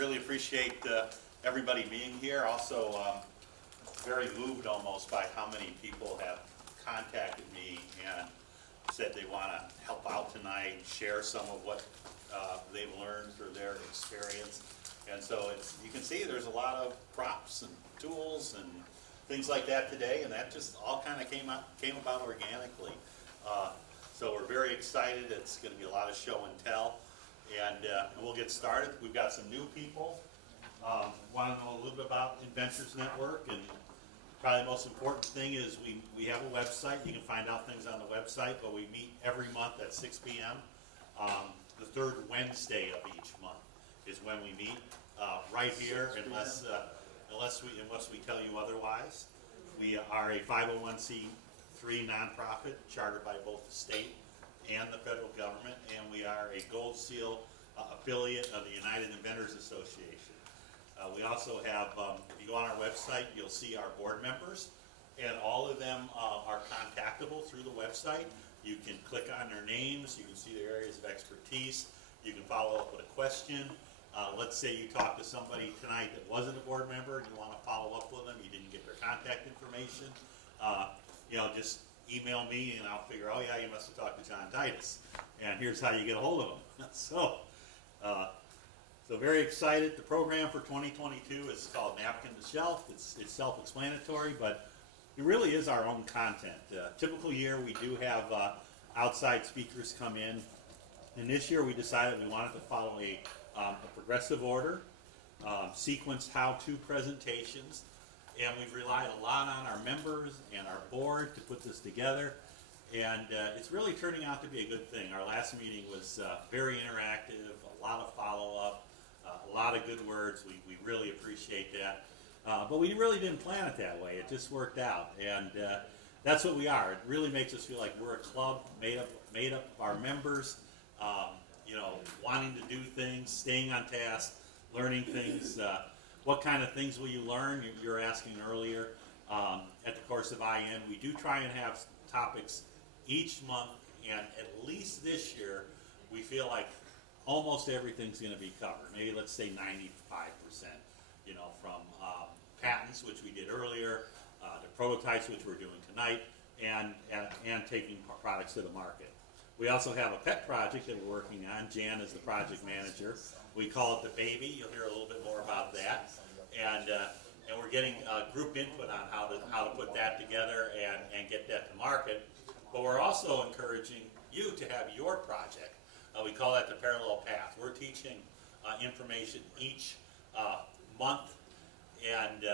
really appreciate everybody being here. Also, very moved almost by how many people have contacted me and said they want to help out tonight, share some of what they've learned through their experience. And so you can see there's a lot of props and tools and things like that today, and that just all kind of came about organically. So we're very excited. It's going to be a lot of show and tell, and we'll get started. We've got some new people. Want to know a little bit about Inventors Network, and probably the most important thing is we have a website. You can find out things on the website, but we meet every month at 6 p.m. The third Wednesday of each month is when we meet, right here, unless we tell you otherwise. We are a 501c3 nonprofit chartered by both the state and the federal government, and we are a Gold Seal affiliate of the United Inventors Association. We also have, if you go on our website, you'll see our board members, and all of them are contactable through the website. You can click on their names, you can see their areas of expertise, you can follow up with a question. Let's say you talk to somebody tonight that wasn't a board member and you want to follow up with them, you didn't get their contact information, just email me and I'll figure, oh yeah, you must have talked to John Titus, and here's how you get a hold of him. So very excited. The program for 2022 is called Napkin to Shelf. It's self-explanatory, but it really is our own content. Typical year we do have outside speakers come in, and this year we decided we wanted to follow a progressive order, sequenced how-to presentations, and we've relied a lot on our members and our board to put this together, and it's really turning out to be a good thing. Our last meeting was very interactive, a lot of follow-up, a lot of good words. We really appreciate that, but we really didn't plan it that way. It just worked out, and that's what we are. It really makes us feel like we're a club made up of our members, wanting to do things, staying on task, learning things. What kind of things will you learn? You were asking earlier. At the course of IN, we do try and have topics each month, and at least this year, we feel like almost everything's going to be covered. Maybe let's say 95%, from patents, which we did earlier, to prototypes, which we're doing tonight, and taking products to the market. We also have a pet project that we're working on. Jan is the project manager. We call it the baby. You'll hear a little bit more about that. And we're getting group input on how to put that together and get that to market. But we're also encouraging you to have your project. We call that the parallel path. We're teaching information each month, and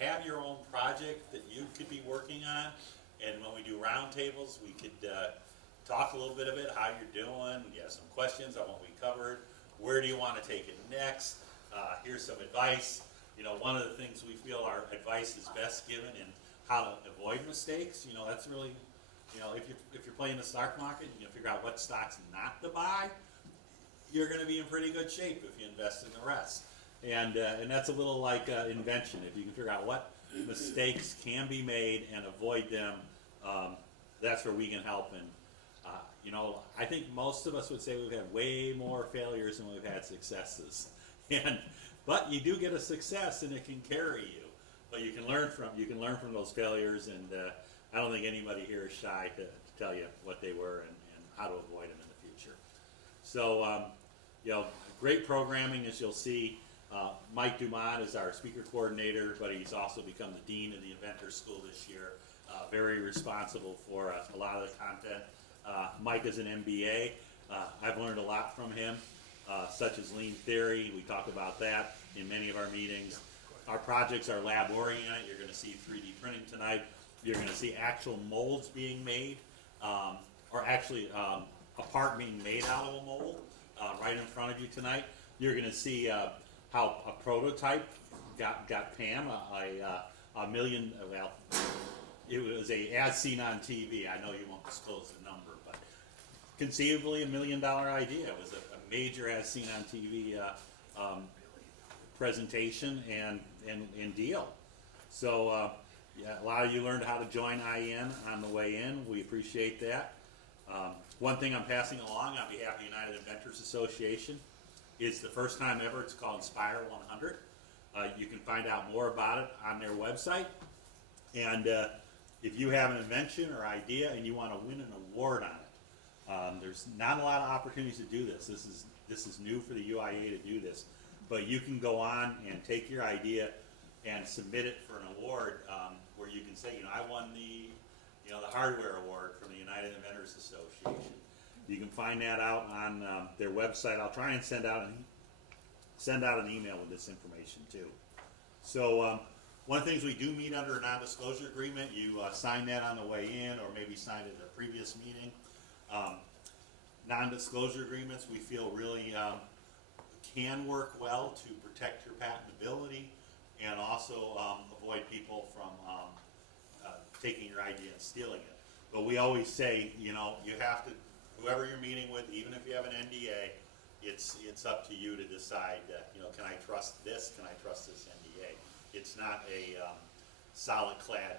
have your own project that you could be working on. And when we do roundtables, we could talk a little bit of it, how you're doing. You have some questions on what we covered. Where do you want to take it next? Here's some advice. One of the things we feel our advice is best given in how to avoid mistakes. That's really, if you're playing the stock market, you figure out what stocks not to buy. You're going to be in pretty good shape if you invest in the rest. And that's a little like Invention. If you can figure out what mistakes can be made and avoid them, that's where we can help. And I think most of us would say we've had way more failures than we've had successes. But you do get a success, and it can carry you. But you can learn from those failures, and I don't think anybody here is shy to tell you what they were and how to avoid them in the future. So, great programming, as you'll see. Mike Dumont is our speaker coordinator, but he's also become the dean of the Inventors School this year. Very responsible for a lot of the content. Mike is an MBA. I've learned a lot from him, such as lean theory. We talk about that in many of our meetings. Our projects are lab oriented. You're going to see 3D printing tonight. You're going to see actual molds being made, or actually a part being made out of a mold right in front of you tonight. You're going to see how a prototype got Pam a million, well, it was as seen on TV. I know you won't disclose the number, but conceivably $1 million idea. It was a major as seen on TV presentation and deal. So a lot of you learned how to join IN on the way in. We appreciate that. One thing I'm passing along on behalf of the United Inventors Association, It's the first time ever. It's called Inspire 100. You can find out more about it on their website. And if you have an invention or idea and you want to win an award on it, there's not a lot of opportunities to do this. This is new for the UIA to do this. But you can go on and take your idea and submit it for an award where you can say, I won the hardware award from the United Inventors Association. You can find that out on their website. I'll try and send out an email with this information too. So one of the things we do meet under a non-disclosure agreement, you sign that on the way in or maybe sign it at a previous meeting. Non-disclosure agreements we feel really can work well to protect your patentability and also avoid people from taking your idea and stealing it. But we always say, you have to, whoever you're meeting with, even if you have an NDA, it's up to you to decide, can I trust this? Can I trust this NDA? It's not a solid clad,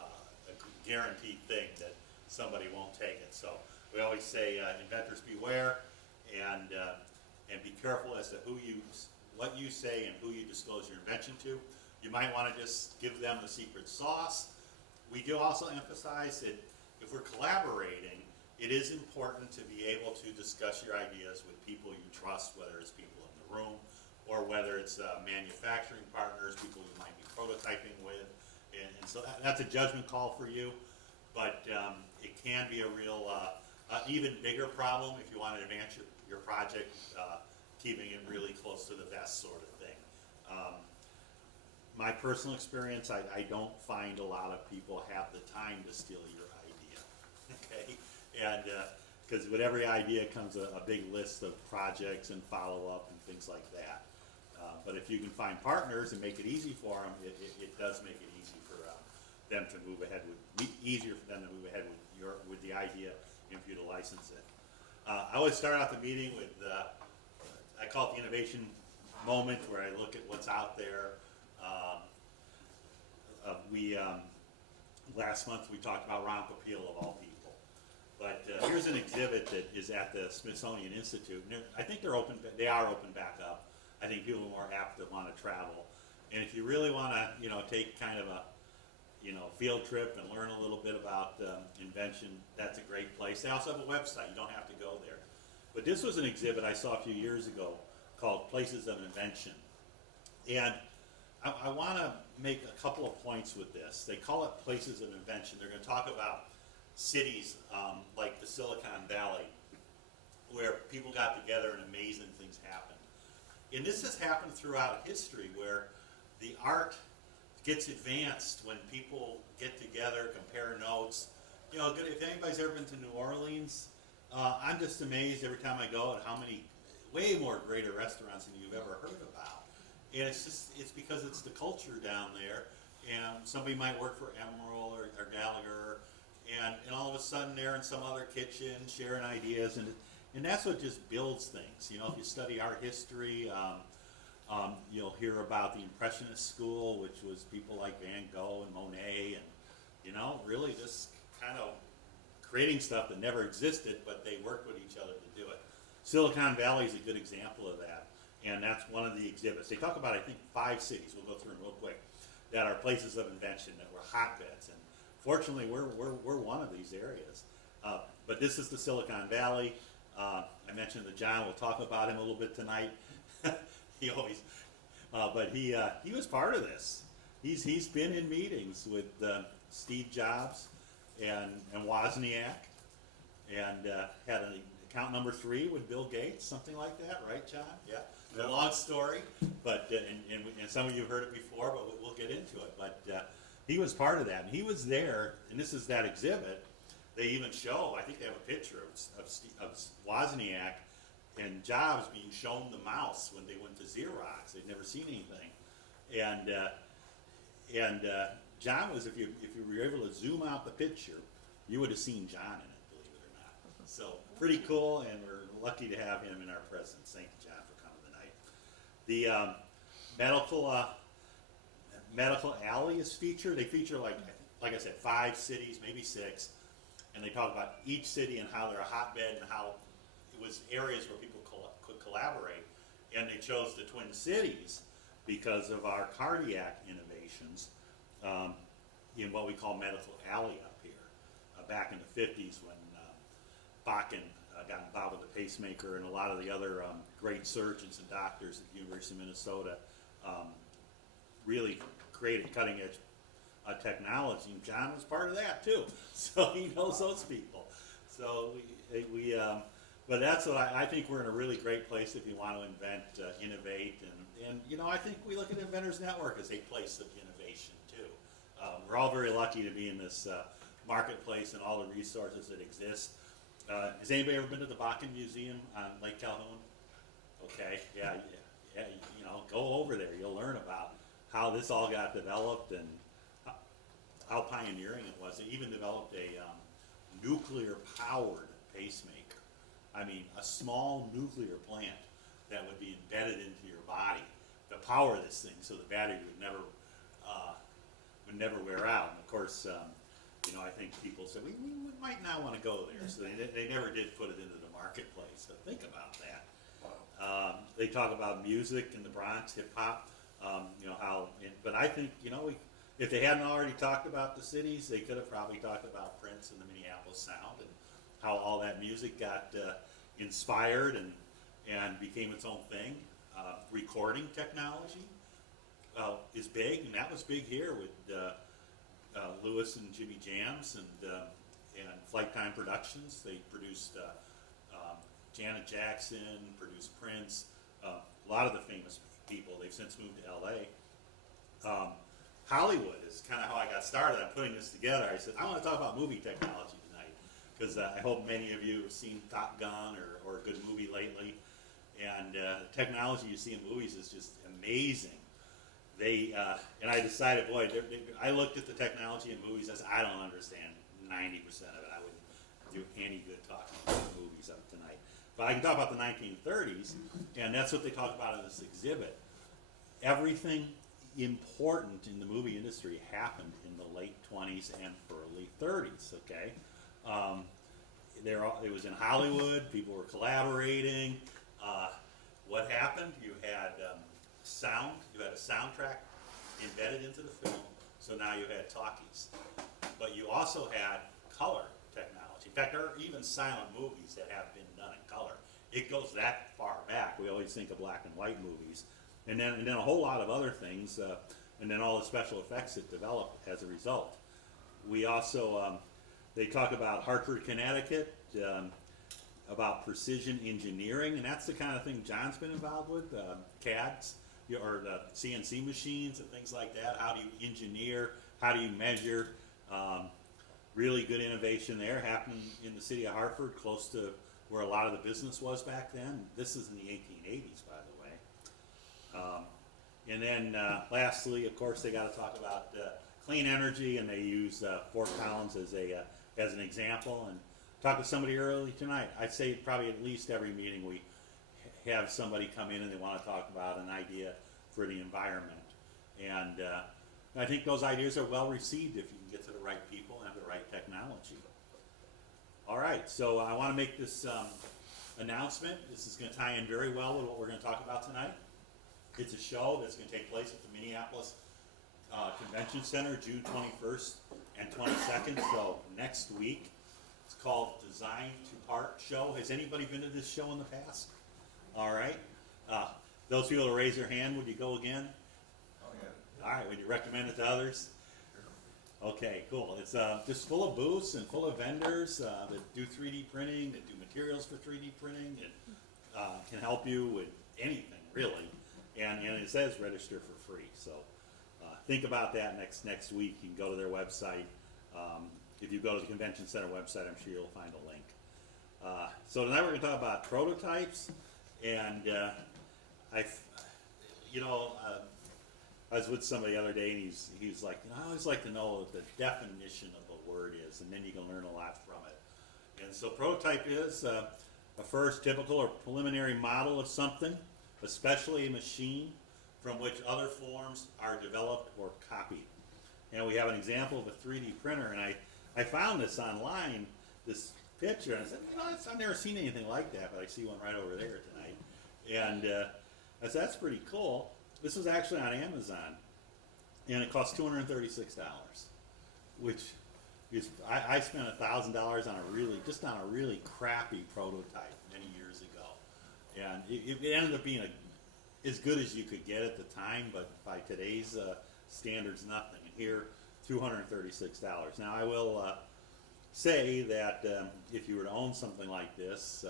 a guaranteed thing that somebody won't take it. So we always say, inventors beware, and be careful as to what you say and who you disclose your invention to. You might want to just give them the secret sauce. We do also emphasize that if we're collaborating, it is important to be able to discuss your ideas with people you trust, whether it's people in the room or whether it's manufacturing partners, people you might be prototyping with. And so that's a judgment call for you, but it can be a real, even bigger problem if you want to advance your project, keeping it really close to the vest sort of thing. My personal experience, I don't find a lot of people have the time to steal your idea, okay? And because with every idea comes a big list of projects and follow-up and things like that. But if you can find partners and make it easy for them, it does make it easy for them to move ahead easier for them to move ahead with the idea and for you to license it. I always start out the meeting with, I call it the innovation moment, where I look at what's out there. Last month we talked about Rompapeel of all people. But here's an exhibit that is at the Smithsonian Institute. And I think they are open back up. I think people are more apt to want to travel. And if you really want to, take kind of a, field trip and learn a little bit about invention, that's a great place. They also have a website. You don't have to go there. But this was an exhibit I saw a few years ago called Places of Invention. And I want to make a couple of points with this. They call it Places of Invention. They're going to talk about cities like the Silicon Valley, where people got together and amazing things happened. And this has happened throughout history, where the art gets advanced when people get together, compare notes. If anybody's ever been to New Orleans, I'm just amazed every time I go at how many way more greater restaurants than you've ever heard about. And it's because it's the culture down there, and somebody might work for Emerald or Gallagher, and all of a sudden they're in some other kitchen sharing ideas, and that's what just builds things. If you study art history, you'll hear about the Impressionist school, which was people like Van Gogh and Monet, and really just kind of creating stuff that never existed, but they worked with each other to do it. Silicon Valley is a good example of that, and that's one of the exhibits. They talk about, I think, 5 cities, we'll go through them real quick, that are places of invention, that were hotbeds, and fortunately we're one of these areas. But this is the Silicon Valley. I mentioned that John will talk about him a little bit tonight. He always, but he was part of this. He's been in meetings with Steve Jobs and Wozniak, and had an account number 3 with Bill Gates, something like that, right, John? Yeah. A long story, but and some of you have heard it before, but we'll get into it. But he was part of that, and he was there. And this is that exhibit. They even show, I think they have a picture of Wozniak and Jobs being shown the mouse when they went to Xerox. They'd never seen anything, and John was, if you were able to zoom out the picture, you would have seen John in it, believe it or not. So pretty cool, and we're lucky to have him in our presence. Thank you, John, for coming tonight. The medical alley is featured. They feature, like I said, 5 cities, maybe 6, and they talk about each city and how they're a hotbed and how it was areas where people could collaborate. and they chose the Twin Cities because of our cardiac innovations in what we call medical alley up here. Back in the 50s when Bakken got involved with the pacemaker, and a lot of the other great surgeons and doctors at the University of Minnesota really created cutting edge technology, and John was part of that too. So he knows those people. So but that's what I think we're in a really great place if you want to invent, innovate, and you know, I think we look at Inventors Network as a place of innovation too. We're all very lucky to be in this marketplace and all the resources that exist. Has anybody ever been to the Bakken Museum on Lake Calhoun? Okay, yeah, you know, go over there. You'll learn about how this all got developed and how pioneering it was. They even developed a nuclear-powered pacemaker. I mean, a small nuclear plant that would be embedded into your body to power this thing, so the battery would never wear out. And of course, you know, I think people said we might not want to go there, so they never did put it into the marketplace. But think about that. They talk about music in the Bronx, hip hop. You know how, but I think, you know, if they hadn't already talked about the cities, they could have probably talked about Prince and the Minneapolis Sound and how all that music got inspired and became its own thing. Recording technology is big, and that was big here with Lewis and Jimmy Jams and Flight Time Productions. They produced Janet Jackson, produced Prince, a lot of the famous people. They've since moved to LA. Hollywood is kind of how I got started. I'm putting this together. I said, I want to talk about movie technology tonight, because I hope many of you have seen Top Gun or a good movie lately. And the technology you see in movies is just amazing. And I decided, boy, I looked at the technology in movies. I said, I don't understand 90% of it. I wouldn't do any good talking about movies up tonight. But I can talk about the 1930s, and that's what they talk about in this exhibit. Everything important in the movie industry happened in the late 20s and early 30s, okay? It was in Hollywood. People were collaborating. What happened? You had sound. You had a soundtrack embedded into the film, so now you had talkies. But you also had color technology. In fact, there are even silent movies that have been done in color. It goes that far back. We always think of black and white movies. And then a whole lot of other things, and then all the special effects that developed as a result. We also, they talk about Hartford, Connecticut, about precision engineering, and that's the kind of thing John's been involved with, CADs, or the CNC machines and things like that. How do you engineer? How do you measure? Really good innovation there happening in the city of Hartford, close to where a lot of the business was back then. This is in the 1880s, by the way. And then lastly, of course, they got to talk about clean energy, and they use Fort Collins as an example. And talked to somebody early tonight. I'd say probably at least every meeting we have somebody come in and they want to talk about an idea for the environment. And I think those ideas are well received if you can get to the right people and have the right technology. All right, so I want to make this announcement. This is going to tie in very well with what we're going to talk about tonight. It's a show that's going to take place at the Minneapolis Convention Center, June 21st and 22nd, so next week. It's called Design to Art Show. Has anybody been to this show in the past? All right. Those people that raise their hand, would you go again? Oh, yeah. All right, would you recommend it to others? Okay, cool. It's just full of booths and full of vendors that do 3D printing, that do materials for 3D printing, and can help you with anything, really. And it says register for free. So think about that next week. You can go to their website. If you go to the Convention Center website, I'm sure you'll find a link. So tonight we're going to talk about prototypes, and I was with somebody the other day, and he's like, I always like to know what the definition of a word is, and then you can learn a lot from it. And so prototype is a first typical or preliminary model of something, especially a machine from which other forms are developed or copied. And we have an example of a 3D printer, and I found this online, this picture, and I said, I've never seen anything like that, but I see one right over there tonight. And I said, that's pretty cool. This was actually on Amazon, and it cost $236, which is, I spent $1,000 on a really crappy prototype many years ago, and it ended up being as good as you could get at the time, but by today's standards, nothing. And here, $236. Now, I will say that if you were to own something like this,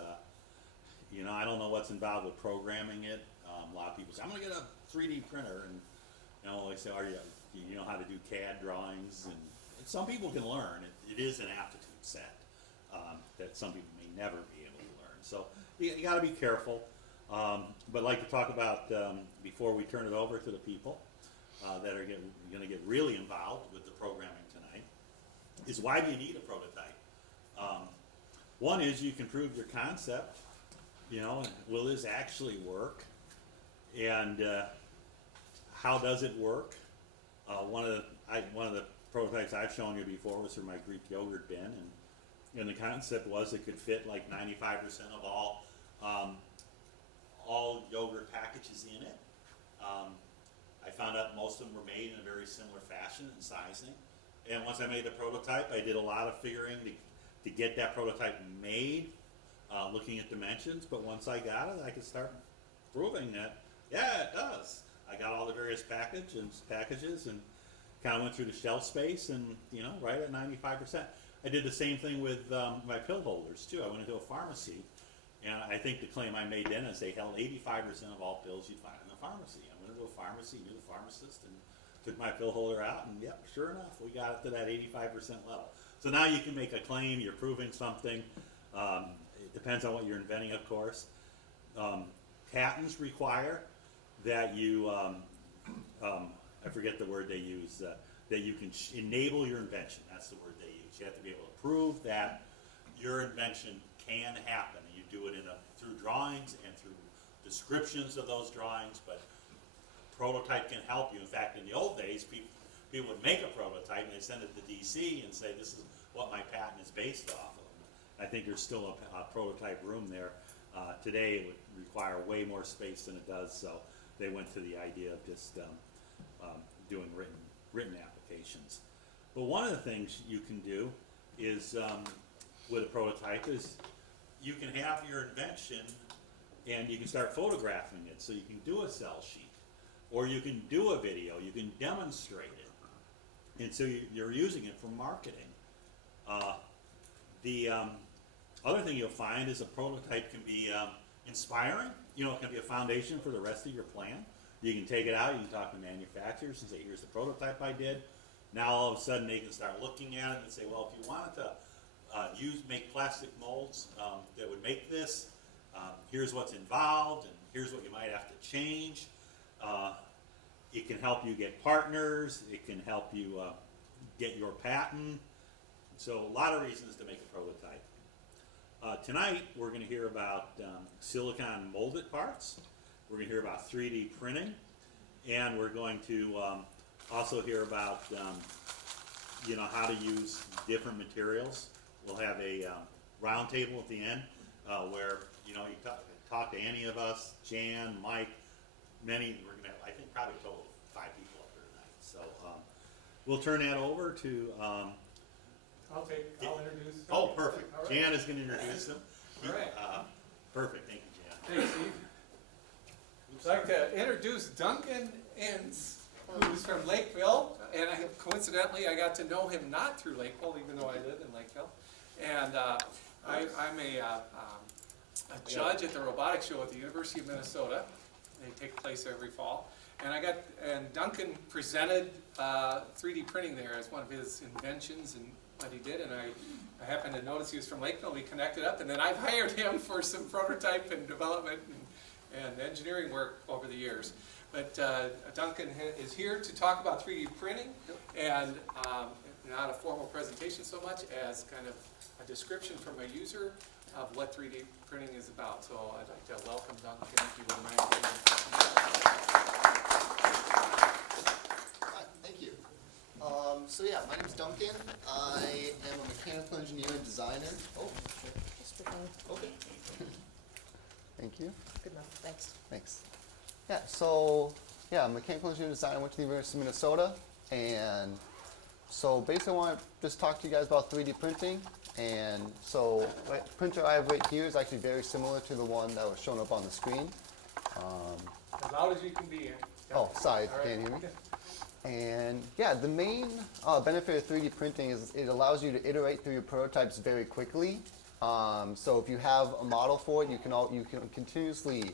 you know, I don't know what's involved with programming it. A lot of people say, I'm going to get a 3D printer, and you know, they say, do you know how to do CAD drawings? And some people can learn. It is an aptitude set that some people may never be able to learn. So you got to be careful. But I'd like to talk about, before we turn it over to the people that are going to get really involved with the programming tonight, is why do you need a prototype? One is you can prove your concept. You know, will this actually work? And how does it work? One of the prototypes I've shown you before was for my Greek yogurt bin, and the concept was it could fit like 95% of all yogurt packages in it. I found out most of them were made in a very similar fashion and sizing. And once I made the prototype, I did a lot of figuring to get that prototype made, looking at dimensions. But once I got it, I could start proving that, yeah, it does. I got all the various packages and kind of went through the shelf space, and you know, right at 95%. I did the same thing with my pill holders too. I went into a pharmacy, and I think the claim I made then is they held 85% of all pills you'd find in the pharmacy. I went into a pharmacy, knew the pharmacist, and took my pill holder out, and yep, sure enough, we got it to that 85% level. So now you can make a claim, you're proving something. It depends on what you're inventing, of course. Patents require that you, I forget the word they use, that you can enable your invention. That's the word they use. You have to be able to prove that your invention can happen. And you do it through drawings and through descriptions of those drawings, but a prototype can help you. In fact, in the old days, people would make a prototype and they'd send it to DC and say, this is what my patent is based off of. I think there's still a prototype room there. Today it would require way more space than it does, so they went to the idea of just doing written applications. But one of the things you can do is, with a prototype, is you can have your invention and you can start photographing it. So you can do a cell sheet, or you can do a video, you can demonstrate it. And so you're using it for marketing. The other thing you'll find is a prototype can be inspiring. You know, it can be a foundation for the rest of your plan. You can take it out, you can talk to manufacturers and say, here's the prototype I did. Now all of a sudden they can start looking at it and say, well, if you wanted to make plastic molds that would make this, here's what's involved, and here's what you might have to change. It can help you get partners, it can help you get your patent. So a lot of reasons to make a prototype. Tonight we're going to hear about silicon molded parts. We're going to hear about 3D printing, and we're going to also hear about you know, how to use different materials. We'll have a round table at the end where, you know, you talk to any of us, Jan, Mike, many. We're going to have, I think, probably a total of 5 people up here tonight. So we'll turn that over to. I'll introduce. Oh, perfect. Right. Jan is going to introduce them. All right. Perfect. Thank you, Jan. Thanks, Steve. I'd like to introduce Duncan Inns, who's from Lakeville, and coincidentally I got to know him not through Lakeville, even though I live in Lakeville. And I'm a judge at the robotics show at the University of Minnesota. They take place every fall. And Duncan presented 3D printing there as one of his inventions and what he did, and I happened to notice he was from Lakeville. We connected up, and then I've hired him for some prototype and development and engineering work over the years. But Duncan is here to talk about 3D printing, and not a formal presentation so much as kind of a description from a user of what 3D printing is about. So I'd like to welcome Duncan, if you wouldn't mind. Hi, thank you. So yeah, my name's Duncan. I am a mechanical engineer and designer. Oh, Just for fun. okay. Thank you. Good enough, thanks. Thanks. Yeah, so, yeah, I'm a mechanical engineering designer. I went to the University of Minnesota, and so basically I want to just talk to you guys about 3D printing. And so the printer I have right here is actually very similar to the one that was shown up on the screen. As loud as you can be. Oh, sorry, if All you right. can't hear me. And yeah, the main benefit of 3D printing is it allows you to iterate through your prototypes very quickly. So if you have a model for it, you can continuously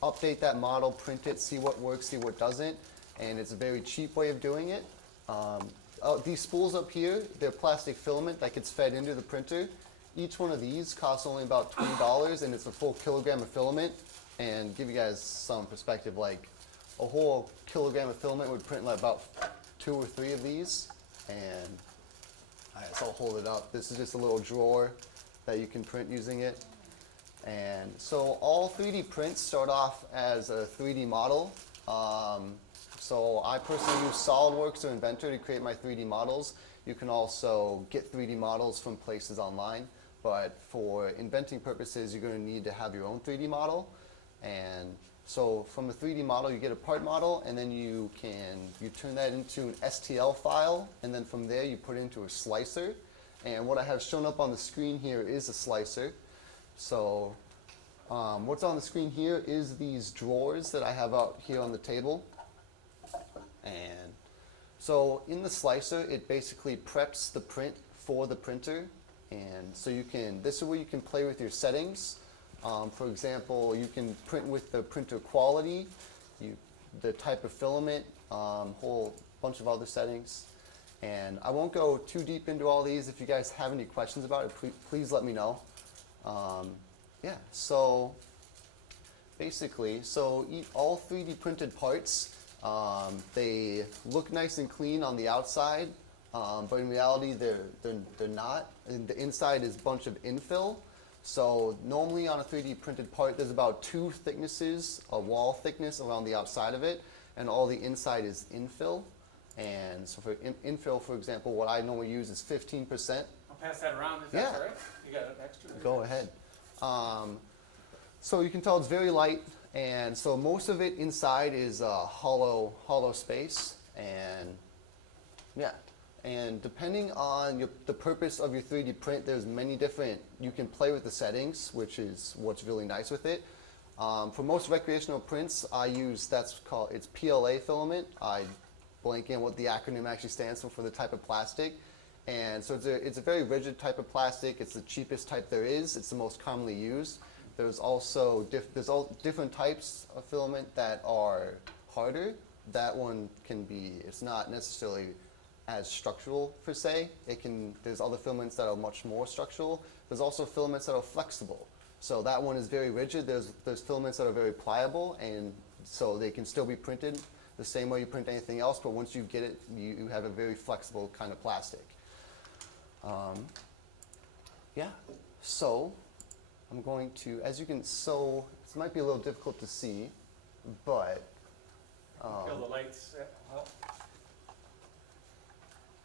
update that model, print it, see what works, see what doesn't, and it's a very cheap way of doing it. These spools up here, they're plastic filament that gets fed into the printer. Each one of these costs only about $20, and it's a full kilogram of filament. And give you guys some perspective, like a whole kilogram of filament would print like about 2 or 3 of these. And so I'll hold it up. This is just a little drawer that you can print using it. And so all 3D prints start off as a 3D model. So I personally use SolidWorks or Inventor to create my 3D models. You can also get 3D models from places online, but for inventing purposes, you're going to need to have your own 3D model. And so from the 3D model, you get a part model, and then you turn that into an STL file, and then from there you put it into a slicer. And what I have shown up on the screen here is a slicer. So what's on the screen here is these drawers that I have out here on the table. And so in the slicer, it basically preps the print for the printer. And so this is where you can play with your settings. For example, you can print with the printer quality, the type of filament, whole bunch of other settings. And I won't go too deep into all these. If you guys have any questions about it, please let me know. Yeah, so basically, all 3D printed parts, they look nice and clean on the outside, but in reality they're not. And the inside is a bunch of infill. So normally on a 3D printed part, there's about 2 thicknesses, a wall thickness around the outside of it, and all the inside is infill. And so for infill, for example, what I normally use is 15%. I'll pass that around if Yeah. that's all right. You got an extra? Go ahead. So you can tell it's very light, and so most of it inside is hollow space, and yeah. And depending on the purpose of your 3D print, there's many different, you can play with the settings, which is what's really nice with it. For most recreational prints, I use, it's PLA filament. I blank in what the acronym actually stands for the type of plastic. And so it's a very rigid type of plastic. It's the cheapest type there is. It's the most commonly used. There's also different types of filament that are harder. That one it's not necessarily as structural per se. There's other filaments that are much more structural. There's also filaments that are flexible. So that one is very rigid. There's filaments that are very pliable, and so they can still be printed the same way you print anything else, but once you get it, you have a very flexible kind of plastic. Yeah, so I'm going to, this might be a little difficult to see, but Kill the lights. Well,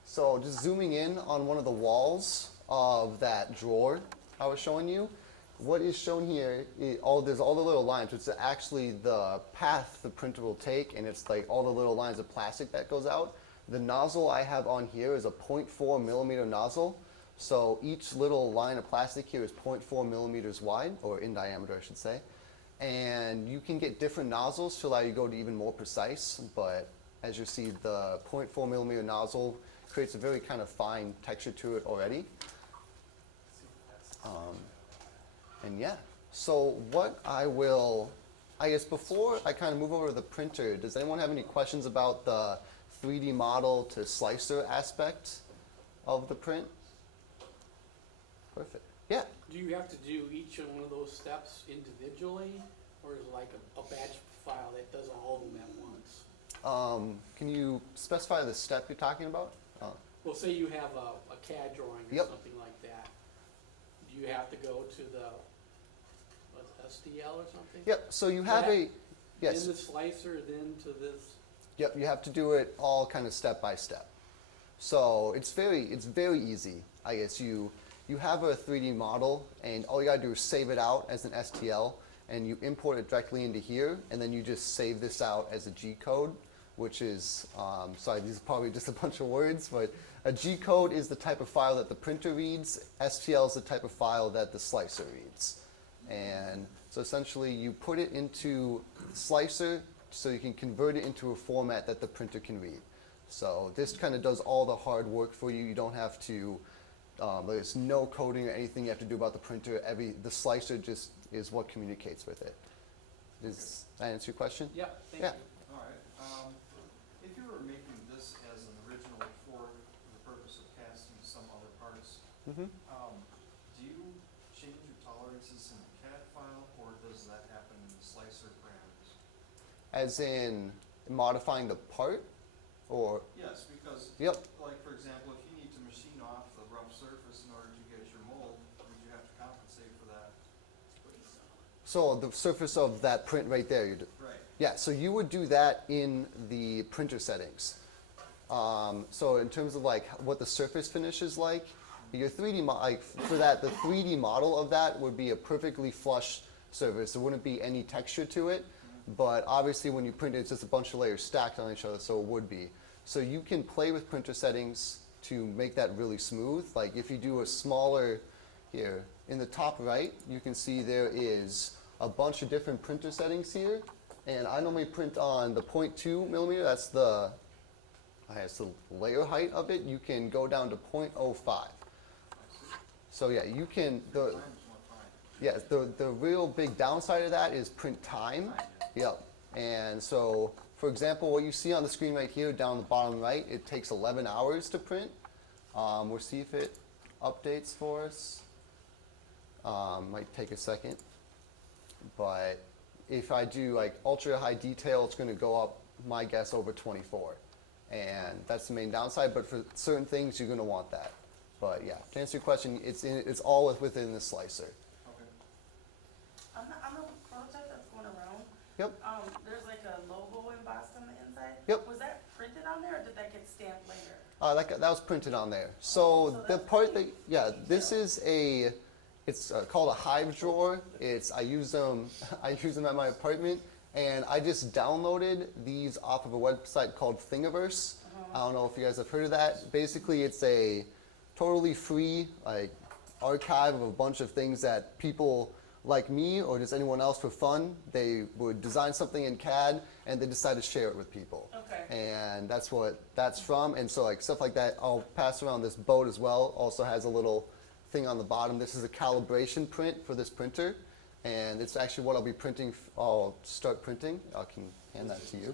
so just zooming in on one of the walls of that drawer I was showing you, what is shown here, there's all the little lines, which is actually the path the printer will take, and it's like all the little lines of plastic that goes out. The nozzle I have on here is a 0.4 millimeter nozzle. So each little line of plastic here is 0.4 millimeters wide, or in diameter I should say. And you can get different nozzles to allow you to go to even more precise, but as you see, the 0.4 millimeter nozzle creates a very kind of fine texture to it already. And yeah, so I guess before I kind of move over to the printer, does anyone have any questions about the 3D model to slicer aspect of the print? Perfect. Yeah. Do you have to do each one of those steps individually, or is it like a batch file that does all of them at once? Can you specify the step you're talking about? Well, say you have a CAD drawing or Yep. something like that. Do you have to go to the STL or something? Yep, so you have Yeah. yes. Then the slicer, then to this. Yep, you have to do it all kind of step by step. So it's very easy. I guess you have a 3D model, and all you gotta do is save it out as an STL, and you import it directly into here, and then you just save this out as a G code, which is, sorry, these are probably just a bunch of words, but a G code is the type of file that the printer reads. STL is the type of file that the slicer reads. And so essentially you put it into slicer so you can convert it into a format that the printer can read. So this kind of does all the hard work for you. You don't have to, there's no coding or anything you have to do about the printer. The slicer just is what communicates with it. Does that answer your question? Yeah, thank Yeah. you. All right. If you were making this as an original for the purpose of casting some other parts, Mm-hmm. do you change your tolerances in the CAD file, or does that happen in the slicer parameters? As in modifying the part? Or, Yes, because, yep. like, for example, if you need to machine off the rough surface in order to get your mold, would you have to compensate for that? So the surface of that print right there, Right. yeah, so you would do that in the printer settings. So in terms of like what the surface finish is like, your 3D, like for that, the 3D model of that would be a perfectly flush surface. There wouldn't be any texture to it, but obviously when you print it, it's just a bunch of layers stacked on each other, so it would be. So you can play with printer settings to make that really smooth. Like if you do a smaller, here, in the top right, you can see there is a bunch of different printer settings here. And I normally print on the 0.2 millimeter, that's the layer height of it. You can go down to 0.05. So yeah, you can, yeah, the real big downside of that is print time. Yep. And so, for example, what you see on the screen right here down the bottom right, it takes 11 hours to print. We'll see if it updates for us. Might take a second. But if I do like ultra high detail, it's going to go up, my guess, over 24. And that's the main downside, but for certain things, you're going to want that. But yeah, to answer your question, it's all within the slicer. Okay. On the prototype that's going around, Yep. there's like a logo embossed on the inside. Yep. Was that printed on there, or did that get stamped later? That was printed on there. So the that's part that, pretty yeah, this is it's called a hive drawer. I use them at my apartment, and I just downloaded these off of a website called Thingiverse. I don't know if you guys have heard of that. Basically, it's a totally free like archive of a bunch of things that people like me or just anyone else for fun, they would design something in CAD and they decide to share it with people. Okay. And that's what that's from. And so like stuff like that, I'll pass around this boat as well. Also has a little thing on the bottom. This is a calibration print for this printer. And it's actually what I'll be printing, I'll start printing. I can hand that to you.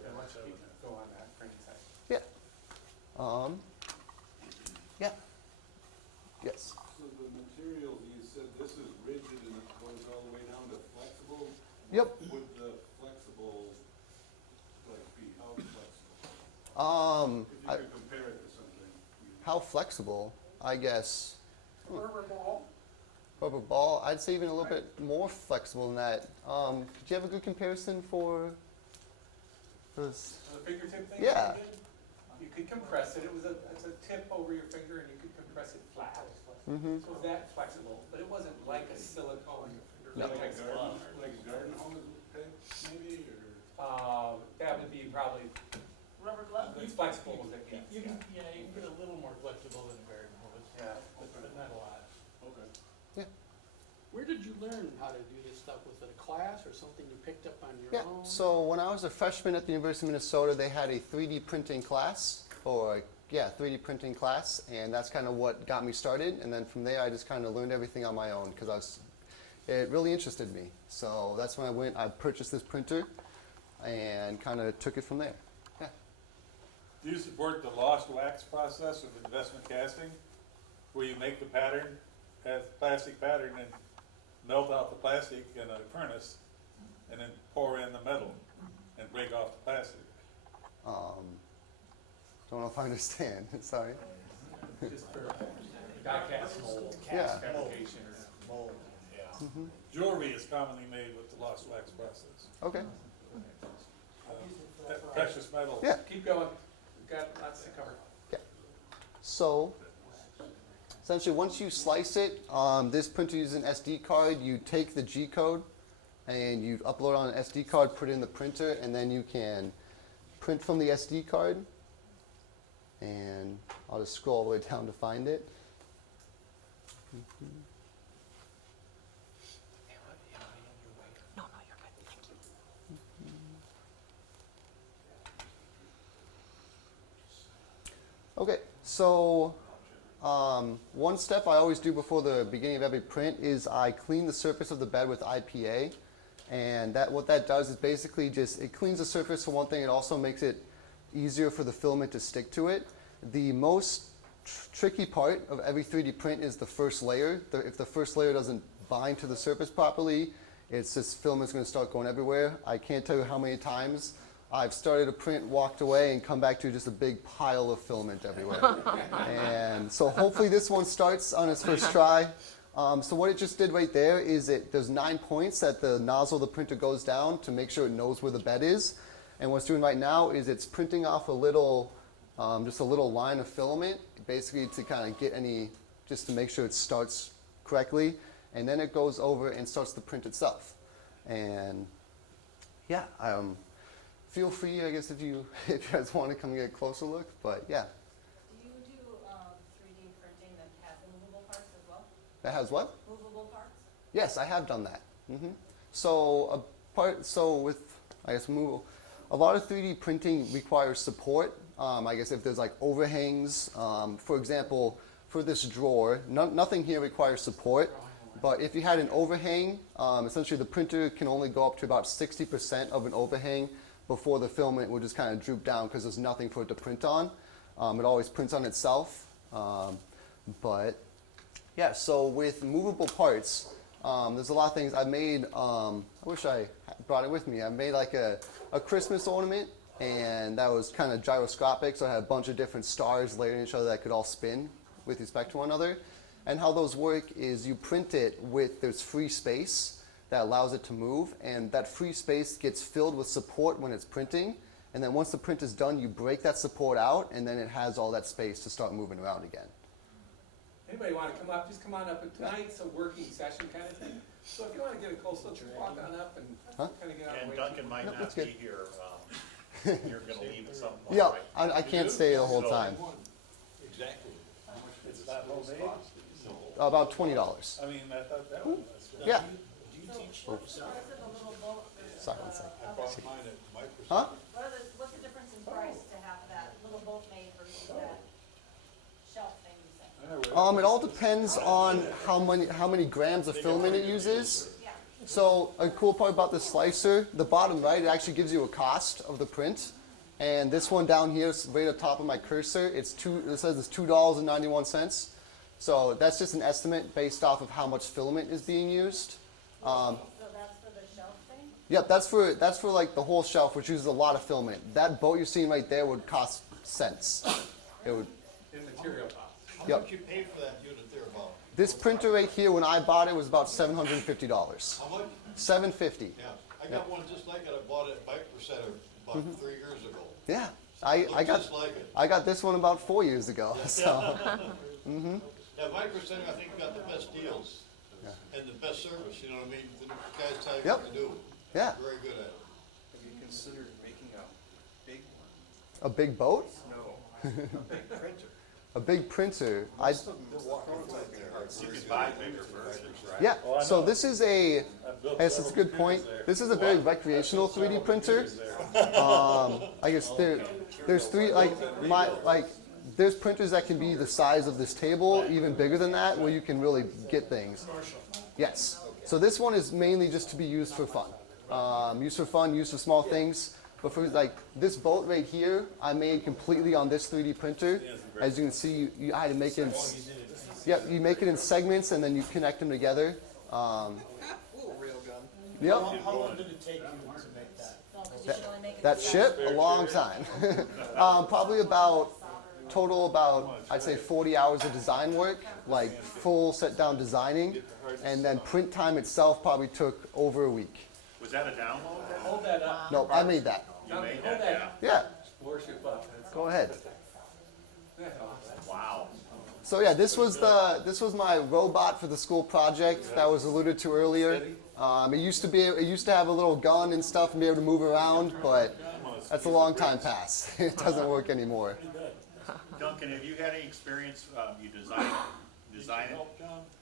Go on that print side. Yeah. Yeah. Yes. So the materials, you said this is rigid and it goes all the way down to flexible? Yep. What would the flexible, like, be? How flexible? If you could compare it to something. How flexible? I guess. Rubber ball. Rubber ball, I'd say even a little bit more flexible than that. Could you have a good comparison for this? The fingertip thing? Yeah. You could compress it, it's a tip over your finger and you could compress it flat. Mm-hmm. So it was that flexible, but it wasn't like a silicone No. latex glove. Like a garden hose type, maybe, or? That would be probably, Rubber glove. it's flexible with it, yes. You can get a little more flexible than a garden hose. Yeah. But not a lot. Okay. Where did you learn how to do this stuff? Was it a class or something you picked up on your Yeah, own? so when I was a freshman at the University of Minnesota, they had a 3D printing class, 3D printing class, and that's kind of what got me started. And then from there, I just kind of learned everything on my own because it really interested me. So that's when I purchased this printer and kind of took it from there. Yeah. Do you support the lost wax process of investment casting, where you make the pattern, have plastic pattern, and melt out the plastic in a furnace, and then pour in the metal and break off the plastic? Don't know if I understand. Sorry. Just for die-cast mold, Yeah. fabrication or mold. Jewelry is commonly made with the lost wax process. Okay. That precious metal. Yeah. Keep going, we've got lots to cover. So essentially, once you slice it, this printer uses an SD card. You take the G code, and you upload on an SD card, put it in the printer, and then you can print from the SD card. And I'll just scroll all the way down to find it. Okay, so one step I always do before the beginning of every print is I clean the surface of the bed with IPA. And what that does is basically it cleans the surface for one thing. It also makes it easier for the filament to stick to it. The most tricky part of every 3D print is the first layer. If the first layer doesn't bind to the surface properly, it's just filament's going to start going everywhere. I can't tell you how many times I've started a print, walked away, and come back to just a big pile of filament everywhere. And so hopefully this one starts on its first try. So what it just did right there is there's 9 points that the nozzle of the printer goes down to make sure it knows where the bed is. And what it's doing right now is it's printing off just a little line of filament, basically to kind of just to make sure it starts correctly. And then it goes over and starts the print itself. And yeah, feel free, I guess, if you guys want to come get a closer look, but yeah. Do you do 3D printing that has movable parts as well? That has what? Movable parts? Yes, I have done that. So with, I guess, movable, a lot of 3D printing requires support. I guess if there's like overhangs, for example, for this drawer, nothing here requires support. But if you had an overhang, essentially the printer can only go up to about 60% of an overhang before the filament will just kind of droop down because there's nothing for it to print on. It always prints on itself. But yeah, so with movable parts, there's a lot of things I made. I wish I brought it with me. I made like a Christmas ornament, and that was kind of gyroscopic, so I had a bunch of different stars layered in each other that could all spin with respect to one another. And how those work is you print it there's free space that allows it to move, and that free space gets filled with support when it's printing. And then once the print is done, you break that support out, and then it has all that space to start moving around again. Anybody want to come up? Just come on up. And tonight's a working session kind of thing. So if you want to get a close look, just walk on up and kind of get out of And the way. Duncan might No, not that's be good. here, you're gonna leave at some point, Yeah, right? I can't stay the whole So- time. Exactly. It's not homemade? About $20. I mean, I thought that was. Yeah. Do you teach? What is the little bolt? Sorry, one second. I bought mine at Microsoft. Huh? What's the difference in price to have that little bolt made versus that shelf thing you said? It all depends on how many grams of filament it uses. Yeah. So a cool part about the slicer, the bottom right, it actually gives you a cost of the print. And this one down here, right at the top of my cursor, it says it's $2.91. So that's just an estimate based off of how much filament is being used. So that's for the shelf thing? Yep, that's for like the whole shelf, which uses a lot of filament. That boat you're seeing right there would cost cents. It would. In material costs. How Yep. much you pay for that unit there about? This printer right here, when I bought it, was about $750. How much? $750. Yeah, I got one just like it, I bought it at Micro Center about 3 years ago. Yeah, I Looked got just like it. I got this one about 4 years ago. So Yeah, Micro Center, I think, got the best deals and the best service, you know what I mean? The guys tell you what Yep. to do. yeah, Very good at it. Have you considered making a big a big boat, one? No, a big printer. a big printer. Most of them, the prototype there are You very could good. buy bigger versions, right? Yeah. Oh, I So know. this is a. I've built Yes, it's a good several point. computers there. This is a very recreational 3D printer. There. I guess there's three there's printers that can be the size of this table, even bigger than that, where you can really get things. Yes. So this one is mainly just to be used for fun. Used for fun, used for small things. But for like this boat right here, I made completely on this 3D printer. As you can see, I had to make it in, you make it in segments and then you connect them together. Little railgun. Yep. How long did it take you to make that? No, 'cause you should only make it. That ship, a long time. Probably about, I'd say 40 hours of design work, like full set down designing. And then print time itself probably took over a week. Was that a download then? Hold that up. No, I made that. You Hold made that. that, yeah. Yeah, Worship up. That's go ahead. awesome. Wow. So yeah, this was my robot for the school project that was alluded to earlier. It used to have a little gun and stuff and be able to move around, but that's a long time past. It doesn't work anymore. Duncan, have you had any experience, you design it?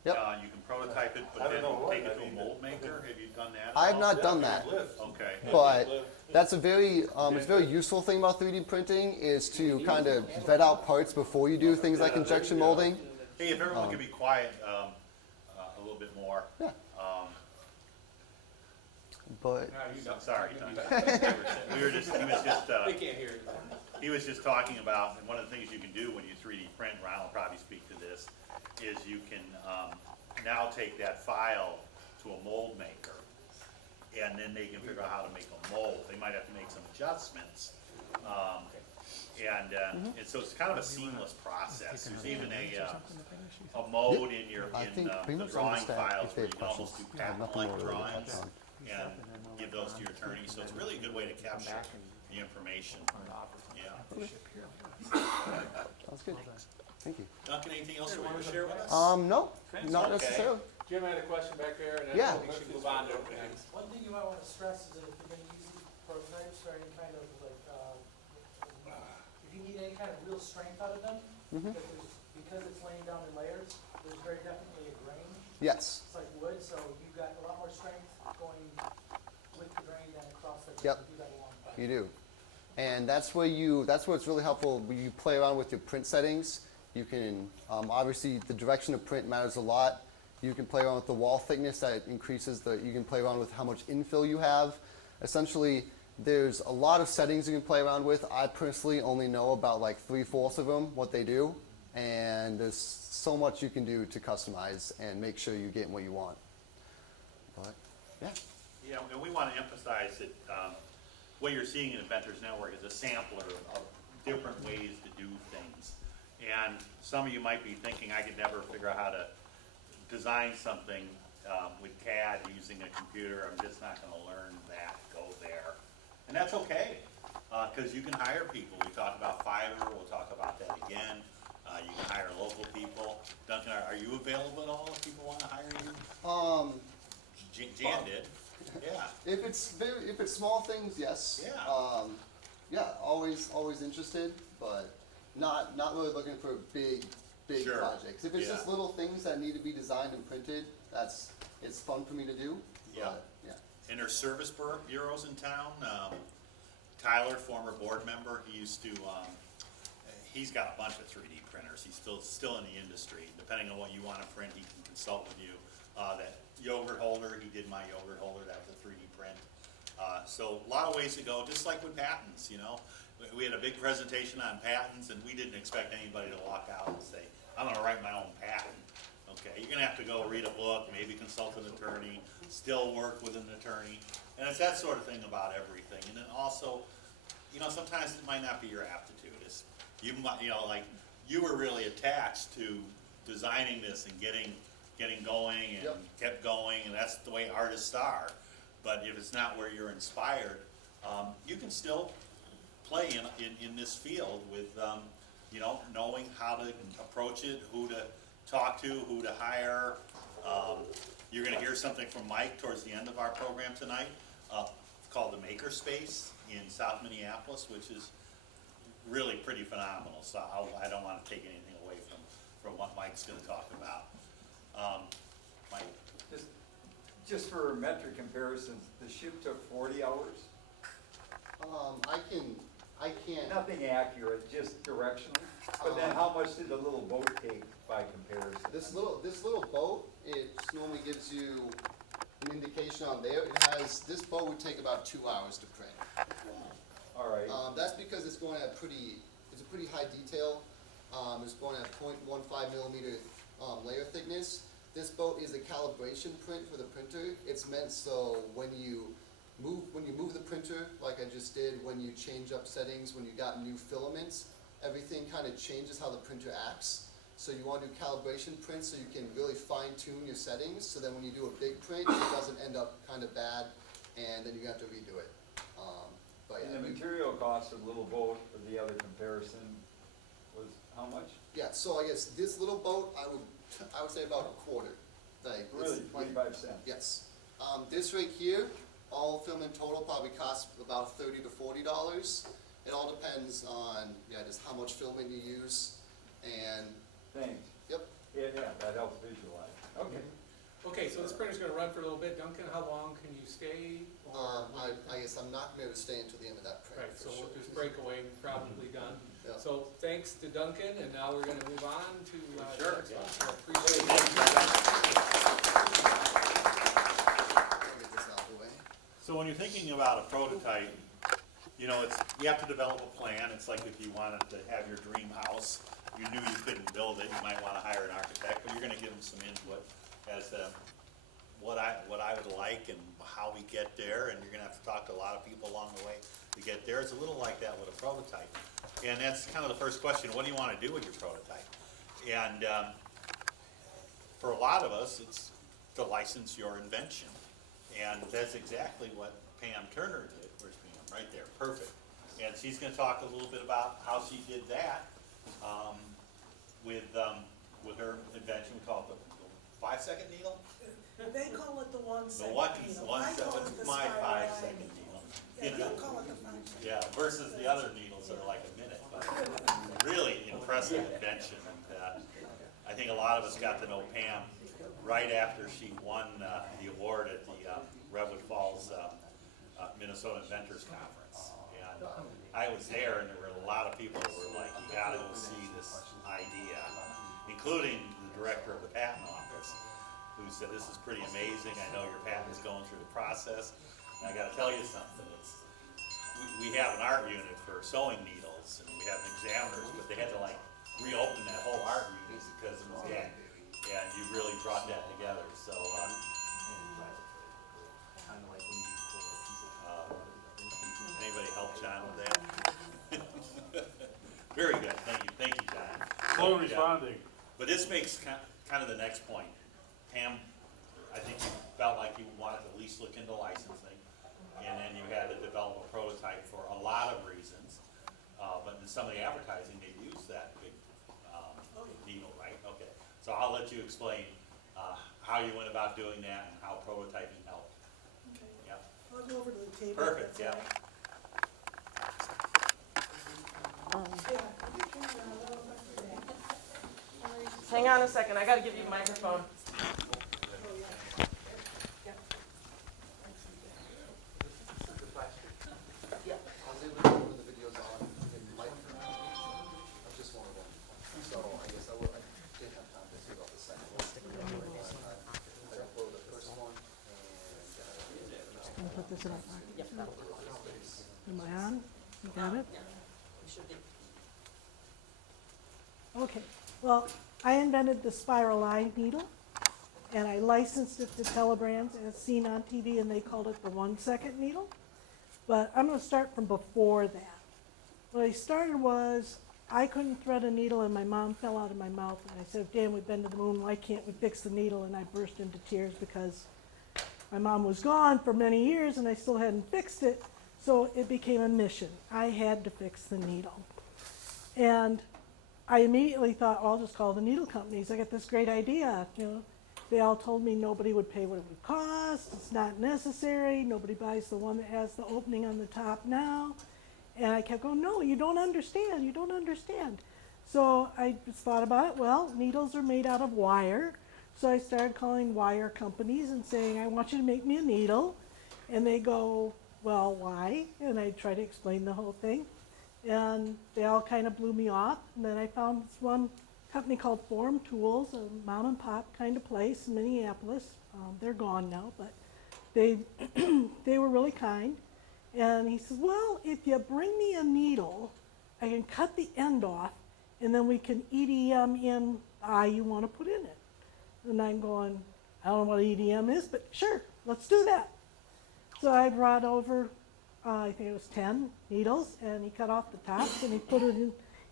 Yep. You can prototype it, but I don't then know what take it I to a mean. mold maker? Have you done that? at I have all? not done that, Okay. but that's a very it's a very useful thing about 3D printing is to kind of vet out parts before you do things like injection molding. Hey, if everyone could be quiet a little bit more. Yeah. But Sorry, Duncan. He was just, They can't hear you. he was just talking about, and one of the things you can do when you 3D print, Ron will probably speak to this, is you can now take that file to a mold maker, and then they can figure out how to make a mold. They might have to make some adjustments. And so it's kind of a seamless process. There's even a mode in I think pretty the much drawing understand files if where they you have can almost do questions. I have nothing patent-like more to drawings touch on. and give those to your attorney. So it's really a good way to capture the information. Yeah. Sounds good. Thank you. Duncan, anything else you want to share with us? No, not Okay. necessarily. Jim had a question back there, and Yeah. then we should move on to next. One thing you might want to stress is that if you're going to use these prototypes or any kind of if you need any kind of real strength out of them, because it's laying down in layers, there's very definitely a grain. Yes. It's like wood, so you've got a lot more strength going with the grain than across the. Yep. You do that a long time. You do. And that's where it's really helpful when you play around with your print settings. You can, obviously the direction of print matters a lot. You can play around with the wall thickness that increases you can play around with how much infill you have. Essentially, there's a lot of settings you can play around with. I personally only know about like 3/4 of them, what they do. And there's so much you can do to customize and make sure you're getting what you want. But, yeah. Yeah, and we want to emphasize that what you're seeing in Inventors Network is a sampler of different ways to do things. And some of you might be thinking, I could never figure out how to design something with CAD using a computer. I'm just not going to learn that, go there. And that's okay, because you can hire people. We talked about Fiverr, we'll talk about that again. You can hire local people. Duncan, are you available at all if people want to hire you? Jan did, yeah. If it's small things, yes. Yeah. Yeah, always interested, but not really looking for big Sure. projects. If it's Yeah. just little things that need to be designed and printed, it's fun for me to do. Yeah. But, yeah. And there's service bureaus in town. Tyler, former board member, he used to, he's got a bunch of 3D printers. He's still in the industry. Depending on what you want to print, he can consult with you. That yogurt holder, he did my yogurt holder, that was a 3D print. So a lot of ways to go, just like with patents, you know. We had a big presentation on patents, and we didn't expect anybody to walk out and say, I'm gonna write my own patent. Okay, you're gonna have to go read a book, maybe consult an attorney, still work with an attorney. And it's that sort of thing about everything. And then also, you know, sometimes it might not be your aptitude. It's, you might, you know, like, you were really attached to designing this and getting going and Yep. kept going, and that's the way artists are. But if it's not where you're inspired, you can still play in this field with, you know, knowing how to approach it, who to talk to, who to hire. You're gonna hear something from Mike towards the end of our program tonight, called the Makerspace in South Minneapolis, which is really pretty phenomenal. So I don't wanna take anything away from what Mike's gonna talk about. Mike? Just for metric comparisons, the ship took 40 hours? I can't. Nothing accurate, just directional. But then how much did the little boat take by comparison? This little boat, it just normally gives you an indication on there. This boat would take about 2 hours to print. All right. That's because it's going at it's a pretty high detail. It's going at 0.15 millimeter layer thickness. This boat is a calibration print for the printer. It's meant so when you move the printer, like I just did, when you change up settings, when you got new filaments, everything kind of changes how the printer acts. So you want to do calibration print so you can really fine tune your settings, so then when you do a big print, it doesn't end up kind of bad, and then you have to redo it. But And yeah, the material cost of the little boat for the other comparison was how much? Yeah, so I guess this little boat, I would say about a quarter. Like, it's Really, like- 25 cents? Yes. This right here, all film in total probably costs about $30 to $40. It all depends on, just how much filming you use, and, Thanks. yep. Yeah, that helps visualize. Okay. Okay, so this printer's gonna run for a little bit. Duncan, how long can you stay? Or- I guess I'm not going to stay until the end of that print. Right, for so sure. we'll just break away, probably done. Yeah. So thanks to Duncan, and now we're gonna move on to, Sure, the next yeah. one. So appreciate it. I'll get this out of the way. So when you're thinking about a prototype, you know, you have to develop a plan. It's like if you wanted to have your dream house, you knew you couldn't build it, you might wanna hire an architect, but you're gonna give them some input as to what I would like and how we get there, and you're gonna have to talk to a lot of people along the way to get there. It's a little like that with a prototype. And that's kind of the first question, what do you wanna do with your prototype? And, for a lot of us, it's to license your invention. And that's exactly what Pam Turner did. Where's Pam? Right there, perfect. And she's gonna talk a little bit about how she did that, with her invention. We call it the 5-second needle? They call it the The 1-second one, needle. one, I call it the my spiral 5-second line needle. Yeah, You you know? call it the 5-second. Yeah, versus the other needles that are like a minute, but really impressive invention. And, I think a lot of us got to know Pam right after she won the award at the Redwood Falls Minnesota Inventors Conference. And I was there, and there were a lot of people that were like, you gotta go see this idea, including the director of the patent office, who said, this is pretty amazing. I know your patent is going through the process. And I gotta tell you something, we have an art unit for sewing needles, and we have examiners, but they had to like reopen that whole art unit because it was dead. And you really brought that together, so, anybody help John with that? Very good, thank you, John. Slow Yeah. responding. But this makes kind of the next point. Pam, I think you felt like you wanted to at least look into licensing, and then you had to develop a prototype for a lot of reasons. But in some of the advertising, they use that big needle, right? Okay, so I'll let you explain how you went about doing that and how prototyping helped. Okay. Yeah, I'll go over to the table. perfect, that's yeah. all right. Yeah, you can, that'll work for me. Hang on a second, I gotta give you the microphone. Oh, yeah. I was able to get one of the videos on in light. Just one of them. So I guess I didn't have time to see about the second one. I uploaded the first one, and, Put this in our pocket. Yep, that'll work. Am I on? You got it? Okay, well, I invented the spiral line needle, and I licensed it to Telebrands as seen on TV, and they called it the 1-second needle. But I'm gonna start from before that. What I started was, I couldn't thread a needle, and my mom fell out of my mouth, and I said, Dan, we've been to the moon, why can't we fix the needle? And I burst into tears because my mom was gone for many years, and I still hadn't fixed it, so it became a mission. I had to fix the needle. And I immediately thought, well, I'll just call the needle companies. I got this great idea, you know. They all told me nobody would pay what it would cost, it's not necessary, nobody buys the one that has the opening on the top now. And I kept going, no, you don't understand, you don't understand. So I just thought about it, well, needles are made out of wire. So I started calling wire companies and saying, I want you to make me a needle. And they go, well, why? And I try to explain the whole thing. And they all kind of blew me off. And then I found this one company called Forum Tools, a mom and pop kind of place in Minneapolis. They're gone now, but they they were really kind. And he says, well, if you bring me a needle, I can cut the end off, and then we can EDM in the eye you want to put in it. And I'm going, I don't know what EDM is, but sure, let's do that. So I brought over, I think it was 10 needles, and he cut off the tops, and he put it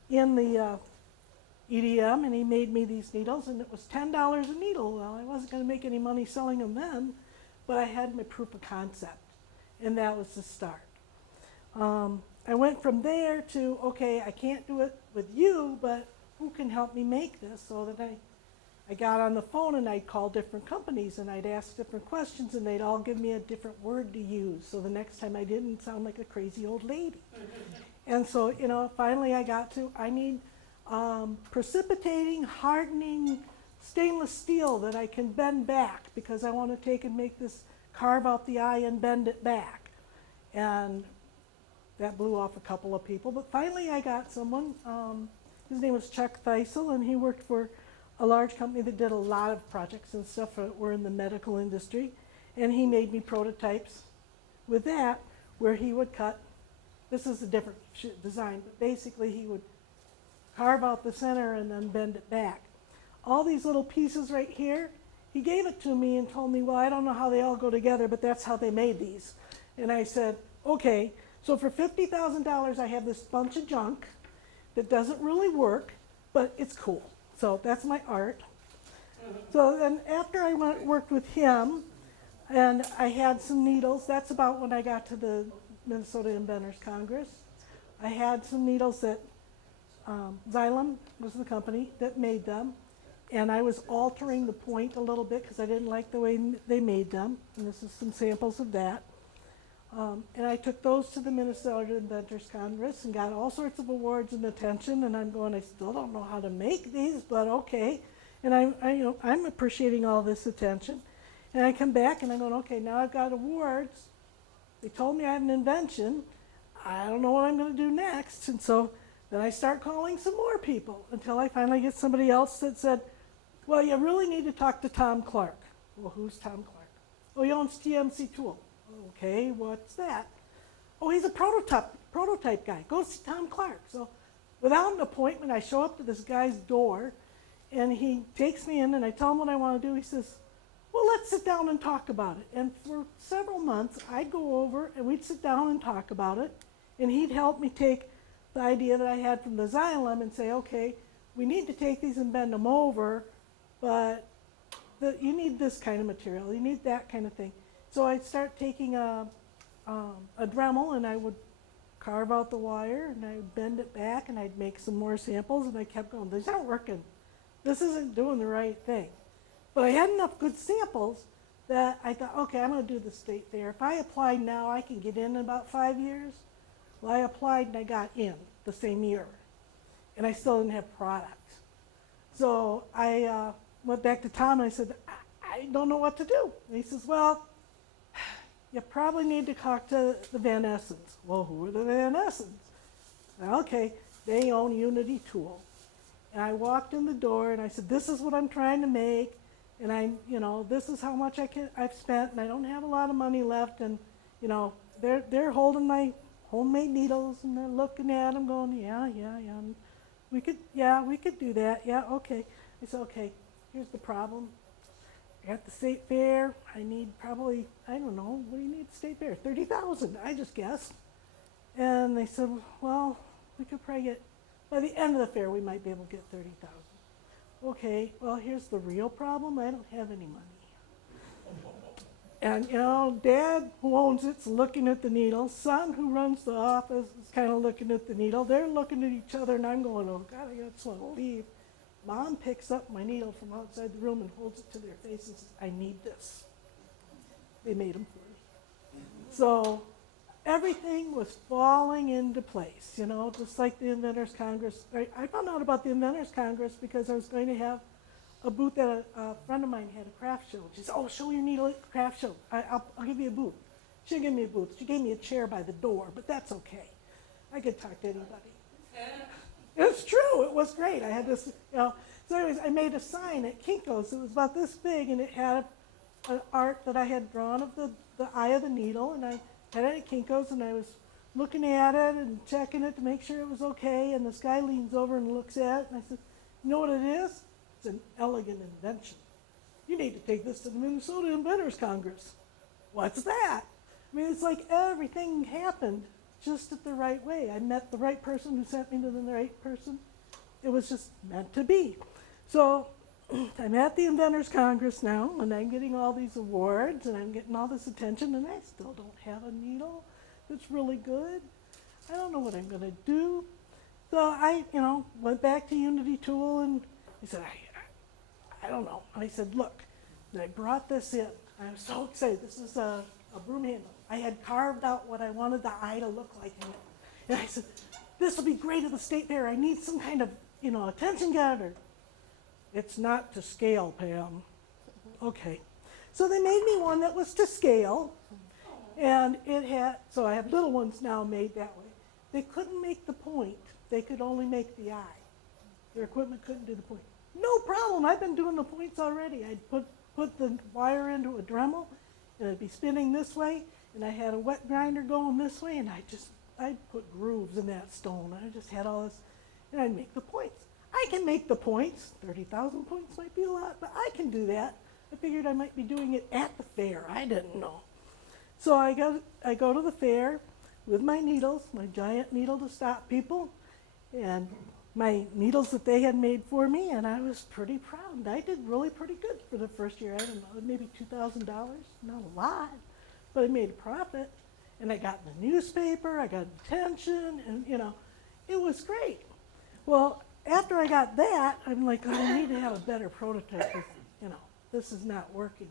in the EDM, and he made me these needles, and it was $10 a needle. Well, I wasn't going to make any money selling them then, but I had my proof of concept, and that was the start. I went from there to, okay, I can't do it with you, but who can help me make this? So that I got on the phone and I'd call different companies and I'd ask different questions and they'd all give me a different word to use. So the next time I didn't sound like a crazy old lady. And so, you know, finally I got to, I need precipitating, hardening stainless steel that I can bend back because I want to take and make this, carve out the eye and bend it back. And that blew off a couple of people. But finally I got someone, his name was Chuck Theisel, and he worked for a large company that did a lot of projects and stuff that were in the medical industry. And he made me prototypes with that where he would cut, this is a different design, but basically he would carve out the center and then bend it back. All these little pieces right here, he gave it to me and told me, well, I don't know how they all go together, but that's how they made these. And I said, okay, so for $50,000 I have this bunch of junk that doesn't really work, but it's cool. So that's my art. So then after I worked with him, and I had some needles, that's about when I got to the Minnesota Inventors Congress. I had some needles that Xylem was the company that made them, and I was altering the point a little bit because I didn't like the way they made them, and this is some samples of that. And I took those to the Minnesota Inventors Congress and got all sorts of awards and attention, and I'm going, I still don't know how to make these, but okay. And I'm appreciating all this attention. And I come back and I'm going, okay, now I've got awards. They told me I have an invention. I don't know what I'm going to do next. And so then I start calling some more people until I finally get somebody else that said, well, you really need to talk to Tom Clark. Well, who's Tom Clark? Oh, he owns TMC Tool. Okay, what's that? Oh, he's a prototype guy. Go see Tom Clark. So without an appointment, I show up to this guy's door, and he takes me in, and I tell him what I want to do. He says, well, let's sit down and talk about it. And for several months, I'd go over, and we'd sit down and talk about it, and he'd help me take the idea that I had from the Xylem and say, okay, we need to take these and bend them over, but you need this kind of material. You need that kind of thing. So I'd start taking a Dremel and I would carve out the wire and I'd bend it back and I'd make some more samples and I kept going, these aren't working. This isn't doing the right thing. But I had enough good samples that I thought, okay, I'm going to do the state fair. If I applied now, I can get in about 5 years. Well, I applied and I got in the same year. And I still didn't have product. So I went back to Tom and I said, I don't know what to do. And he says, well, you probably need to talk to the Van Essens. Well, who are the Van Essens? Okay, they own Unity Tool. And I walked in the door and I said, this is what I'm trying to make. And this is how much I've spent and I don't have a lot of money left. And, they're holding my homemade needles and they're looking at them going, yeah. We could do that. Yeah, okay. I said, okay, here's the problem. At the state fair, I need probably, I don't know, what do you need at the state fair? 30,000, I just guessed. And they said, well, we could probably get, by the end of the fair, we might be able to get 30,000. Okay, well, here's the real problem. I don't have any money. And, Dad, who owns it's looking at the needle. Son, who runs the office, is kind of looking at the needle. They're looking at each other, and I'm going, oh, God, I just want to leave. Mom picks up my needle from outside the room and holds it to their face and says, I need this. They made them for me. So everything was falling into place, just like the Inventors Congress. I found out about the Inventors Congress because I was going to have a booth that a friend of mine had a craft show. She said, oh, show your needle at the craft show. I'll give you a booth. She didn't give me a booth. She gave me a chair by the door, but that's okay. I could talk to anybody. It's true. It was great. I had this, So anyways, I made a sign at Kinko's. It was about this big, and it had an art that I had drawn of the eye of the needle, and I had it at Kinko's, and I was looking at it and checking it to make sure it was okay, and this guy leans over and looks at it, and I said, you know what it is? It's an elegant invention. You need to take this to the Minnesota Inventors Congress. What's that? I mean, it's like everything happened just at the right way. I met the right person who sent me to the right person. It was just meant to be. So I'm at the Inventors Congress now, and I'm getting all these awards, and I'm getting all this attention, and I still don't have a needle that's really good. I don't know what I'm gonna do. So I, went back to Unity Tool and I said, I don't know. And I said, look, and I brought this in. I was so excited. This is a broom handle. I had carved out what I wanted the eye to look like in it. And I said, this will be great at the state fair. I need some kind of, attention getter. It's not to scale, Pam. Okay. So they made me one that was to scale. And so I have little ones now made that way. They couldn't make the point. They could only make the eye. Their equipment couldn't do the point. No problem. I've been doing the points already. I'd put the wire into a Dremel, and it'd be spinning this way, and I had a wet grinder going this way, and I'd put grooves in that stone. I just had all this, and I'd make the points. I can make the points. 30,000 points might be a lot, but I can do that. I figured I might be doing it at the fair. I didn't know. So I go to the fair with my needles, my giant needle to stop people, and my needles that they had made for me, and I was pretty proud. I did really pretty good for the first year. I don't know, maybe $2,000, not a lot, but I made a profit, and I got in the newspaper, I got attention, and it was great. Well, after I got that, I'm like, I need to have a better prototype, because, this is not working.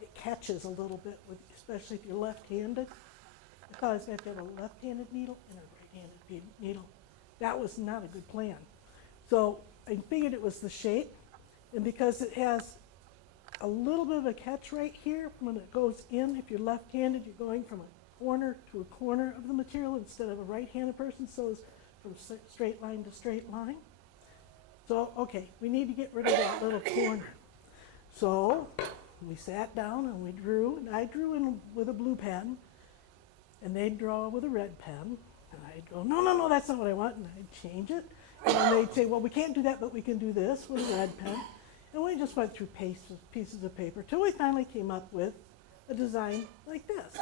It catches a little bit, especially if you're left-handed. I thought I was going to have a left-handed needle and a right-handed needle. That was not a good plan. So I figured it was the shape, and because it has a little bit of a catch right here when it goes in, if you're left-handed, you're going from a corner to a corner of the material instead of a right-handed person, so it's from straight line to straight line. So, okay, we need to get rid of that little corner. So we sat down and we drew, and I drew in with a blue pen, and they'd draw with a red pen. And I'd go, no, that's not what I want, and I'd change it. And then they'd say, well, we can't do that, but we can do this with a red pen. And we just went through pieces of paper till we finally came up with a design like this.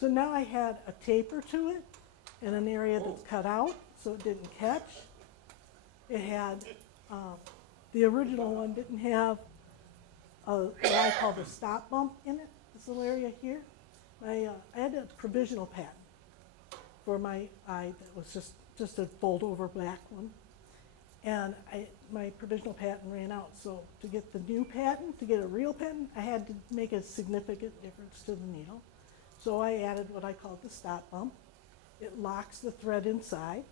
So now I had a taper to it and an area that's cut out so it didn't catch. It had, the original one didn't have what I call the stop bump in it, this little area here. I had a provisional patent for my eye that was just a fold over black one. And my provisional patent ran out, so to get the new patent, to get a real patent, I had to make a significant difference to the needle. So I added what I called the stop bump. It locks the thread inside.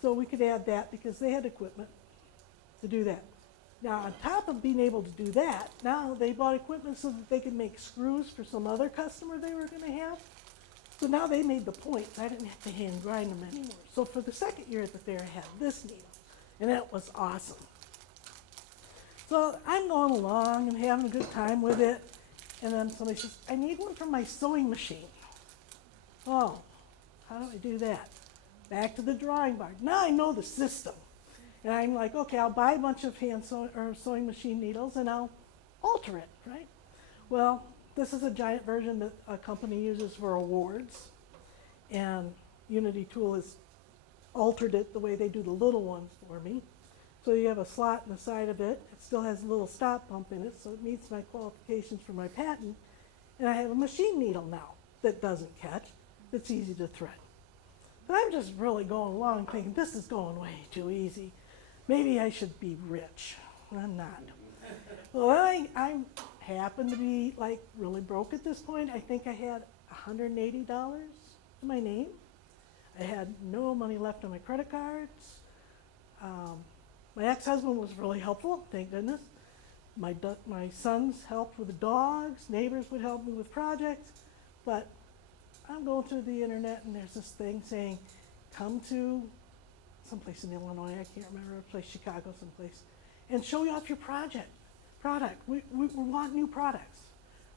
So we could add that because they had equipment to do that. Now, on top of being able to do that, now they bought equipment so that they could make screws for some other customer they were going to have. So now they made the points. I didn't have to hand grind them anymore. So for the second year at the fair, I had this needle, and that was awesome. So I'm going along and having a good time with it, and then somebody says, I need one for my sewing machine. Oh, how do I do that? Back to the drawing board. Now I know the system. And I'm like, okay, I'll buy a bunch of sewing machine needles and I'll alter it, right? Well, this is a giant version that a company uses for awards. And Unity Tool has altered it the way they do the little ones for me. So you have a slot in the side of it. It still has a little stop bump in it, so it meets my qualifications for my patent. And I have a machine needle now that doesn't catch, that's easy to thread. But I'm just really going along thinking, this is going way too easy. Maybe I should be rich. I'm not. Well, I happen to be like really broke at this point. I think I had $180 to my name. I had no money left on my credit cards. My ex-husband was really helpful, thank goodness. My sons helped with the dogs. Neighbors would help me with projects. But I'm going through the internet and there's this thing saying, come to someplace in Illinois, I can't remember, a place, Chicago someplace, and show you off your product. We want new products.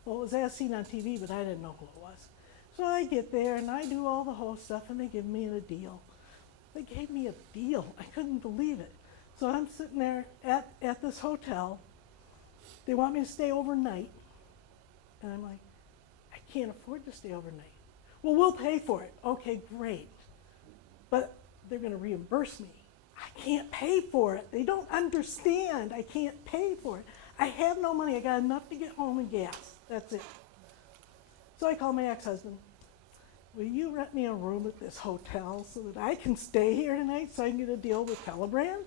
Well, it was as seen on TV, but I didn't know who it was. So I get there and I do all the whole stuff and they give me a deal. They gave me a deal. I couldn't believe it. So I'm sitting there at this hotel. They want me to stay overnight. And I'm like, I can't afford to stay overnight. Well, we'll pay for it. Okay, great. But they're going to reimburse me. I can't pay for it. They don't understand. I can't pay for it. I have no money. I got enough to get home and gas. That's it. So I call my ex-husband. will you rent me a room at this hotel so that I can stay here tonight so I can get a deal with Calibrands?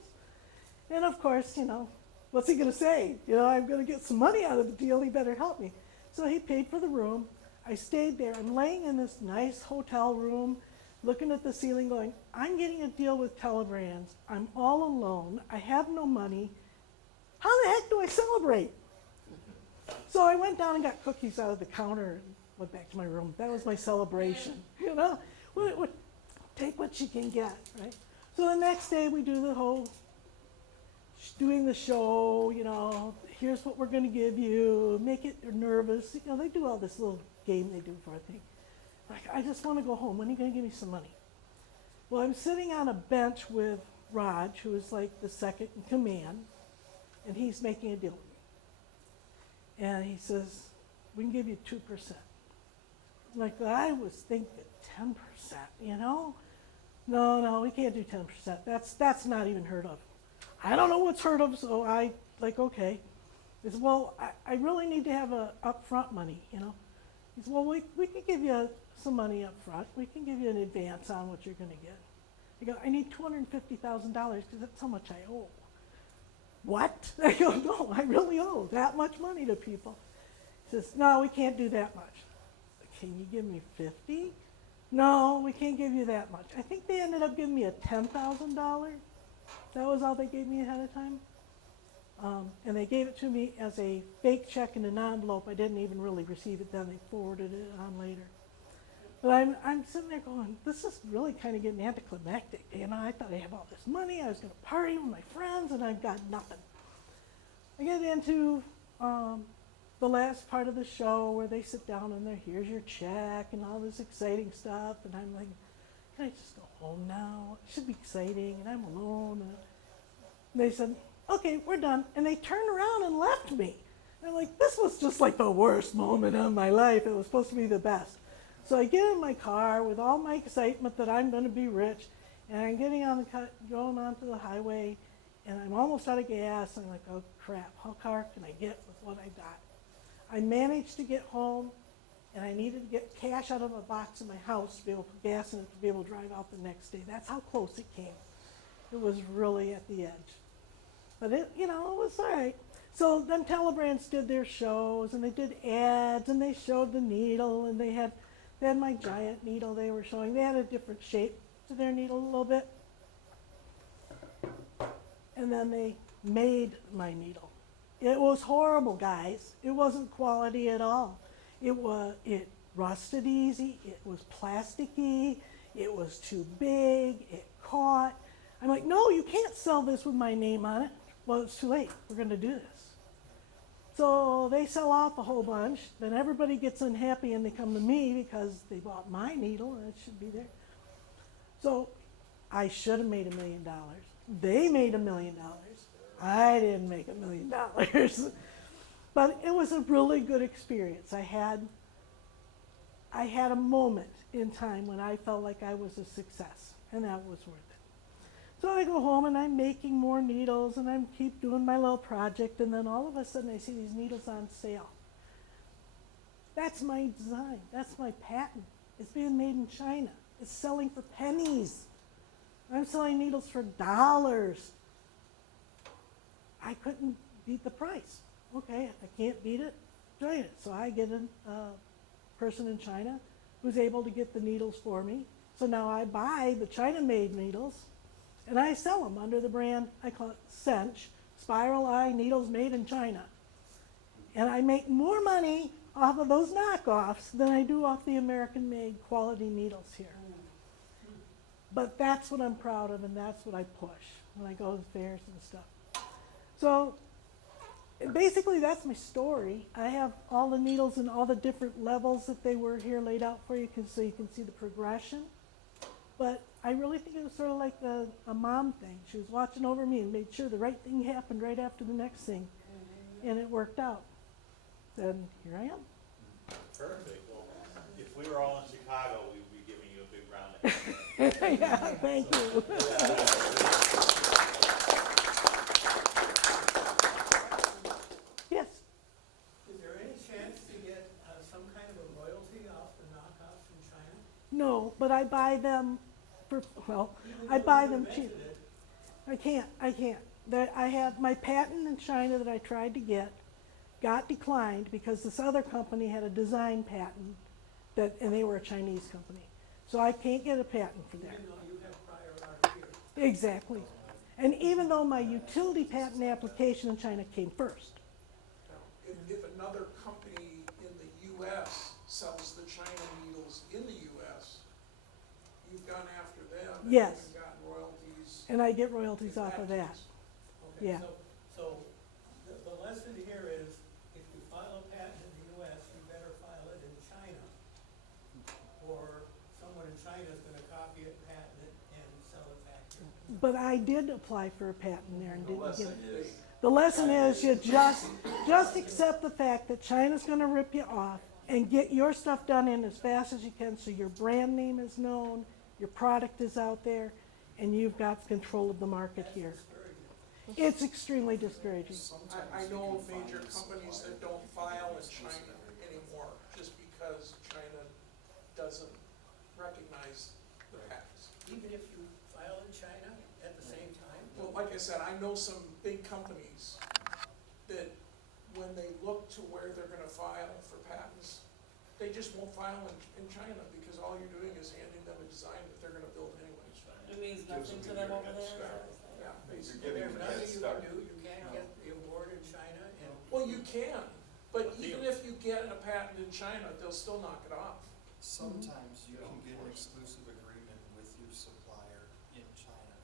And of course, you know, what's he gonna say? You know, I'm gonna get some money out of the deal, he better help me. So he paid for the room. I stayed there. I'm laying in this nice hotel room, looking at the ceiling going, I'm getting a deal with Calibrands. I'm all alone. I have no money. How the heck do I celebrate? So I went down and got cookies out of the counter and went back to my room. That was my celebration, you know? Take what you can get, right? So the next day we do the whole doing the show, you know, here's what we're going to give you, make it nervous. You know, they do all this little game they do for a thing. Like, I just want to go home. When are you going to give me some money? Well, I'm sitting on a bench with Raj, who is like the second in command, and he's making a deal with me. And he says, we can give you 2%. Like, I was thinking 10%, you know? No, we can't do 10%. That's not even heard of. I don't know what's heard of, so I, like, okay. He said, well, I really need to have a upfront money, you know? He said, well, we can give you some money up front. We can give you an advance on what you're going to get. I go, I need $250,000 because that's how much I owe. What? I go, no, I really owe that much money to people. He says, no, we can't do that much. Can you give me 50? No, we can't give you that much. I think they ended up giving me a $10,000. That was all they gave me ahead of time. And they gave it to me as a fake check in an envelope. I didn't even really receive it then. They forwarded it on later. But I'm sitting there going, this is really kind of getting anticlimactic. You know, I thought I have all this money. I was going to party with my friends, and I've got nothing. I get into the last part of the show where they sit down and they're, here's your check and all this exciting stuff. And I'm like, can I just go home now? It should be exciting, and I'm alone. And they said, okay, we're done. And they turned around and left me. And I'm like, this was just like the worst moment of my life. It was supposed to be the best. So I get in my car with all my excitement that I'm going to be rich, and I'm getting on going onto the highway, and I'm almost out of gas. I'm like, oh crap, how far can I get with what I got? I managed to get home, and I needed to get cash out of a box in my house to be able to put gas in it to be able to drive out the next day. That's how close it came. It was really at the edge. But it, you know, it was all right. So then Calibrands did their shows, and they did ads, and they showed the needle, and they had my giant needle they were showing. They had a different shape to their needle a little bit. And then they made my needle. It was horrible, guys. It wasn't quality at all. It rusted easy, it was plasticky, it was too big, it caught. I'm like, no, you can't sell this with my name on it. Well, it's too late. We're going to do this. So they sell off a whole bunch. Then everybody gets unhappy and they come to me because they bought my needle and it should be there. So I should have made $1 million. They made $1 million. I didn't make $1 million. But it was a really good experience. I had a moment in time when I felt like I was a success, and that was worth it. So I go home and I'm making more needles, and I keep doing my little project, and then all of a sudden I see these needles on sale. That's my design. That's my patent. It's being made in China. It's selling for pennies. I'm selling needles for dollars. I couldn't beat the price. Okay, if I can't beat it, join it. So I get a person in China who's able to get the needles for me. So now I buy the China-made needles, and I sell them under the brand, I call it Cinch, Spiral Eye Needles Made in China. And I make more money off of those knockoffs than I do off the American-made quality needles here. But that's what I'm proud of, and that's what I push when I go to fairs and stuff. So basically, that's my story. I have all the needles and all the different levels that they were here laid out for you, so you can see the progression. But I really think it was sort of like a mom thing. She was watching over me and made sure the right thing happened right after the next thing. And it worked out. Then here I am. Perfect. Well, if we were all in Chicago, we would be giving you a big round of applause. Yeah, thank you. Yes? Is there any chance to get some kind of a royalty off the knockoffs from China? No, buy them for, well, I buy them cheap. I can't. I have my patent in China that I tried to get, got declined because this other company had a design patent and they were a Chinese company. So I can't get a patent for that. Even though you have prior art here. Exactly. And even though my utility patent application in China came first. If another company in the US sells the China needles in the US, you've gone after them. And Yes. you've gotten royalties. And I get royalties off of that. Okay, Yeah. so the lesson here is, if you file a patent in the US, you better file it in China. Or someone in China is gonna copy it, patent it, and sell it back here. But I did apply for a patent there and The didn't get lesson it. is, The lesson is you just accept the fact that China's gonna rip you off and get your stuff done in as fast as you can so your brand name is known, your product is out there, and you've got control of the market here. It's extremely discouraging. I know of major companies that don't file in China anymore, just because China doesn't recognize the patents. Even if you file in China at the same time? Well, like I said, I know some big companies that when they look to where they're gonna file for patents, they just won't file in China because all you're doing is handing them a design that they're gonna build anyways. It means nothing to them over there. Yeah, you're basically. giving There's them a nothing head you start. can do, you can't get the award in China, and Well, you can, but even if you get a patent in China, they'll still knock it off. Sometimes you can get an exclusive agreement with your supplier in China,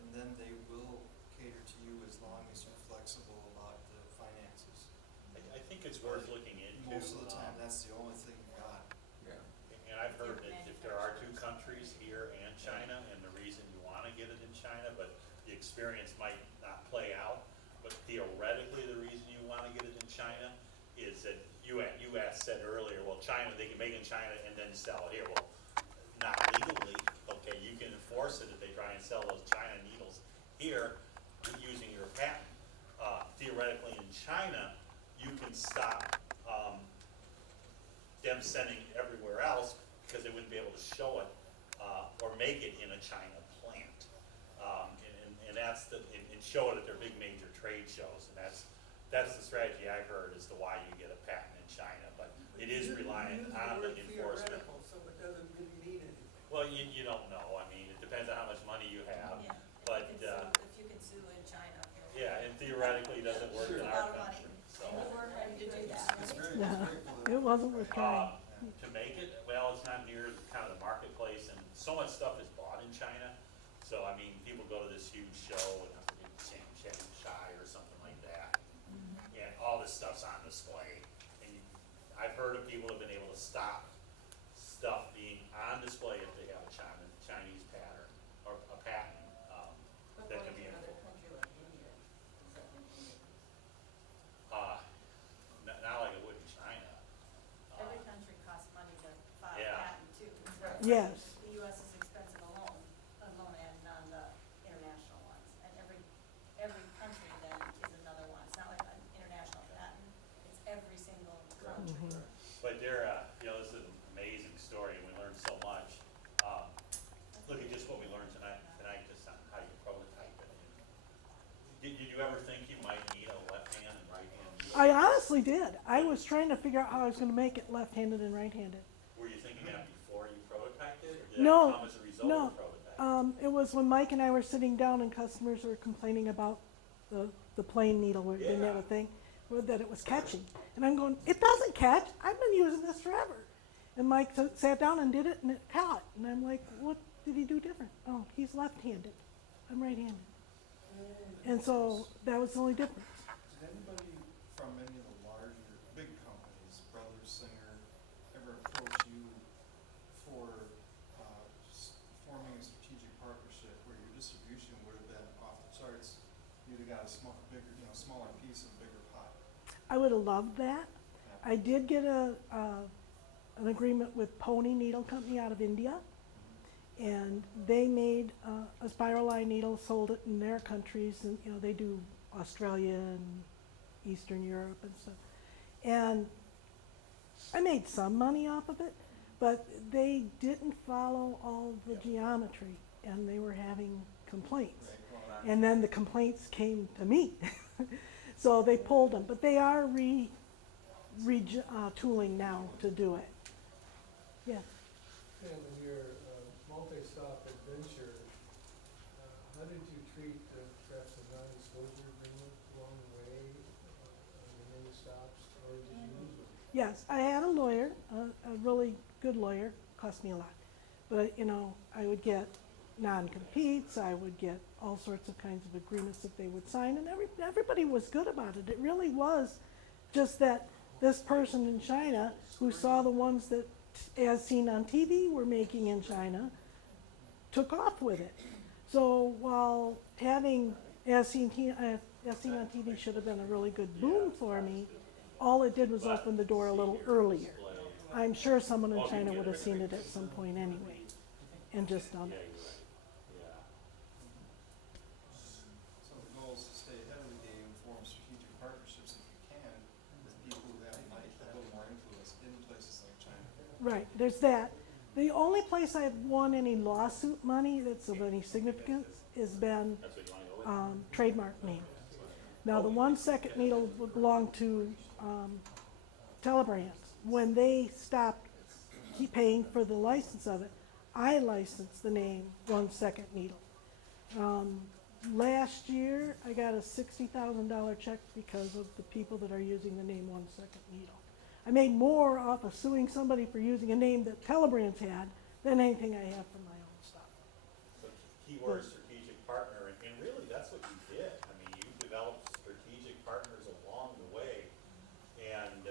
and then they will cater to you as long as you're flexible about the finances. I think it's worth looking into. Most of the time, that's the only thing you got. Yeah. And I've heard that if there are two countries here and China, and the reason you wanna get it in China, but the experience might not play out, but theoretically, the reason you wanna get it in China is that you said earlier, well, China, they can make it in China and then sell it here. Well, not legally, okay, you can enforce it if they try and sell those China needles here using your patent. Theoretically, in China, you can stop, them sending it everywhere else because they wouldn't be able to show it, or make it in a China plant. And that's and show it at their big major trade shows, and that's the strategy I've heard as to why you get a patent in China, but it is reliant on the enforcement. theoretical, so it doesn't really mean anything. Well, you don't know, I mean, it depends on how much money you have, Yeah. but, If you can sue in China. yeah, and theoretically, it doesn't work in A our lot of money. country, so. And we weren't ready to do that. It's very, No, it's very political. it wasn't worth trying. To make it, well, it's not near kind of the marketplace, and so much stuff is bought in China. So, I mean, people go to this huge show, and I forget, Shanghai or something like that. And all this stuff's on display. And I've heard of people have been able to stop stuff being on display if they have a Chinese pattern, or a patent, But that going can be to another enforced. country like India, is that making it? Not like it would in China. Every country costs money to file a Yeah. patent too. Yes. The US is expensive alone, and on the international ones. And every country then is another one. It's not like an international patent, it's every single country. But this is an amazing story, and we learned so much. Look at just what we learned tonight, just on how you prototype it. Did you ever think you might need a left hand and right hand? I honestly did. I was trying to figure out how I was gonna make it left-handed and right-handed. Were you thinking that before you prototyped it, or did No, that come as a result no. of prototyping? It was when Mike and I were sitting down and customers were complaining about the plain needle where it didn't have a thing, that it was catching. And I'm going, it doesn't catch. I've been using this forever. And Mike sat down and did it, and it caught. And I'm like, what did he do different? Oh, he's left-handed. I'm right-handed. And so that was the only difference. Did anybody from any of the larger, big companies, Brothers, Singer, ever approach you for forming a strategic partnership where your distribution would have been off the charts? You'd have got a smaller piece of bigger pie. I would have loved that. I did get an agreement with Pony Needle Company out of India, and they made a spiral line needle, sold it in their countries, and they do Australia and Eastern Europe and stuff. And I made some money off of it, but they didn't follow all the geometry, and they were having complaints. And then the complaints came to me. So they pulled them, but they are retooling now to do it. Yes. And in your multi-stop adventure, how did you treat perhaps a non-disclosure agreement along the way on the many stops, or did you use them? Yes, I had a lawyer, a really good lawyer, cost me a lot. But, you know, I would get non-competes, I would get all sorts of kinds of agreements that they would sign, and everybody was good about it. It really was just that this person in China who saw the ones that, as seen on TV, were making in China, took off with it. So while having as seen on TV should have been a really good boom for me, all it did was open the door a little earlier. I'm sure someone in China would have seen it at some point anyway, and just done it. So the goal is to stay ahead of the game, form strategic partnerships if you can, with people who have might a little more influence in places like China. Right, there's that. The only place I've won any lawsuit money that's of any significance has been trademark name. Now, the 1 second needle would belong to Telebrands. When they stopped paying for the license of it, I licensed the name 1 second needle. Last year, I got a $60,000 check because of the people that are using the name 1 second needle. I made more off of suing somebody for using a name that Telebrands had than anything I have for my own stuff. So keyword strategic partner, and really that's what you did. I mean, you developed strategic partners along the way, and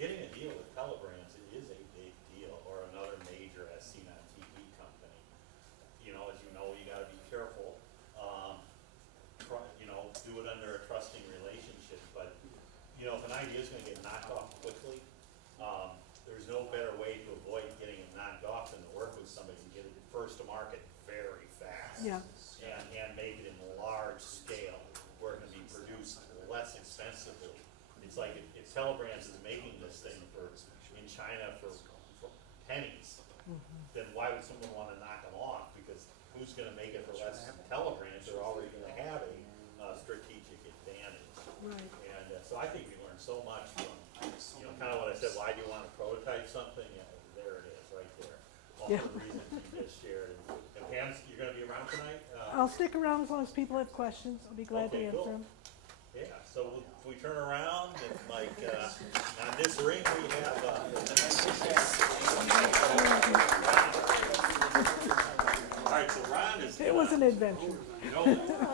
getting a deal with Telebrands is a big deal, or another major as seen on TV company. You know, as you know, you gotta be careful. You know, do it under a trusting relationship, but you know, if an idea is gonna get knocked off quickly, there's no better way to avoid getting it knocked off than to work with somebody and get it first to market very fast. Yeah. And make it in large scale, where it can be produced less expensively. It's like if Telebrands is making this thing in China for pennies, then why would someone wanna knock them off? Because who's gonna make it for less than Telebrands? They're already gonna have a strategic advantage. Right. And so I think we learned so much from, you know, kind of what I said, why do you want to prototype something? Yeah, there it is, right there. All Yeah. the reasons you just shared. And Pam, you're going to be around tonight? I'll stick around as long as people have questions. I'll be glad to Okay, answer cool. them. Yeah, so if we turn around, and like, on this ring, we have, all right, so Ron is. It was an adventure. You know,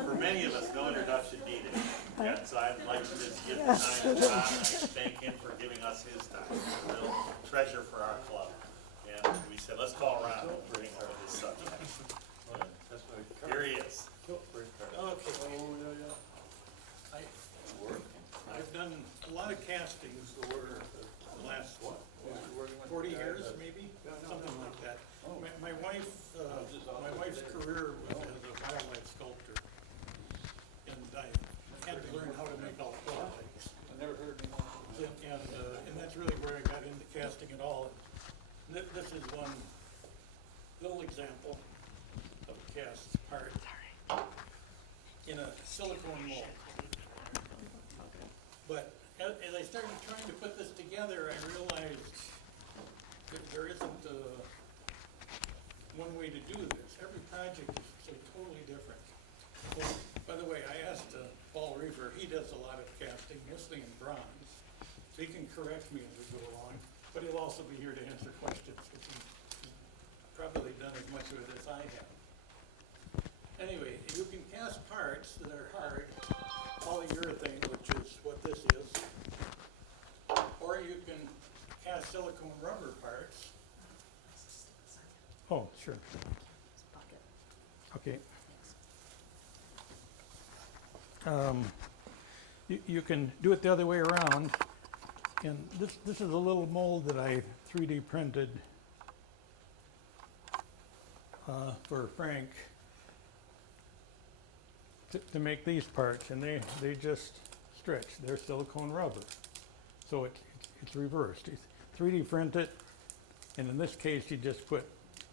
for many of us, no introduction needed. And so I'd like to just give the time to Ron and thank him for giving us his time. He's a real treasure for our club. And we said, let's call Ron and bring over this subject. Here he is. Okay. I've done a lot of castings over the last, 40 years maybe, something like that. My wife's career was as a wildlife sculptor, and I had to learn how to make all prototypes. I never heard anyone. And that's really where I got into casting at all. This is one little example of a cast part in a silicone mold. But as I started trying to put this together, I realized that there isn't one way to do this. Every project is so totally different. So, by the way, I asked Paul Reefer, he does a lot of casting, mostly in bronze, so he can correct me as we go along, but he'll also be here to answer questions, because he's probably done as much of it as I have. Anyway, you can cast parts that are hard, polyurethane, which is what this is, or you can cast silicone rubber parts. Oh, sure. Okay. You can do it the other way around, and this is a little mold that I 3D printed for Frank to make these parts, and they just stretch. They're silicone rubber, so it's reversed. You 3D print it, And in this case, you just put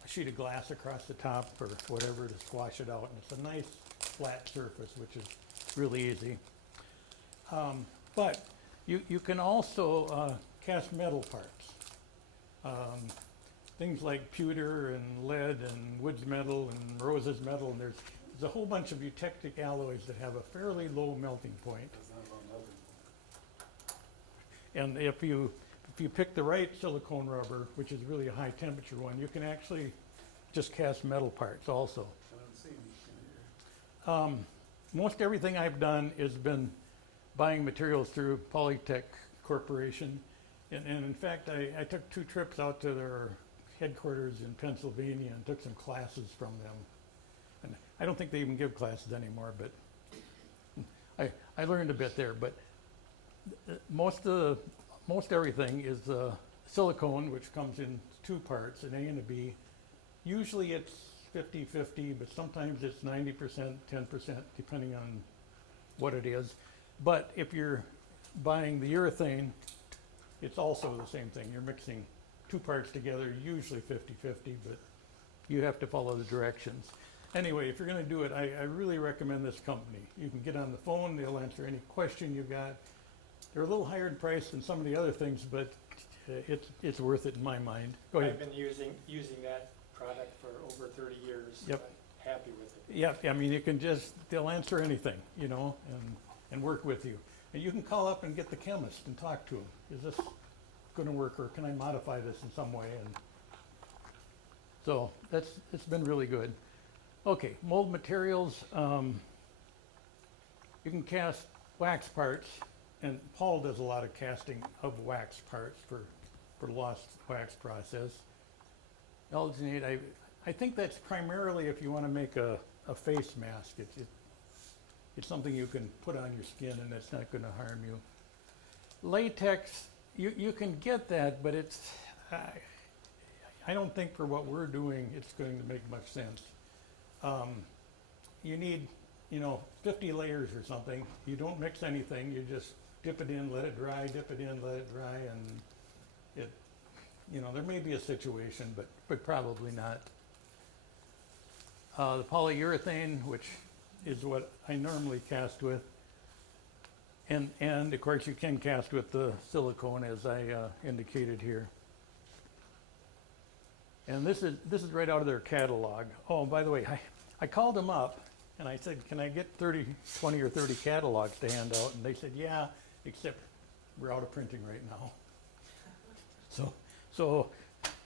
a sheet of glass across the top or whatever to squash it out. And it's a nice flat surface, which is really easy. But you can also cast metal parts. Things like pewter and lead and Woods metal and Rose's metal. And there's a whole bunch of eutectic alloys that have a fairly low melting point. And if you pick the right silicone rubber, which is really a high temperature one, you can actually just cast metal parts also. Most everything I've done has been buying materials through Polytech Corporation. And in fact, I took 2 trips out to their headquarters in Pennsylvania and took some classes from them. And I don't think they even give classes anymore, but I learned a bit there. But most everything is silicone, which comes in 2 parts, an A and a B. Usually it's 50-50, but sometimes it's 90%, 10%, depending on what it is. But if you're buying the urethane, it's also the same thing. You're mixing 2 parts together, usually 50-50, but you have to follow the directions. Anyway, if you're going to do it, I really recommend this company. You can get on the phone, they'll answer any question you've got. They're a little higher in price than some of the other things, but it's worth it in my mind. Go ahead. I've been using that product for over 30 years. Yep. I'm happy with it. Yeah, I mean, you can they'll answer anything, you know, and work with you. And you can call up and get the chemist and talk to him. Is this going to work, or can I modify this in some way? And so it's been really good. Okay, mold materials. You can cast wax parts, and Paul does a lot of casting of wax parts for the lost wax process. Alginate, I think that's primarily if you want to make a face mask. It's something you can put on your skin and it's not going to harm you. Latex, you can get that, but it's, I don't think for what we're doing it's going to make much sense. You need, 50 layers or something. You don't mix anything, you just dip it in, let it dry, dip it in, let it dry, and there may be a situation, but probably not. The polyurethane, which is what I normally cast with, and of course you can cast with the silicone as I indicated here. And this is right out of their catalog. Oh, by the way, I called them up and I said, can I get 20 or 30 catalogs to hand out? And they said, yeah, except we're out of printing right now. So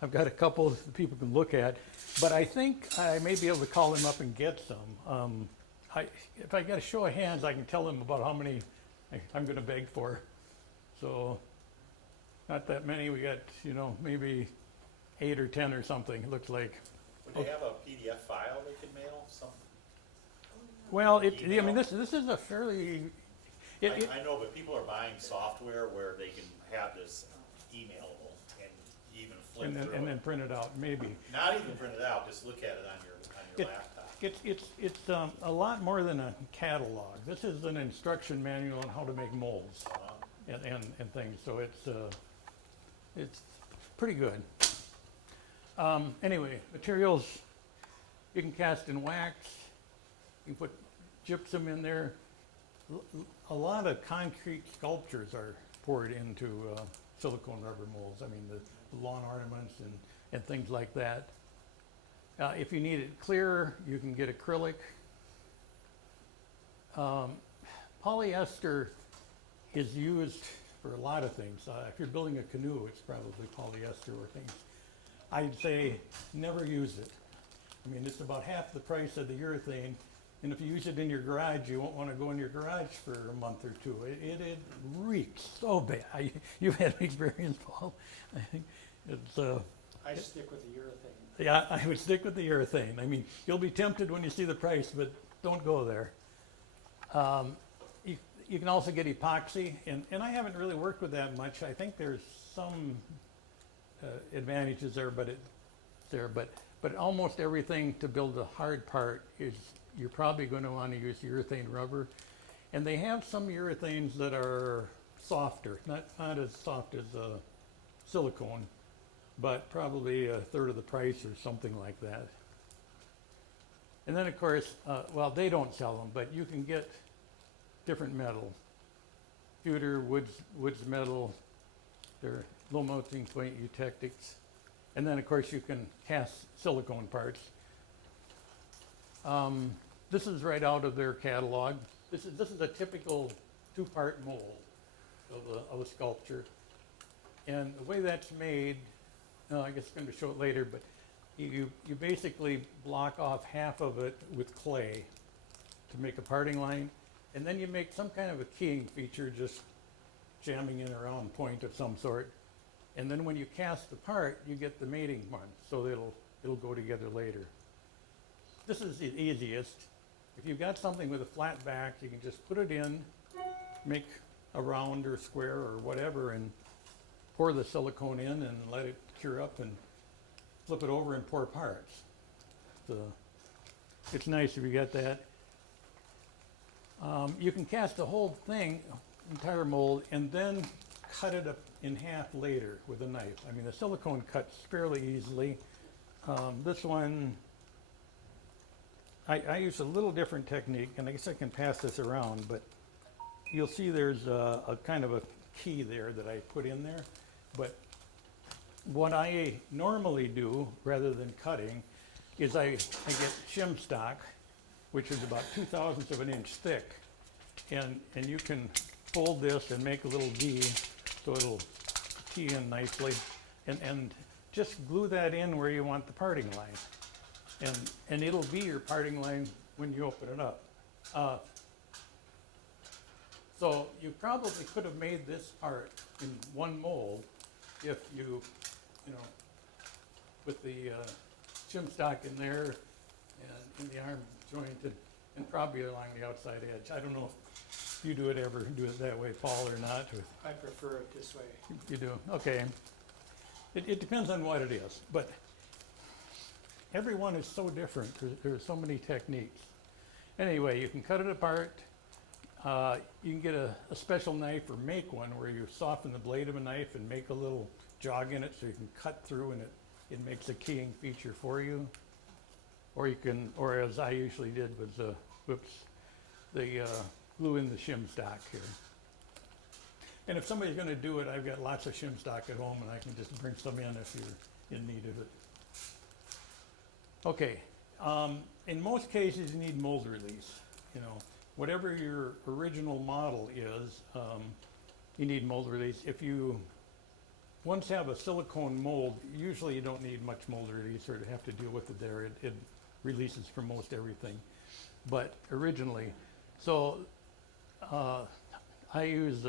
I've got a couple that people can look at, but I think I may be able to call them up and get some. If I get a show of hands, I can tell them about how many I'm going to beg for. So not that many. We got, maybe 8 or 10 or something, it looks like. Would they have a PDF file they could mail? Well, this is a fairly... I know, but people are buying software where they can have this emailable and even flip through and it. then print it out, maybe. Not even print it out, just look at it on your laptop. It's a lot more than a catalog. This is an instruction manual on how to make molds and things. So it's pretty good. Anyway, materials, you can cast in wax. You can put gypsum in there. A lot of concrete sculptures are poured into silicone rubber molds. I mean, the lawn ornaments and things like that. If you need it clearer, you can get acrylic. Polyester is used for a lot of things. If you're building a canoe, it's probably polyester or things. I'd say never use it. I mean, it's about half the price of the urethane, and if you use it in your garage, you won't want to go in your garage for a month or 2. It reeks so bad. You've had experience, Paul. I think it's. I stick with the urethane. Yeah, I would stick with the urethane. I mean, you'll be tempted when you see the price, but don't go there. You can also get epoxy, and I haven't really worked with that much. I think there's some advantages there, but almost everything to build a hard part is you're probably going to want to use urethane rubber, and they have some urethanes that are softer, not as soft as silicone, but probably a third of the price or something like that. And then, of course, well, they don't sell them, but you can get different metal. Pewter, woods metal, they're low melting point eutectics. And then, of course, you can cast silicone parts. This is right out of their catalog. This is a typical two-part mold of a sculpture. And the way that's made, I guess I'm going to show it later, but you basically block off half of it with clay to make a parting line. And then you make some kind of a keying feature, just jamming in a round point of some sort. And then when you cast the part, you get the mating one, so it'll go together later. This is the easiest. If you've got something with a flat back, you can just put it in, make a round or square or whatever, and pour the silicone in and let it cure up and flip it over and pour parts. So it's nice if you got that. You can cast the whole thing, entire mold, and then cut it up in half later with a knife. I mean, the silicone cuts fairly easily. This one, I use a little different technique, and I guess I can pass this around, but you'll see there's a kind of a key there that I put in there. But what I normally do, rather than cutting, is I get shim stock, which is about 2/1000 of an inch thick, and you can fold this and make a little V so it'll key in nicely, and just glue that in where you want the parting line, and it'll be your parting line when you open it up. So you probably could have made this part in one mold if you with the shim stock in there and in the arm joint and probably along the outside edge. I don't know if you do it that way, Paul, or not. Or I prefer it this way. you do? Okay. It depends on what it is, but everyone is so different. There's so many techniques. Anyway, you can cut it apart. You can get a special knife or make one where you soften the blade of a knife and make a little jog in it so you can cut through and it makes a keying feature for you. Or you can, or as I usually did was, glue in the shim stock here. And if somebody's going to do it, I've got lots of shim stock at home and I can just bring some in if you're in need of it. Okay, in most cases you need mold release. Whatever your original model is, you need mold release. If you once have a silicone mold, usually you don't need much mold release or to have to deal with it there. It releases from most everything. But originally, so I use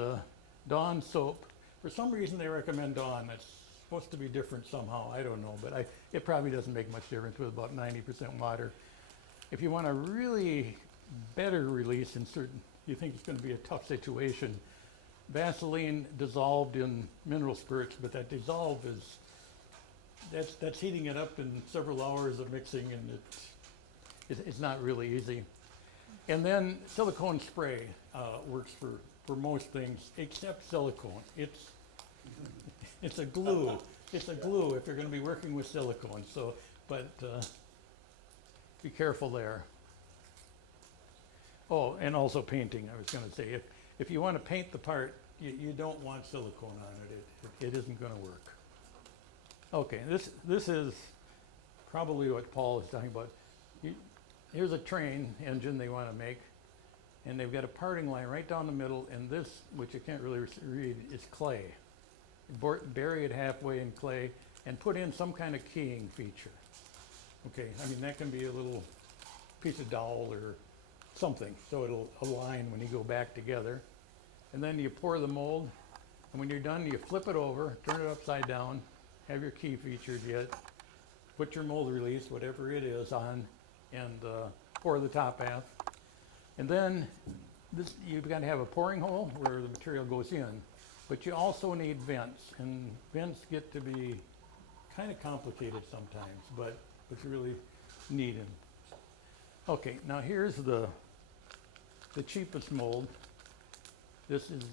Dawn soap. For some reason they recommend Dawn. It's supposed to be different somehow, I don't know, but it probably doesn't make much difference with about 90% water. If you want a really better release in certain, you think it's going to be a tough situation, Vaseline dissolved in mineral spirits, but that dissolve that's heating it up in several hours of mixing, and it's not really easy. And then silicone spray works for most things except silicone. It's a glue. It's a glue if you're going to be working with silicone. So, but be careful there. Oh, and also painting. I was going to say, if you want to paint the part, you don't want silicone on it. It isn't going to work. Okay, this is probably what Paul is talking about. Here's a train engine they want to make, and they've got a parting line right down the middle, and this, which you can't really read, is clay. Bury it halfway in clay and put in some kind of keying feature. Okay, I mean, that can be a little piece of dowel or something, so it'll align when you go back together. And then you pour the mold, and when you're done, you flip it over, turn it upside down, have your key featured yet, put your mold release, whatever it is, on, and pour the top half. And then you've got to have a pouring hole where the material goes in, but you also need vents, and vents get to be kind of complicated sometimes, but you really need them. Okay, now here's the cheapest mold. This is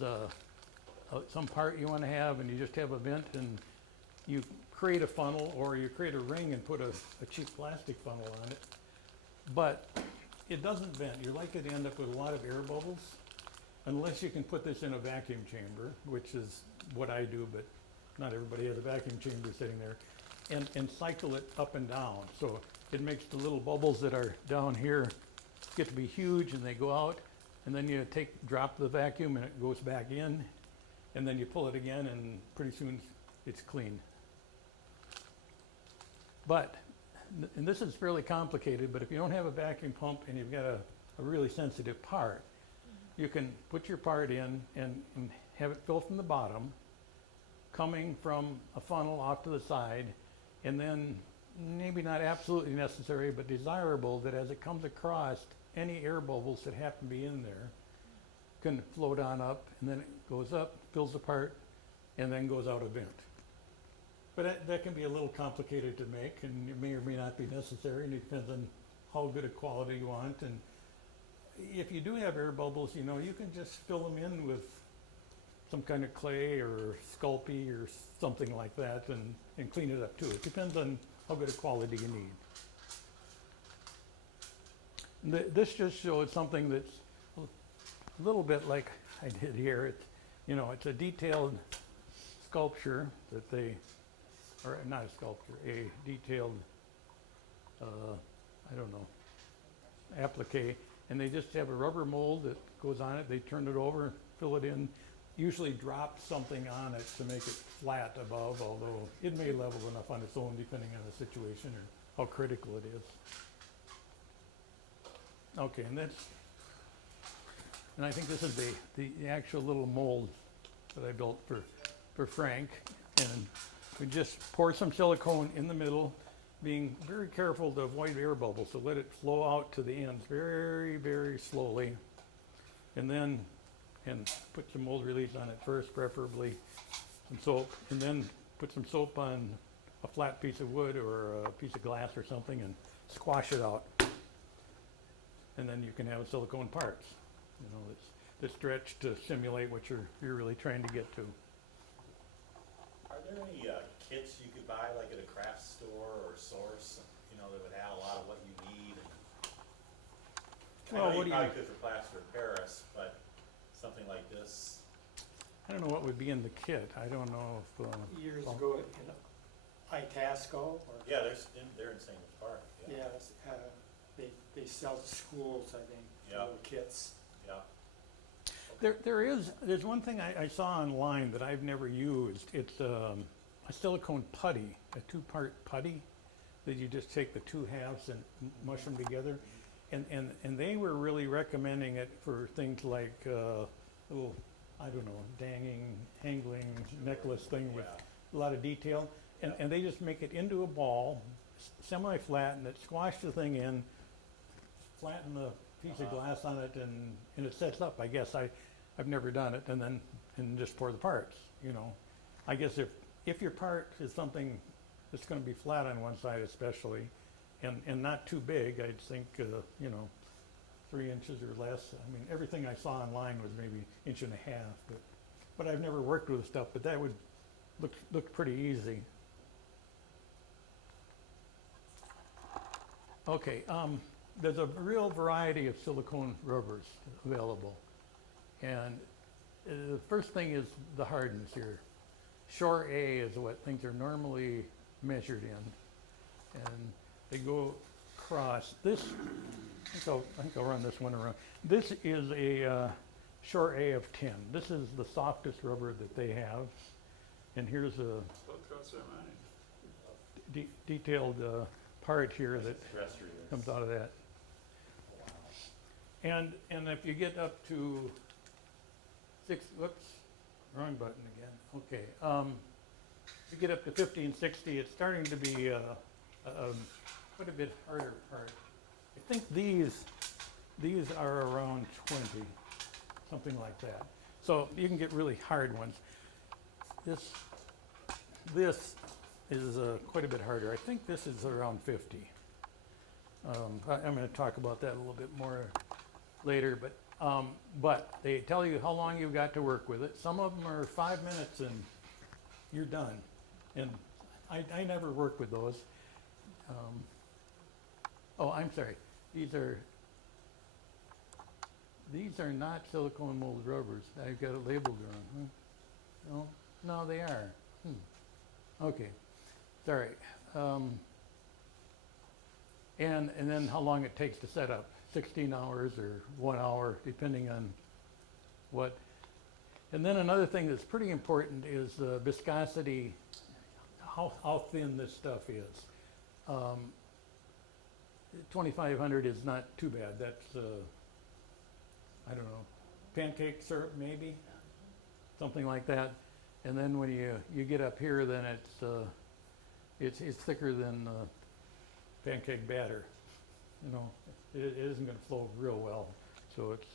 some part you want to have, and you just have a vent, and you create a funnel, or you create a ring and put a cheap plastic funnel on it, but it doesn't vent. You're likely to end up with a lot of air bubbles, unless you can put this in a vacuum chamber, which is what I do, but not everybody has a vacuum chamber sitting there, and cycle it up and down. So it makes the little bubbles that are down here get to be huge, and they go out, and then you drop the vacuum and it goes back in, and then you pull it again, and pretty soon it's clean. But, and this is fairly complicated, but if you don't have a vacuum pump and you've got a really sensitive part, you can put your part in and have it fill from the bottom, coming from a funnel off to the side, and then maybe not absolutely necessary, but desirable that as it comes across, any air bubbles that happen to be in there can float on up, and then it goes up, fills the part, and then goes out a vent. But that can be a little complicated to make, and it may or may not be necessary, and it depends on how good a quality you want. And if you do have air bubbles, you know, you can just fill them in with some kind of clay or Sculpey or something like that, and clean it up too. It depends on how good a quality you need. This just shows something that's a little bit like I did here. It's, you know, it's a detailed sculpture that they, or not a sculpture, a detailed, I don't know, applique, and they just have a rubber mold that goes on it. They turn it over, fill it in, usually drop something on it to make it flat above, although it may level enough on its own depending on the situation or how critical it is. Okay, and I think this is the actual little mold that I built for Frank, and we just pour some silicone in the middle, being very careful to avoid air bubbles, so let it flow out to the ends very, very slowly, and then put some mold release on it first, preferably some soap, and then put some soap on a flat piece of wood or a piece of glass or something and squash it out. And then you can have silicone parts, you know, that's stretched to simulate what you're really trying to get to. Are there any kits you could buy, like at a craft store or source, you know, that would have a lot of what you need? Well, I know what you do you? probably could for plaster of Paris, but something like this. I don't know what would be in the kit. I don't know if. Years ago, in Itasco, or, Yeah, they're in St. Louis Park. Yeah. yeah, it's, they sell to schools, I think, Yeah. little kits. Yeah. There's one thing I saw online that I've never used. It's a silicone putty, a two-part putty that you just take the two halves and mush them together. And they were really recommending it for things like little, I don't know, hanging necklace thing with a lot of detail. And they just make it into a ball, semi-flatten it, squash the thing in, flatten the piece of glass on it, and it sets up. I guess I've never done it, and just pour the parts. You know, I guess if your part is something that's going to be flat on one side, especially, and not too big, I'd think 3 inches or less. I mean, everything I saw online was maybe 1.5 inches, but I've never worked with stuff. But that would look pretty easy. Okay. There's a real variety of silicone rubbers available. And the first thing is the hardness here. Shore A is what things are normally measured in. And they go across. I think I'll run this one around. This is a Shore A of 10. This is the softest rubber that they have. And here's a detailed part here that comes out of that. And if you get up to wrong button again. Okay. If you get up to 50 and 60, it's starting to be quite a bit harder part. I think these are around 20, something like that. So you can get really hard ones. This is quite a bit harder. I think this is around 50. I'm going to talk about that a little bit more later, but they tell you how long you've got to work with it. Some of them are 5 minutes and you're done. And I never work with those. Oh, I'm sorry. These are not silicone molded rubbers. I've got it labeled wrong. Huh? No, they are. Okay, sorry. And then how long it takes to set up? 16 hours or 1 hour, depending on what. And then another thing that's pretty important is viscosity, how thin this stuff is. 2,500 is not too bad. That's, I don't know, pancake syrup maybe, something like that. And then when you get up here, then it's thicker than pancake batter. You know, it isn't going to flow real well, so it's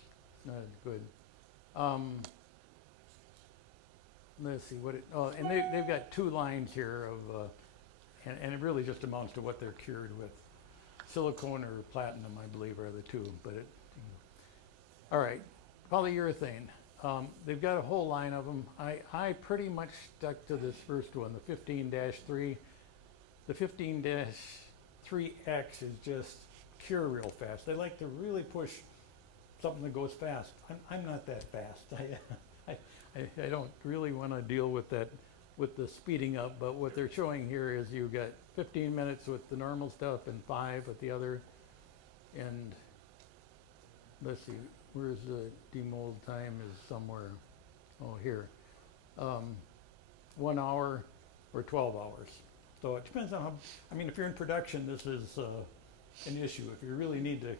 not good. Let's see what it. Oh, and they've got 2 lines here of, and it really just amounts to what they're cured with. Silicone or platinum, I believe, are the 2. But all right, polyurethane. They've got a whole line of them. I pretty much stuck to this first one, the 15-3. The 15-3X is just cure real fast. They like to really push something that goes fast. I'm not that fast. I don't really want to deal with that, with the speeding up, but what they're showing here is you got 15 minutes with the normal stuff and 5 with the other. And let's see, where's the demold time is somewhere. Oh, here. 1 hour or 12 hours. So it depends on how, I mean, if you're in production, this is an issue. If you really need to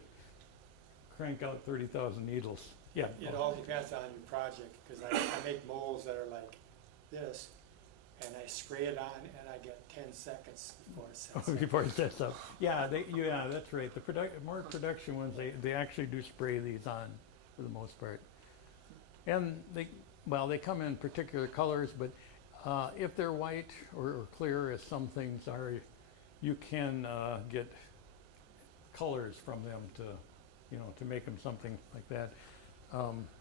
crank out 30,000 needles. Yeah. It all depends on your project, because I make molds that are like this, and I spray it on, and I get 10 seconds before it sets up. Before it sets up. Yeah, yeah, that's right. The more production ones, they actually do spray these on for the most part. And they come in particular colors, but if they're white or clear, as some things are, you can get colors from them to make them something like that.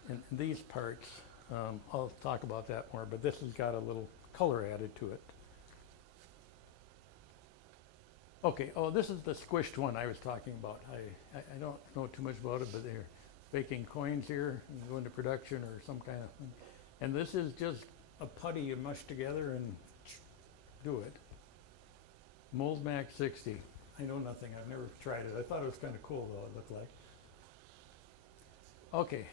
And these parts, I'll talk about that more, but this has got a little color added to it. Okay, oh, this is the squished one I was talking about. I don't know too much about it, but they're baking coins here and go into production or some kind of thing. And this is just a putty you mush together and do it. Mold Max 60. I know nothing, I've never tried it. I thought it was kind of cool though, it looked like. Okay,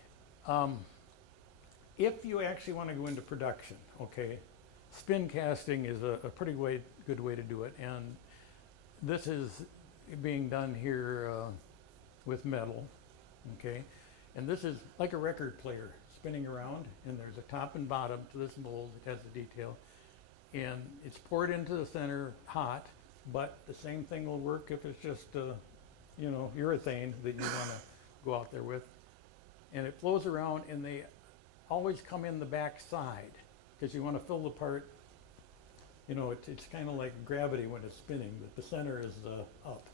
if you actually want to go into production, okay, spin casting is a pretty good way to do it, and this is being done here with metal, okay, and this is like a record player spinning around, and there's a top and bottom to this mold. It has the detail, and it's poured into the center hot, but the same thing will work if it's just urethane that you want to go out there with. And it flows around, and they always come in the back side because you want to fill the part. It's kind of like gravity when it's spinning, that the center is up.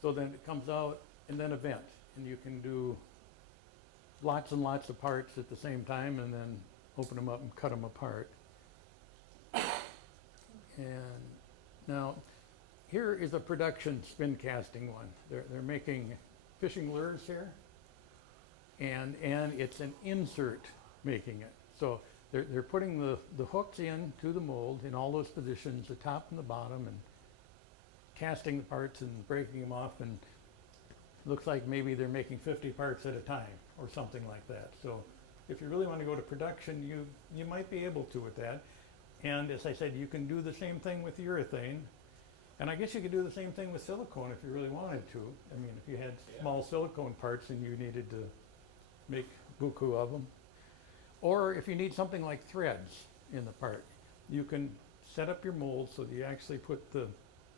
So then it comes out, and then a vent, and you can do lots and lots of parts at the same time, and then open them up and cut them apart. And now, here is a production spin casting one. They're making fishing lures here. And it's an insert making it. So they're putting the hooks in to the mold in all those positions, the top and the bottom, and casting the parts and breaking them off, and looks like maybe they're making 50 parts at a time or something like that. So if you really want to go to production, you might be able to with that. And as I said, you can do the same thing with urethane. And I guess you could do the same thing with silicone if you really wanted to. I mean, if you had small silicone parts and you needed to make buku of them. Or if you need something like threads in the part, you can set up your mold so that you actually put the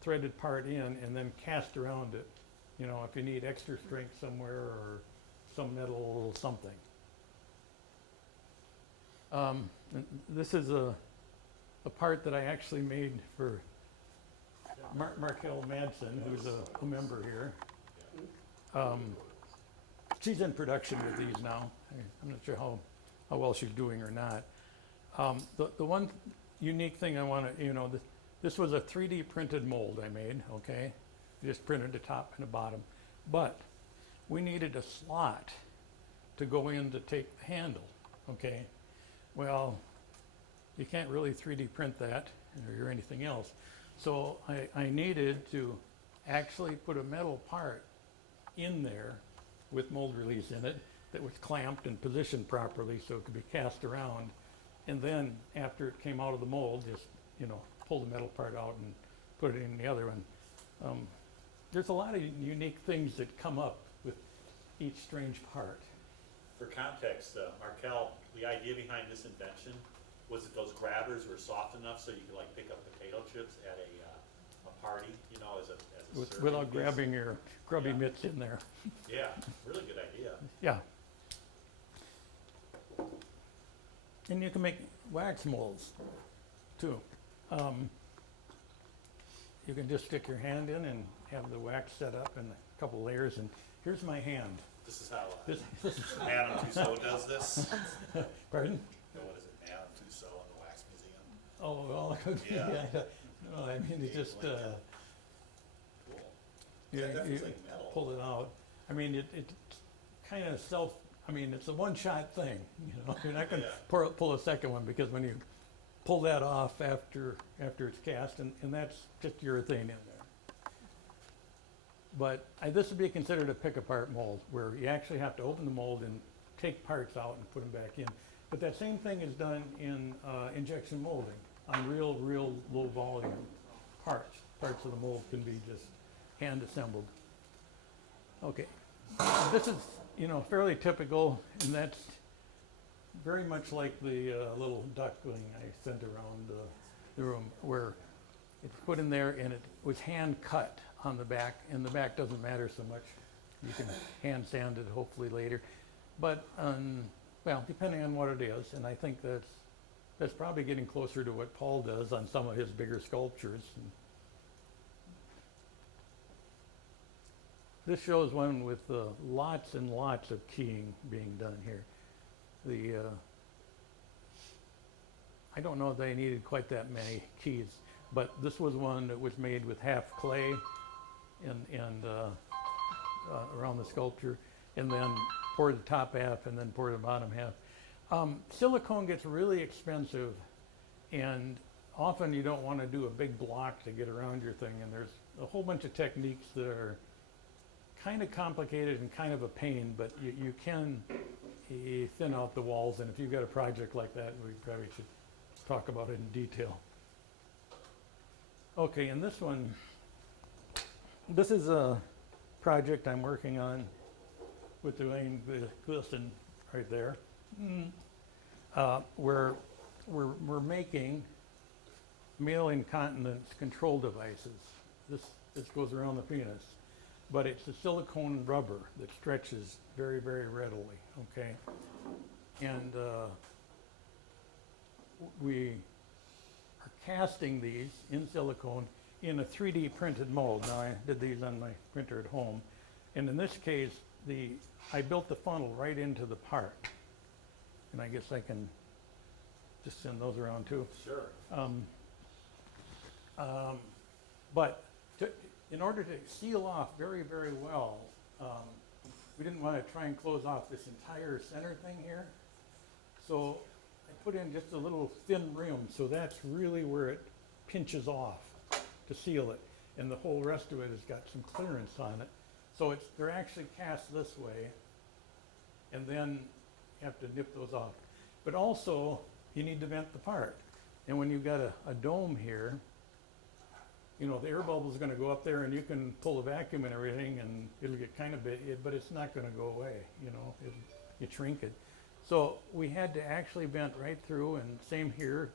threaded part in and then cast around it. If you need extra strength somewhere or some metal something. And this is a part that I actually made for Markel Madsen, who's a member here. She's in production with these now. I'm not sure how well she's doing or not. The one unique thing I want to, This was a 3D printed mold I made, okay? Just printed the top and the bottom. But we needed a slot to go in to take the handle, okay? Well, you can't really 3D print that or anything else. So I needed to actually put a metal part in there with mold release in it that was clamped and positioned properly so it could be cast around. And then after it came out of the mold, just, you know, pull the metal part out and put it in the other one. There's a lot of unique things that come up with each strange part. For context, Markel, the idea behind this invention was that those grabbers were soft enough so you could like pick up potato chips at a party, you know, as a serving Without piece. grabbing your grubby Yeah. mitts in there. Yeah, really good idea. Yeah. And you can make wax molds too. You can just stick your hand in and have the wax set up in a couple layers, and here's my hand. This is how This is Madame Tussauds does this. Pardon? What is it, Madame Tussauds in the Wax Museum? Oh, well, Yeah. no, I mean, you just, Cool. you, That definitely you feels like metal. pull it out. I mean, it kind of it's a one-shot thing, you know? You're not gonna Yeah. pull a second one, because when you pull that off after it's cast, and that's just urethane in there. But this would be considered a pick-apart mold, where you actually have to open the mold and take parts out and put them back in. But that same thing is done in injection molding on real low volume parts. Parts of the mold can be just hand assembled. Okay, this is, you know, fairly typical, and that's very much like the little duckling I sent around the room, where it's put in there and it was hand cut on the back, and the back doesn't matter so much. You can hand sand it hopefully later. But, well, depending on what it is, and I think that's probably getting closer to what Paul does on some of his bigger sculptures. This shows one with lots and lots of keying being done here. I don't know if they needed quite that many keys, but this was one that was made with half clay and around the sculpture, and then pour the top half and then pour the bottom half. Silicone gets really expensive, and often you don't want to do a big block to get around your thing, and there's a whole bunch of techniques that are kind of complicated and kind of a pain, but you can thin out the walls, and if you've got a project like that, we probably should talk about it in detail. Okay, and this one, this is a project I'm working on with Dwayne Wilson right there, where we're making male incontinence control devices. This goes around the penis, but it's a silicone rubber that stretches very, very readily, okay? And we are casting these in silicone in a 3D printed mold. Now, I did these on my printer at home, and in this case, I built the funnel right into the part. And I guess I can just send those around too. Sure. But in order to seal off very, very well, we didn't want to try and close off this entire center thing here. So I put in just a little thin rim, so that's really where it pinches off to seal it. And the whole rest of it has got some clearance on it. So they're actually cast this way, and then you have to nip those off. But also, you need to vent the part. And when you've got a dome here, you know, the air bubble is going to go up there, and you can pull a vacuum and everything, and it'll get kind of big, but it's not going to go away, you know, you shrink it. So we had to actually vent right through, and same here.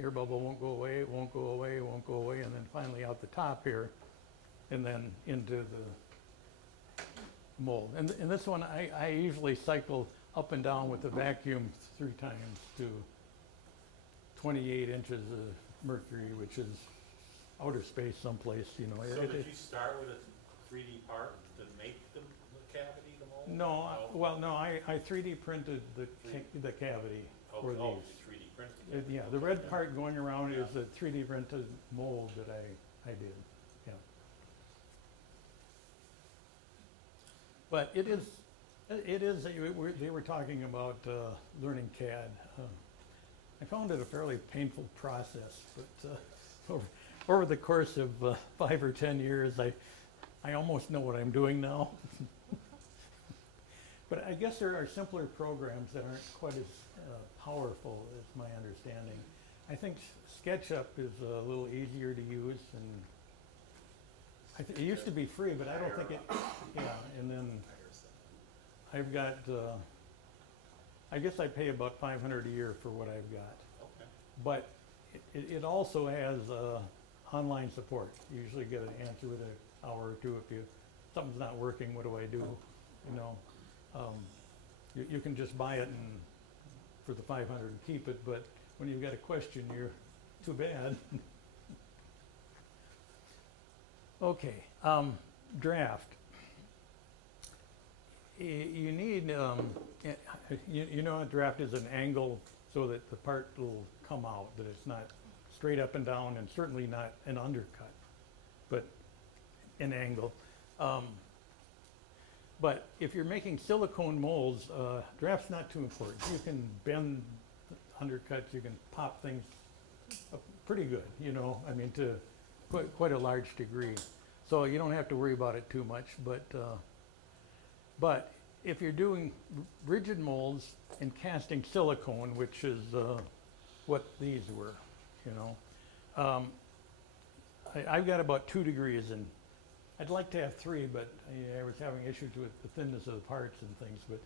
Air bubble won't go away, won't go away, won't go away, and then finally out the top here, and then into the mold. And this one, I usually cycle up and down with the vacuum 3 times to 28 inches of mercury, which is outer space someplace, you know. So did you start with a 3D part to make the cavity, the mold? No, well, no, I 3D printed the cavity for these. You 3D printed? Yeah, the red part going around is the 3D printed mold that I did, yeah. But it is, they were talking about learning CAD. I found it a fairly painful process, but over the course of 5 or 10 years, I almost know what I'm doing now. But I guess there are simpler programs that aren't quite as powerful, is my understanding. I think SketchUp is a little easier to use, and it used to be free, but I don't think it, yeah, and then I've got, I guess I pay about $500 a year for what I've got. Okay. But it also has online support. You usually get an answer within an hour or two if something's not working, what do I do? You know, you can just buy it and for the 500 and keep it, but when you've got a question, you're too bad. Okay, draft. You need, you know, a draft is an angle so that the part will come out, that it's not straight up and down, and certainly not an undercut, but an angle. But if you're making silicone molds, draft's not too important. You can bend undercuts, you can pop things up pretty good, you know, I mean, to quite a large degree. So you don't have to worry about it too much, but if you're doing rigid molds and casting silicone, which is what these were, you know, I've got about 2 degrees, and I'd like to have 3, but I was having issues with the thinness of the parts and things, but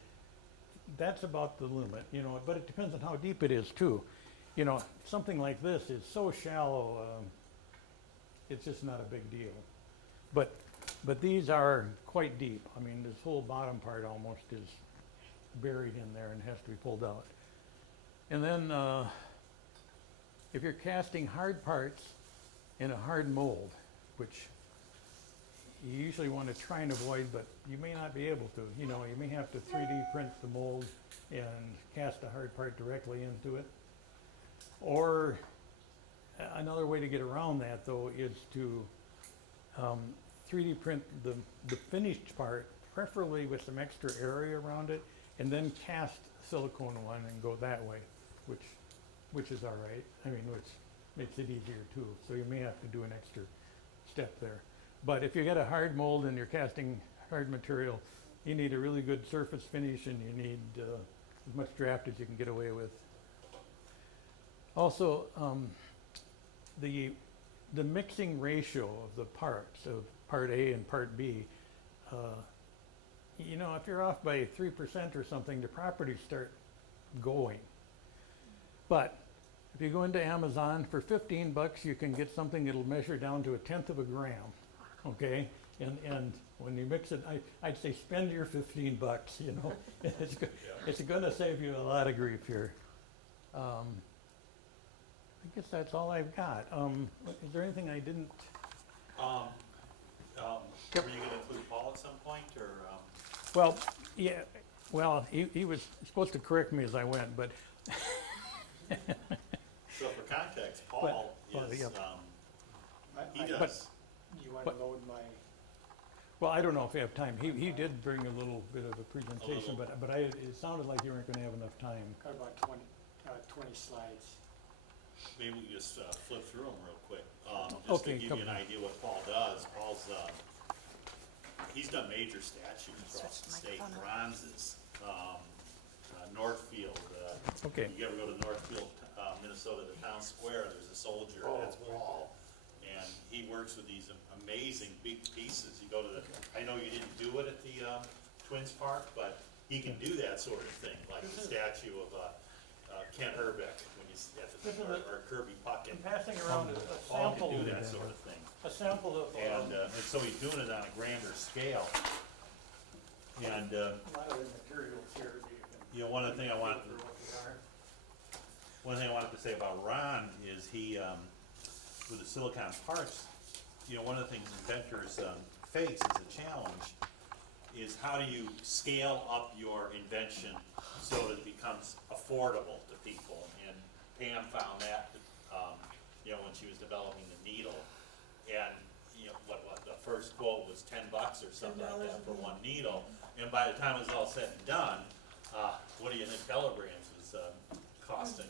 that's about the limit, you know, but it depends on how deep it is too. You know, something like this is so shallow, it's just not a big deal. But these are quite deep. I mean, this whole bottom part almost is buried in there and has to be pulled out. And then if you're casting hard parts in a hard mold, which you usually want to try and avoid, but you may not be able to. You know, you may have to 3D print the mold and cast a hard part directly into it. Or another way to get around that, though, is to 3D print the finished part, preferably with some extra area around it, and then cast silicone one and go that way, which is all right. I mean, which makes it easier too. So you may have to do an extra step there. But if you get a hard mold and you're casting hard material, you need a really good surface finish, and you need as much draft as you can get away with. Also, the mixing ratio of the parts, of part A and part B, you know, if you're off by 3% or something, the properties start going. But if you go into Amazon, for $15, you can get something that'll measure down to 1/10 of a gram, okay? And when you mix it, I'd say spend your $15, you know? It's gonna save you a lot of grief here. I guess that's all I've got. Is there anything I didn't? Were you gonna include Paul at some point, or? Well, yeah, well, he was supposed to correct me as I went, but. So for context, Paul is, he does. You want to load my, Well, I don't know if we have time. He did bring a little bit of a presentation, but it sounded like you weren't gonna have enough time. got about 20 slides. Maybe we just flip through them real quick, just Okay, to give you an idea what Paul does. Paul's, he's done major statues across the state, bronzes, Northfield. Okay. You ever go to Northfield, Minnesota, the town square, there's a soldier, that's Paul. And he works with these amazing big pieces. You go to I know you didn't do it at the Twins Park, but he can do that sort of thing, like the statue of Kent Herbeck, when you at the, or Kirby Puckett. I'm passing around a Paul sample. can do that sort of thing. A sample of. And so he's doing it on a grander scale. And, A lot of the materials here, you know, one of the things I wanted to say about Ron is he, with the silicon parts, you know, one of the things inventors face as a challenge is how do you scale up your invention so that it becomes affordable to people. And Pam found that, you know, when she was developing the needle. And, you know, what, the first quote was $10 or something like that for one needle. And by the time it was all said and done, what do you think Calibran's was, costing?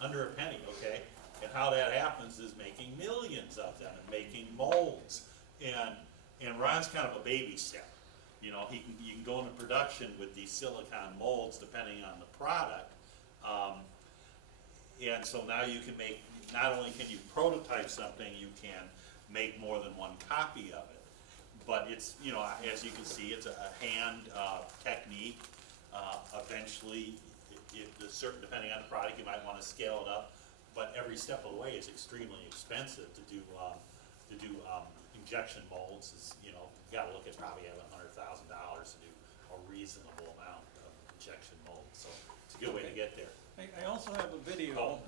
Under a penny, okay? And how that happens is making millions of them and making molds. And Ron's kind of a baby step. You know, you can go into production with these silicone molds depending on the product. And so now you can make, not only can you prototype something, you can make more than one copy of it. But it's, you know, as you can see, it's a hand technique. Eventually, depending on the product, you might want to scale it up. But every step of the way is extremely expensive to do injection molds. Is, you know, you got to look at probably having $100,000 to do a reasonable amount of injection molds. So it's a good way to get there. I also have a video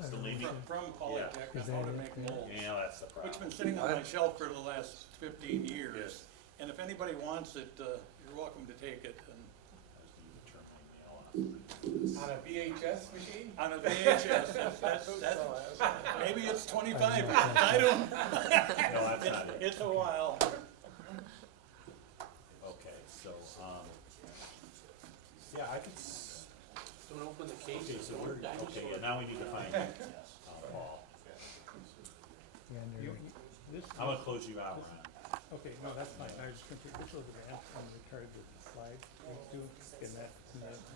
from Polytech on how to make molds. Yeah, that's the problem. Which has been sitting on my shelf for the last 15 years. Yes. And if anybody wants it, you're welcome to take it. And On a VHS machine? on a VHS, that's, maybe it's 25 years, I don't. No, that's not it. It's a while. Okay, so, yeah, I could. Don't open the case. Okay, so we're, okay, yeah, now we need to find Paul. I'm gonna close you out, Ron. Okay, no, that's fine. I was just going to, this was the advance on the card with the slide. And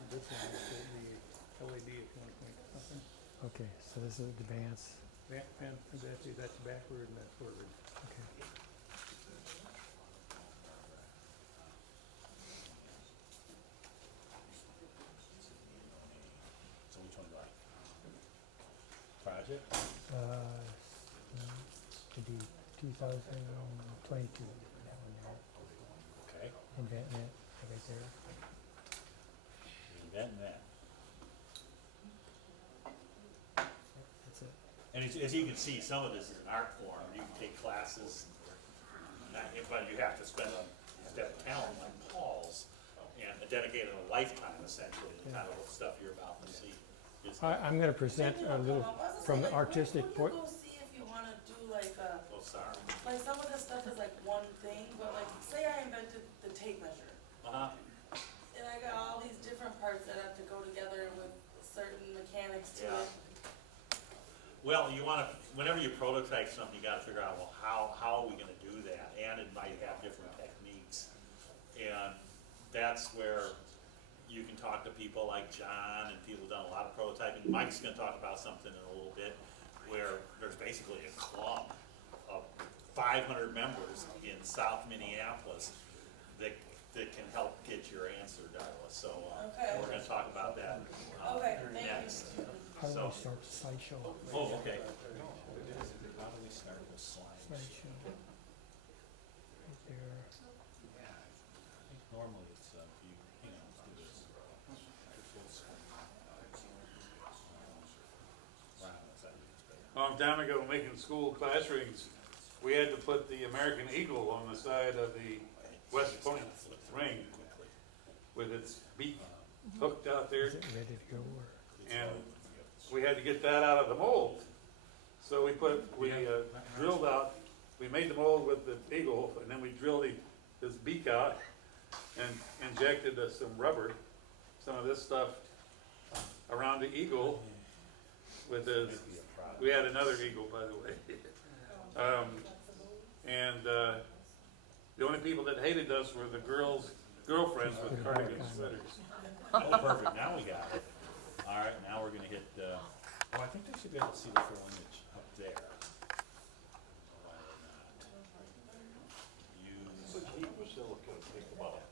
this one is the LED if you want to point something. Okay, so this is advance. That's backward and that's forward. Okay. So which one do I? Project? To be 2022. That one there. Okay. Invent it, right there. Invent that. That's it. And as you can see, some of this is an art form. You can take classes, but you have to spend talent like Paul's and dedicate a lifetime essentially to the kind of stuff you're about to see. I'm going to present a little from the artistic point. Go see if you wanna do like a, Oh, sorry. like some of this stuff is like one thing, but like, say I invented the tape measure. And I got all these different parts that have to go together with certain mechanics to Yeah. it. Well, you want to, whenever you prototype something, you got to figure out, well, how are we going to do that? And it might have different techniques. And that's where you can talk to people like John and people who've done a lot of prototyping. Mike's going to talk about something in a little bit where there's basically a club of 500 members in South Minneapolis that can help get your answer, Darla. So Okay. we're going to talk about that Okay, thank you. next. How do So- we start the slideshow? Oh, okay. How do we start with slides? Slideshow. Right there. I think normally it's, you, hang on, let's do this. Wow, that's actually Long time ago, making school classrooms, we had to put the American Eagle on the side of the West Point ring with its beak hooked out there, Is it ready to go? Or? and we had to get that out of the mold. So we drilled out, we made the mold with the eagle, and then we drilled his beak out and injected some rubber, some of this stuff around the eagle with his, we had another eagle, by the way. The only people that hated us were the girlfriends with cardigan sweaters. Oh, perfect, now we got it. All right, now we're gonna hit, oh, I think they should be able to see the full image up there. Why not? Heat was silicon take about,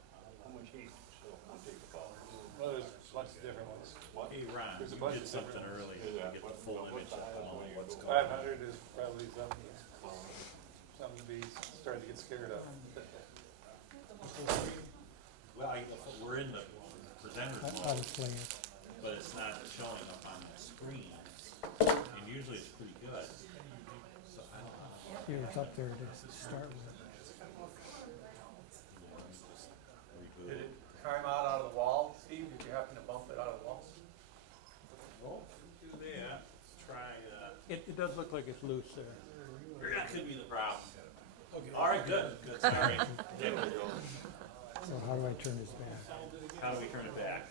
how much heat silicon take about? Well, there's lots of different ones. Hey, Ron, There's a you bunch did of something different early, to get the full image of what's going on. 500 is probably something to be starting to get scared of. Well, we're in the presenter's I'm mode, playing. but it's not showing up on the screen. And usually it's pretty good. So I don't know. It was up there to start with. Just Did reboot. it climb out of the wall, Steve? Did you happen to bump it out of the wall? Oh, do that. It does look like it's loose there. That could be the problem. All right, good, sorry. So how do I turn this back? How do we turn it back?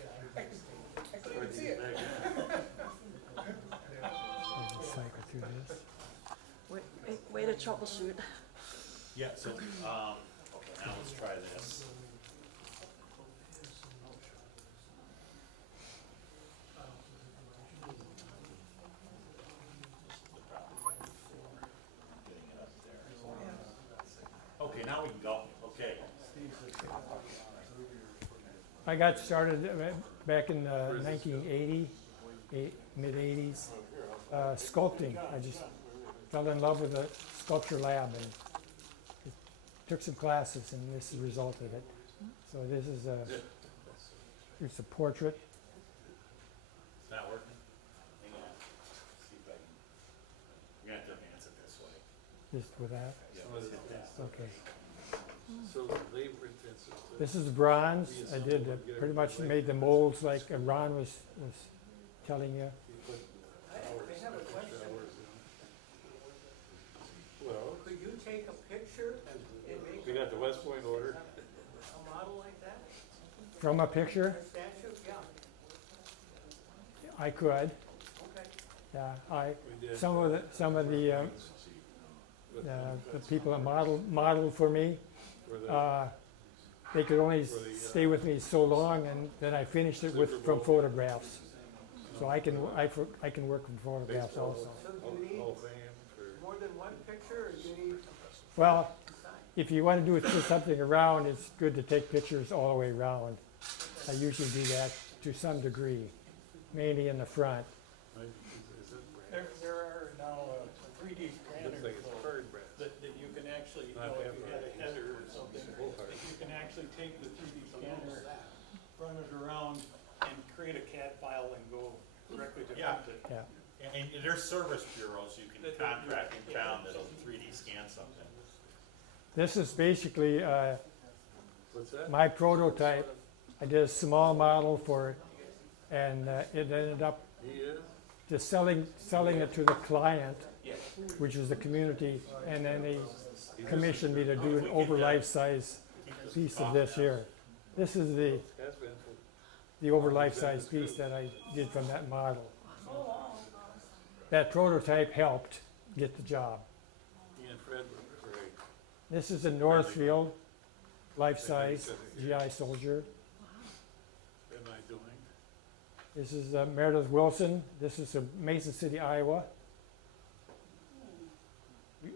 Cycle through this. Way to troubleshoot. Yeah, so, okay, now let's try this. Okay, now we can go, okay. I got started back in 1980, mid-80s, sculpting. I just fell in love with the sculpture lab and took some classes, and this is the result of it. So this is it's a portrait. It's not working? Hang on, see if I can, you're gonna have to answer this way. Just with that. Yeah, let's hit that. Okay. So labor intensive. This is bronze. I did pretty much made the molds like Ron was telling you. I have a question. Well, Could you take a picture and make we got the West Point order. a model like that? From a picture, A statue? Yeah, I could. okay. Yeah, We did. some of the people that modeled for me, For the- they could only stay with me so long, and then I finished it from photographs. So I can work from photographs also. So do you need Hall of Fame for. more than one picture, or do you need Well, if you want to do something around, it's good to take pictures all the way around. I usually do that to some degree, mainly in the front. There are now 3D Looks scanners like it's bird breath. that you can actually, you know, if you had a header or something, that you can actually take the 3D scanner, run it around, and create a CAD file and go directly to Yeah. print it. Yeah. And there's service bureaus you can contract in town that'll 3D scan something. This is basically What's that? my prototype. I did a small model for it, and it ended up He is? just selling it to the client, which is the community, and then they commissioned me to do an over life-size piece of this here. This is Has been. the over life-size piece that I did from that model. That prototype helped get the job. He and Fred were great. This is a Northfield life-size GI soldier. What am I doing? This is Meredith Wilson. This is from Mason City, Iowa.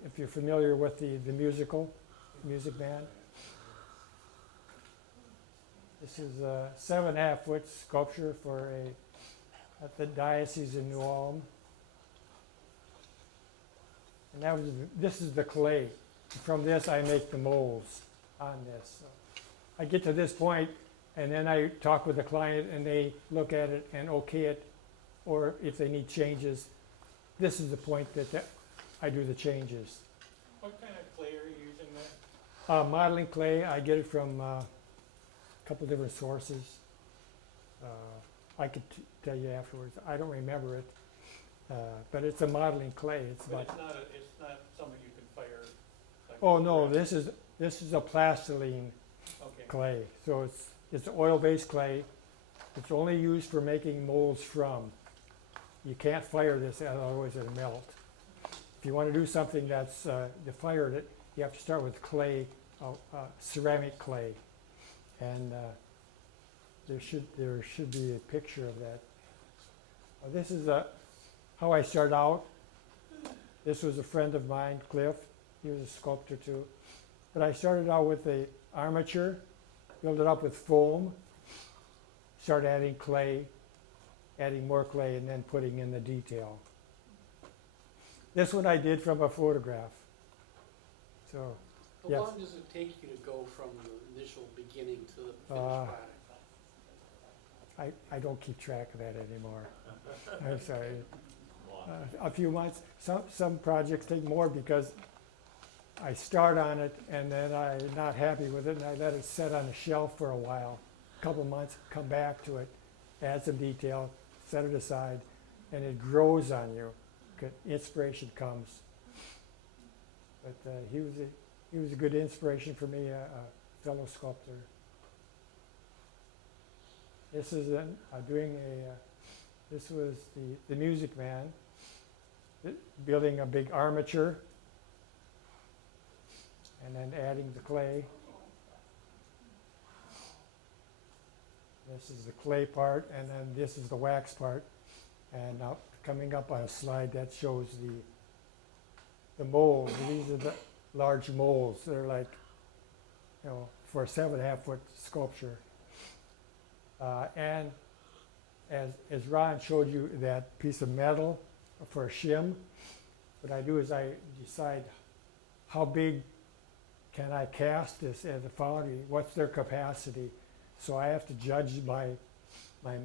If you're familiar with the musical, music band. This is a 7.5 foot sculpture for at the diocese in New Ulm. And this is the clay. From this, I make the molds on this. So I get to this point, and then I talk with the client, and they look at it and okay it, or if they need changes, this is the point that I do the changes. What kind of clay are you using there? Modeling clay, I get it from a couple different sources. I could tell you afterwards. I don't remember it, but it's a modeling clay. It's But about. it's not something you can fire. Like Oh no, this is a plastiline Okay. clay. So it's oil-based clay. It's only used for making molds from. You can't fire this, otherwise it'll melt. If you want to do something that's to fire it, you have to start with clay, ceramic clay, and there should be a picture of that. This is how I started out. This was a friend of mine, Cliff. He was a sculptor too. But I started out with the armature, built it up with foam, started adding clay, adding more clay, and then putting in the detail. This one I did from a photograph. So, How yes. long does it take you to go from the initial beginning to the finished Uh, product? I don't keep track of that anymore. I'm sorry. A few months. Some projects take more because I start on it and then I'm not happy with it and I let it sit on a shelf for a while, a couple months, come back to it, add some detail, set it aside, and it grows on you. inspiration comes. But he was a good inspiration for me, a fellow sculptor. This is this was the Music Man building a big armature and then adding the clay. This is the clay part, and then this is the wax part. And now coming up on a slide that shows the molds. These are the large molds. They're like, for a 7.5 foot sculpture. And as Ron showed you that piece of metal for a shim, what I do is I decide how big can I cast this at the foundry, what's their capacity. So I have to judge my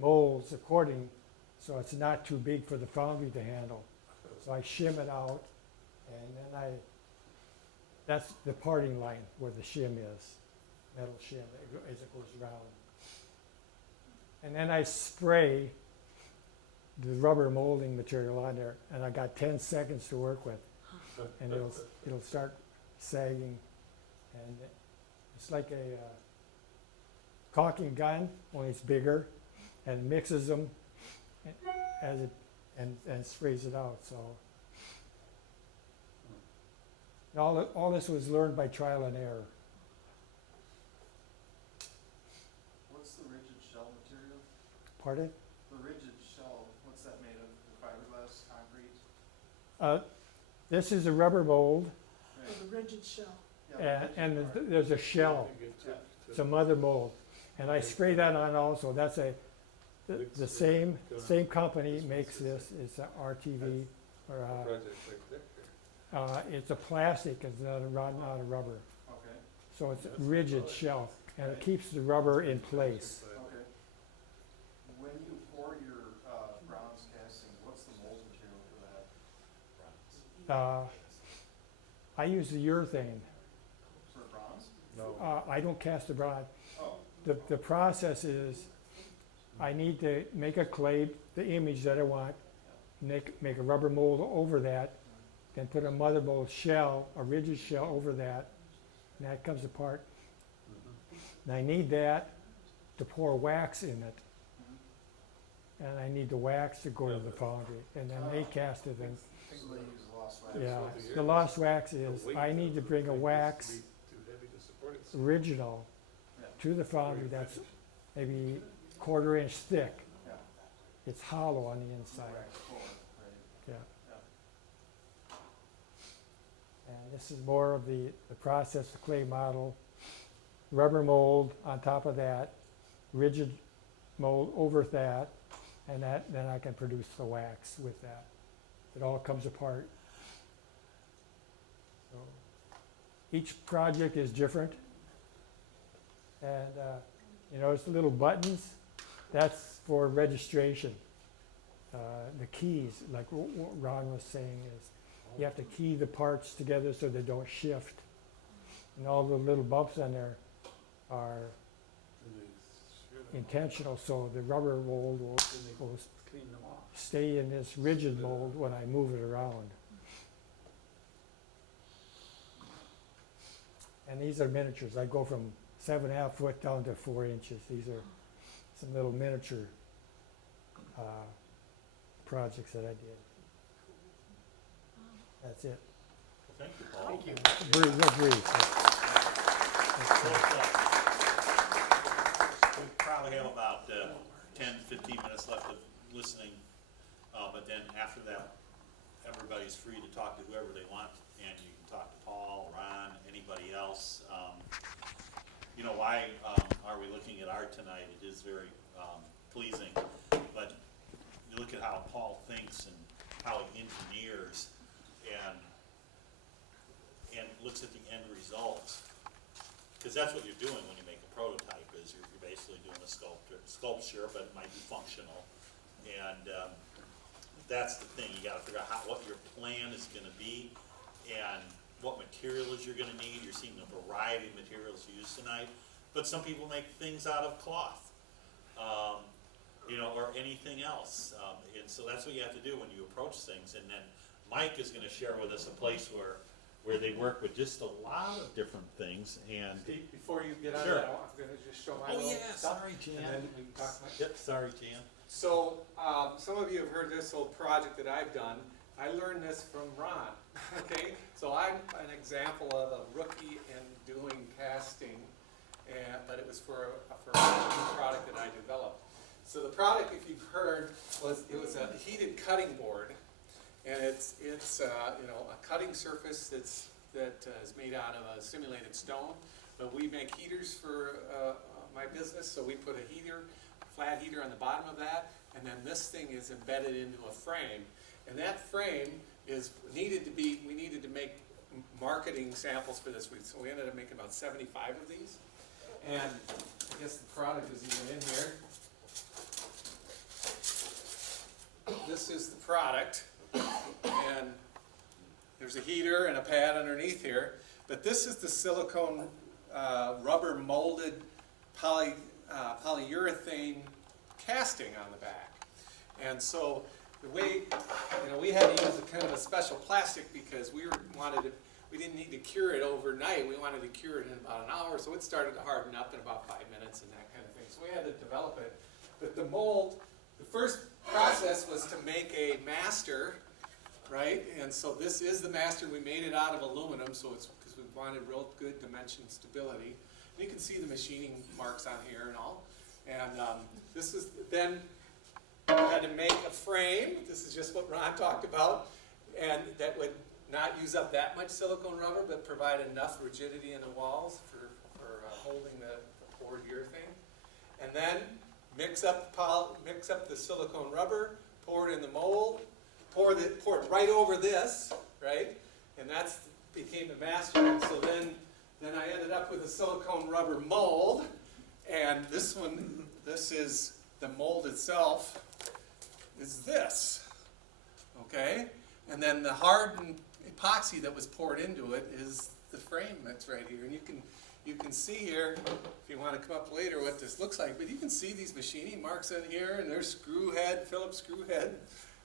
molds according, so it's not too big for the foundry to handle. So I shim it out, and then that's the parting line where the shim is, metal shim as it goes around. And then I spray the rubber molding material on there, and I got 10 seconds to work with, and it'll start sagging, and it's like a caulking gun, only it's bigger, and mixes them as it and sprays it out. So all this was learned by trial and error. What's the rigid shell material? Pardon? The rigid shell, what's that made of? The fiberglass, concrete? This is a rubber mold, For the rigid shell. and there's a shell. It's a mother mold, and I spray that on also. That's the same company makes this. It's a RTV, or it's a plastic. It's not a rubber. Okay. So it's a rigid shell, and it keeps the rubber in place. Okay. When you pour your bronze casting, what's the mold material for that? I use the urethane. For bronze? No. I don't cast the bronze. Oh. The process is, I need to make a clay, the image that I want, make a rubber mold over that, then put a mother mold shell, a rigid shell over that, and that comes apart. And I need that to pour wax in it. And I need the wax to go to the foundry, and then they cast it, and They use lost wax. yeah, the lost wax is, I need to bring a wax original to the foundry that's maybe 1/4 inch thick. Yeah. It's hollow on the inside. Wax core, right. Yeah. Yeah. And this is more of the process, the clay model, rubber mold on top of that, rigid mold over that, and then I can produce the wax with that. It all comes apart. So each project is different. And you notice the little buttons, that's for registration. The keys, like what Ron was saying, is you have to key the parts together so they don't shift. And all the little bumps on there are intentional, so the rubber mold will stay in this rigid mold when I move it around. And these are miniatures. I go from 7.5 foot down to 4 inches. These are some little miniature projects that I did. That's it. Thank you, Paul. Thank you. Real brief. We probably have about 10, 15 minutes left of listening, but then after that, everybody's free to talk to whoever they want, and you can talk to Paul, Ron, anybody else. You know, why are we looking at art tonight? It is very pleasing, but you look at how Paul thinks and how he engineers and looks at the end results. Because that's what you're doing when you make a prototype, is you're basically doing a sculpture, but it might be functional. And that's the thing, you gotta figure out what your plan is gonna be and what materials you're gonna need. You're seeing a variety of materials used tonight, but some people make things out of cloth. You know, anything else. And so that's what you have to do when you approach things. And then Mike is gonna share with us a place where they work with just a lot of different things, and. Steve, before you get on Sure. that, I'm gonna just show my Oh, little yeah, stuff. sorry, Jan. And then we can talk about. Yep, sorry, Jan. So, some of you have heard this old project that I've done. I learned this from Ron, okay? So I'm an example of a rookie in doing casting, but it was for a new product that I developed. So the product, if you've heard, it was a heated cutting board, and it's you know, a cutting surface that is made out of a simulated stone. But we make heaters for my business, so we put a heater, flat heater on the bottom of that, and then this thing is embedded into a frame. And that frame we needed to make marketing samples for this week, so we ended up making about 75 of these. And I guess the product is even in here. This is the product, and there's a heater and a pad underneath here. But this is the silicone rubber molded polyurethane casting on the back. And so the way, you know, we had to use a kind of a special plastic because we didn't need to cure it overnight. We wanted to cure it in about an hour, so it started to harden up in about 5 minutes and that kind of thing. So we had to develop it. But the mold, the first process was to make a master, right? And so this is the master. We made it out of aluminum, so it's because we wanted real good dimension stability. And you can see the machining marks on here and all. And this is then we had to make a frame. This is just what Ron talked about, and that would not use up that much silicone rubber, but provide enough rigidity in the walls for holding the poured urethane. And then mix up the silicone rubber, pour it in the mold, pour it right over this, right? And that's became the master. And so then I ended up with a silicone rubber mold, and this is the mold itself. Is this, okay? And then the hardened epoxy that was poured into it is the frame that's right here. And you can see here, if you want to come up later, what this looks like. But you can see these machining marks in here, and there's Phillips screw head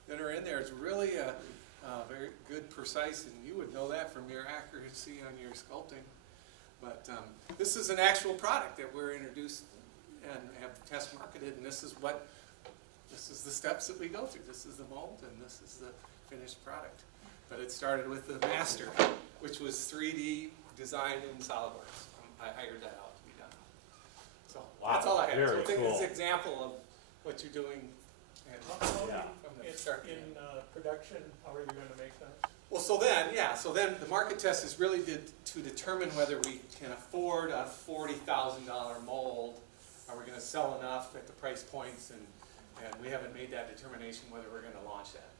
that are in there. It's really a very good, precise, and you would know that from your accuracy on your sculpting. But this is an actual product that we're introduced and have test marketed, and this is the steps that we go through. This is the mold, and this is the finished product. But it started with the master, which was 3D designed in SolidWorks. I hired that out to be done. So that's all I have. So I think it's an example of what you're doing. And from the start. In production, how are you going to make that? Well, so then the market test is really to determine whether we can afford a $40,000 mold. Are we going to sell enough at the price points? And we haven't made that determination whether we're going to launch that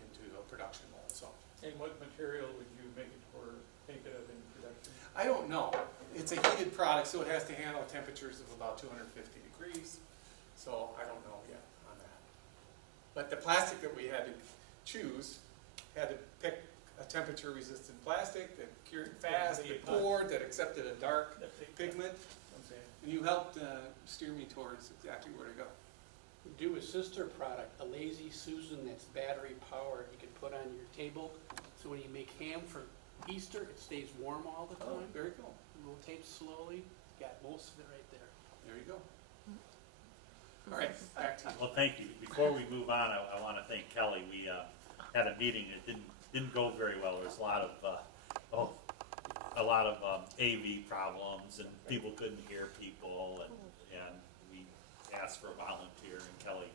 into a production mold. So. And what material would you make it of in production? I don't know. It's a heated product, so it has to handle temperatures of about 250 degrees. So I don't know yet on that. But the plastic that we had to choose had to pick a temperature-resistant plastic that cured fast, that poured, that accepted a dark pigment. And you helped steer me towards exactly where to go. We do a sister product, a Lazy Susan that's battery powered. You can put on your table, so when you make ham for Easter, it stays warm all the time. Oh, very cool. Rotates slowly. Got most of it right there. There you go. All right, back to you. Well, thank you. Before we move on, I want to thank Kelly. We had a meeting that didn't go very well. There's a lot of AV problems, and people couldn't hear people, and we asked for a volunteer, and Kelly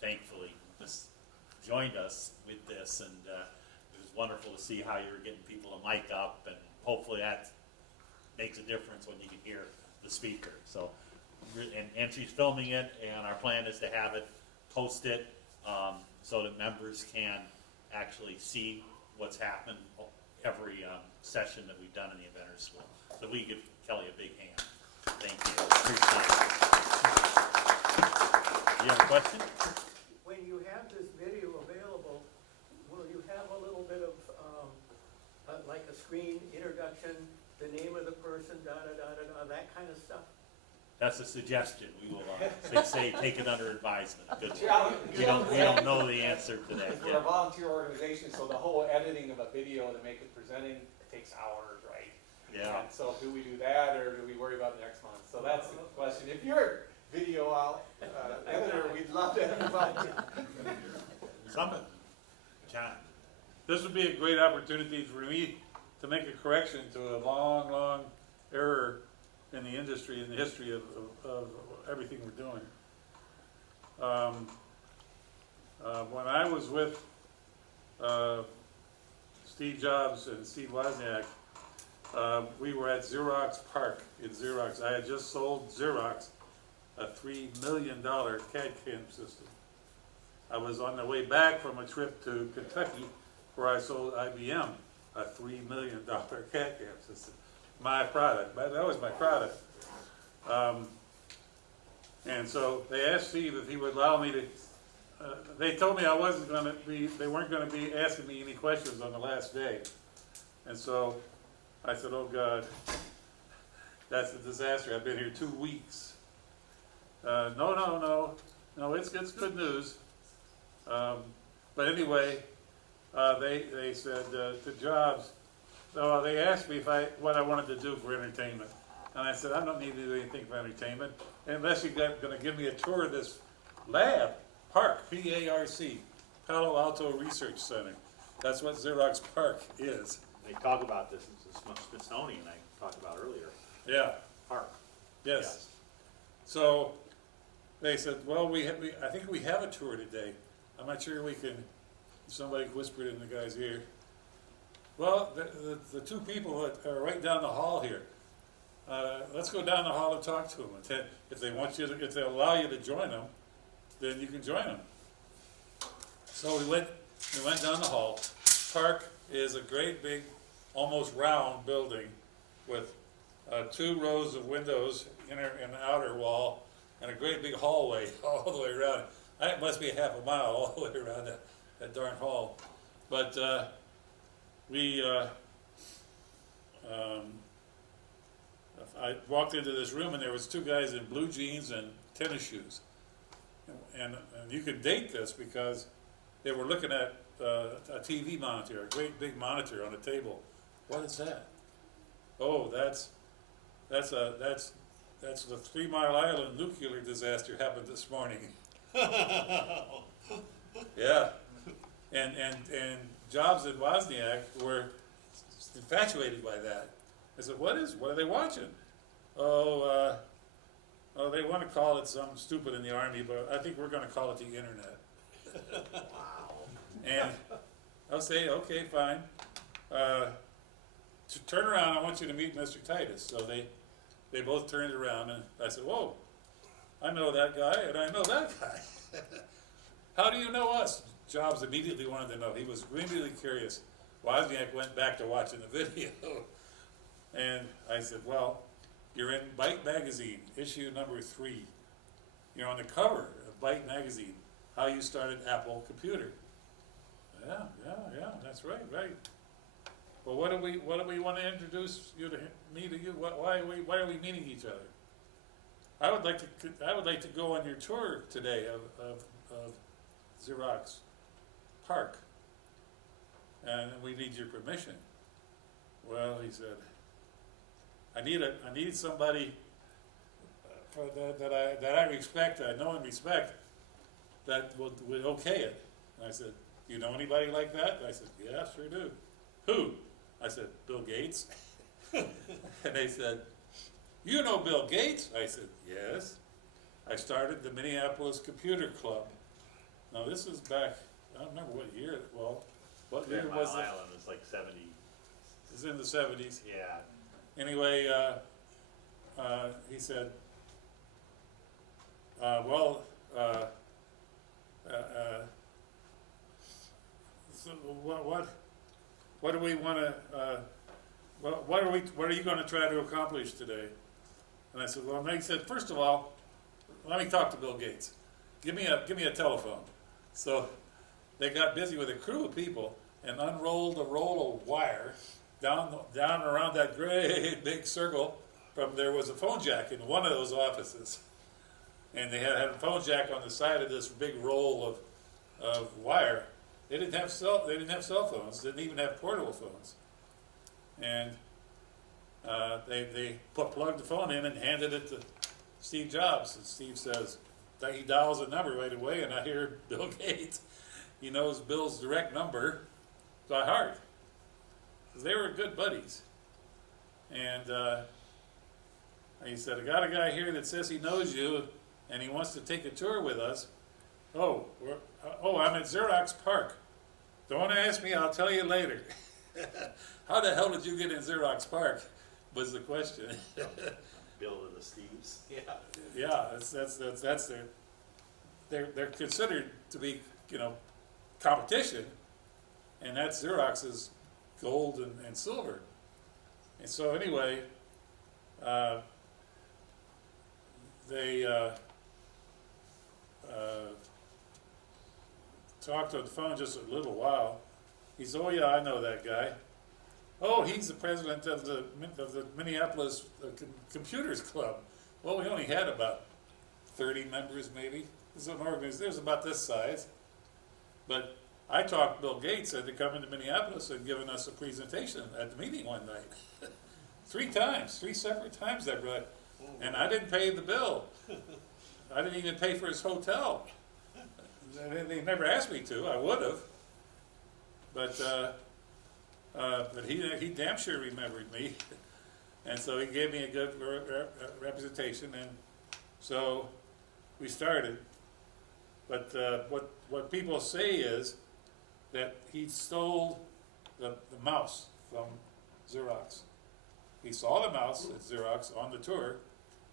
thankfully just joined us with this, and it was wonderful to see how you were getting people to mic up, and hopefully that makes a difference when you can hear the speaker. So, and she's filming it, and our plan is to have it posted so that members can actually see what's happened every session that we've done in the Inventors School. So we give Kelly a big hand. Thank you. Appreciate it. Do you have a question? When you have this video available, will you have a little bit of, like a screen introduction, the name of the person, that kind of stuff? That's a suggestion. We will say take it under advisement. 'Cause we don't know the answer to that We're a yet. volunteer organization, so the whole editing of a video to make it presenting takes hours, right? Yeah. And so do we do that, or do we worry about next month? So that's the question. If you're a video editor, we'd love to have you volunteer. Something. John. This would be a great opportunity for me to make a correction to a long, long error in the industry, in the history of everything we're doing. When I was with Steve Jobs and Steve Wozniak, we were at Xerox PARC in Xerox. I had just sold Xerox a $3 million CAD/CAM system. I was on the way back from a trip to Kentucky where I sold IBM a $3 million CAD/CAM system. My product, that was my product. And so they asked Steve if he would allow me to, they told me they weren't gonna be asking me any questions on the last day. And so I said, oh God, that's a disaster. I've been here 2 weeks. No, it's good news. But anyway, they said to Jobs, they asked me what I wanted to do for entertainment. And I said, I don't need to do anything for entertainment unless you're going to give me a tour of this lab, PARC, P-A-R-C, Palo Alto Research Center. That's what Xerox PARC is. They talk about this in the Smithsonian I talked about earlier. Yeah. Park. Yes. So they said, well, I think we have a tour today. I'm not sure we can, somebody whispered in the guy's ear. Well, the two people that are right down the hall here, let's go down the hall and talk to them. If they allow you to join them, then you can join them. So we went down the hall. Park is a great big, almost round building with 2 rows of windows, inner and outer wall, and a great big hallway all the way around. It must be a half a mile all the way around that darn hall. But I walked into this room and there was 2 guys in blue jeans and tennis shoes. And you can date this because they were looking at a TV monitor, a great big monitor on a table. What is that? Oh, that's the 3 Mile Island nuclear disaster happened this morning. Yeah. And Jobs and Wozniak were infatuated by that. I said, what are they watching? Oh, they want to call it something stupid in the Army, but I think we're going to call it the internet. And I'll say, okay, fine. To turn around, I want you to meet Mr. Titus. So they both turned around, and I said, whoa, I know that guy, and I know that guy. How do you know us? Jobs immediately wanted to know. He was immediately curious. Wozniak went back to watching the video. And I said, well, you're in Byte Magazine, issue number 3. You're on the cover of Byte Magazine, How You Started Apple Computer. Yeah, that's right. Well, what do we want to introduce me to you? Why are we meeting each other? I would like to go on your tour today of Xerox PARC, and we need your permission. Well, he said, I need somebody that I respect, I know and respect, that would okay it. And I said, you know anybody like that? And I said, yeah, sure do. Who? I said, Bill Gates. And they said, you know Bill Gates? I said, yes. I started the Minneapolis Computer Club. Now this is back, I don't remember what year, what year was it? Island is like 70. It's in the 70s. Yeah. Anyway, he said, so what do we want to, what are you going to try to accomplish today? And I said, well, he said, first of all, let me talk to Bill Gates. Give me a telephone. So they got busy with a crew of people and unrolled a roll of wire down around that great big circle there was a phone jack in one of those offices. And they had a phone jack on the side of this big roll of wire. They didn't have cell phones, didn't even have portable phones. And they plugged the phone in and handed it to Steve Jobs. And Steve says, he dials a number right away, and I hear Bill Gates. He knows Bill's direct number by heart. 'Cause they were good buddies. And he said, I got a guy here that says he knows you, and he wants to take a tour with us. Oh, I'm at Xerox Park. Don't ask me, I'll tell you later. How the hell did you get in Xerox Park? Was the question. Bill of the Steves. Yeah. Yeah, that's they're considered to be, competition, and that's Xerox's gold and silver. And so anyway, they talked on the phone just a little while. He said, "Oh yeah, I know that guy. Oh, he's the president of the Minneapolis Computers Club." Well, we only had about 30 members, maybe. This is an organization. There's about this size. But I talked Bill Gates into coming to Minneapolis and giving us a presentation at the meeting one night. 3 separate times that night. And I didn't pay the bill. I didn't even pay for his hotel. They never asked me to. I would have. But he damn sure remembered me. And so he gave me a good representation, and so we started. But what people say is that he stole the mouse from Xerox. He saw the mouse at Xerox on the tour.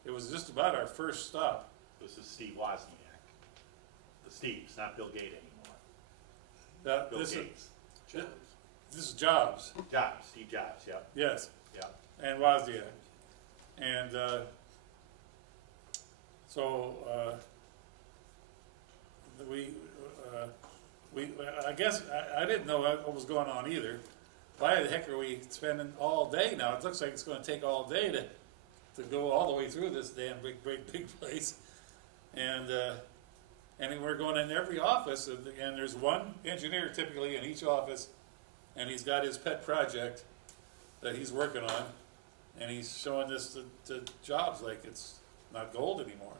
It was just about our first stop. This is Steve Wozniak. The Steves, not Bill Gates anymore. Bill Gates. This is Jobs. Steve Jobs, yep. Yes. Yep. And Wozniak. And I guess I didn't know what was going on either. Why the heck are we spending all day now? It looks like it's going to take all day to go all the way through this damn big place. And we're going in every office, and there's one engineer typically in each office, and he's got his pet project that he's working on, and he's showing this to Jobs like it's not gold anymore.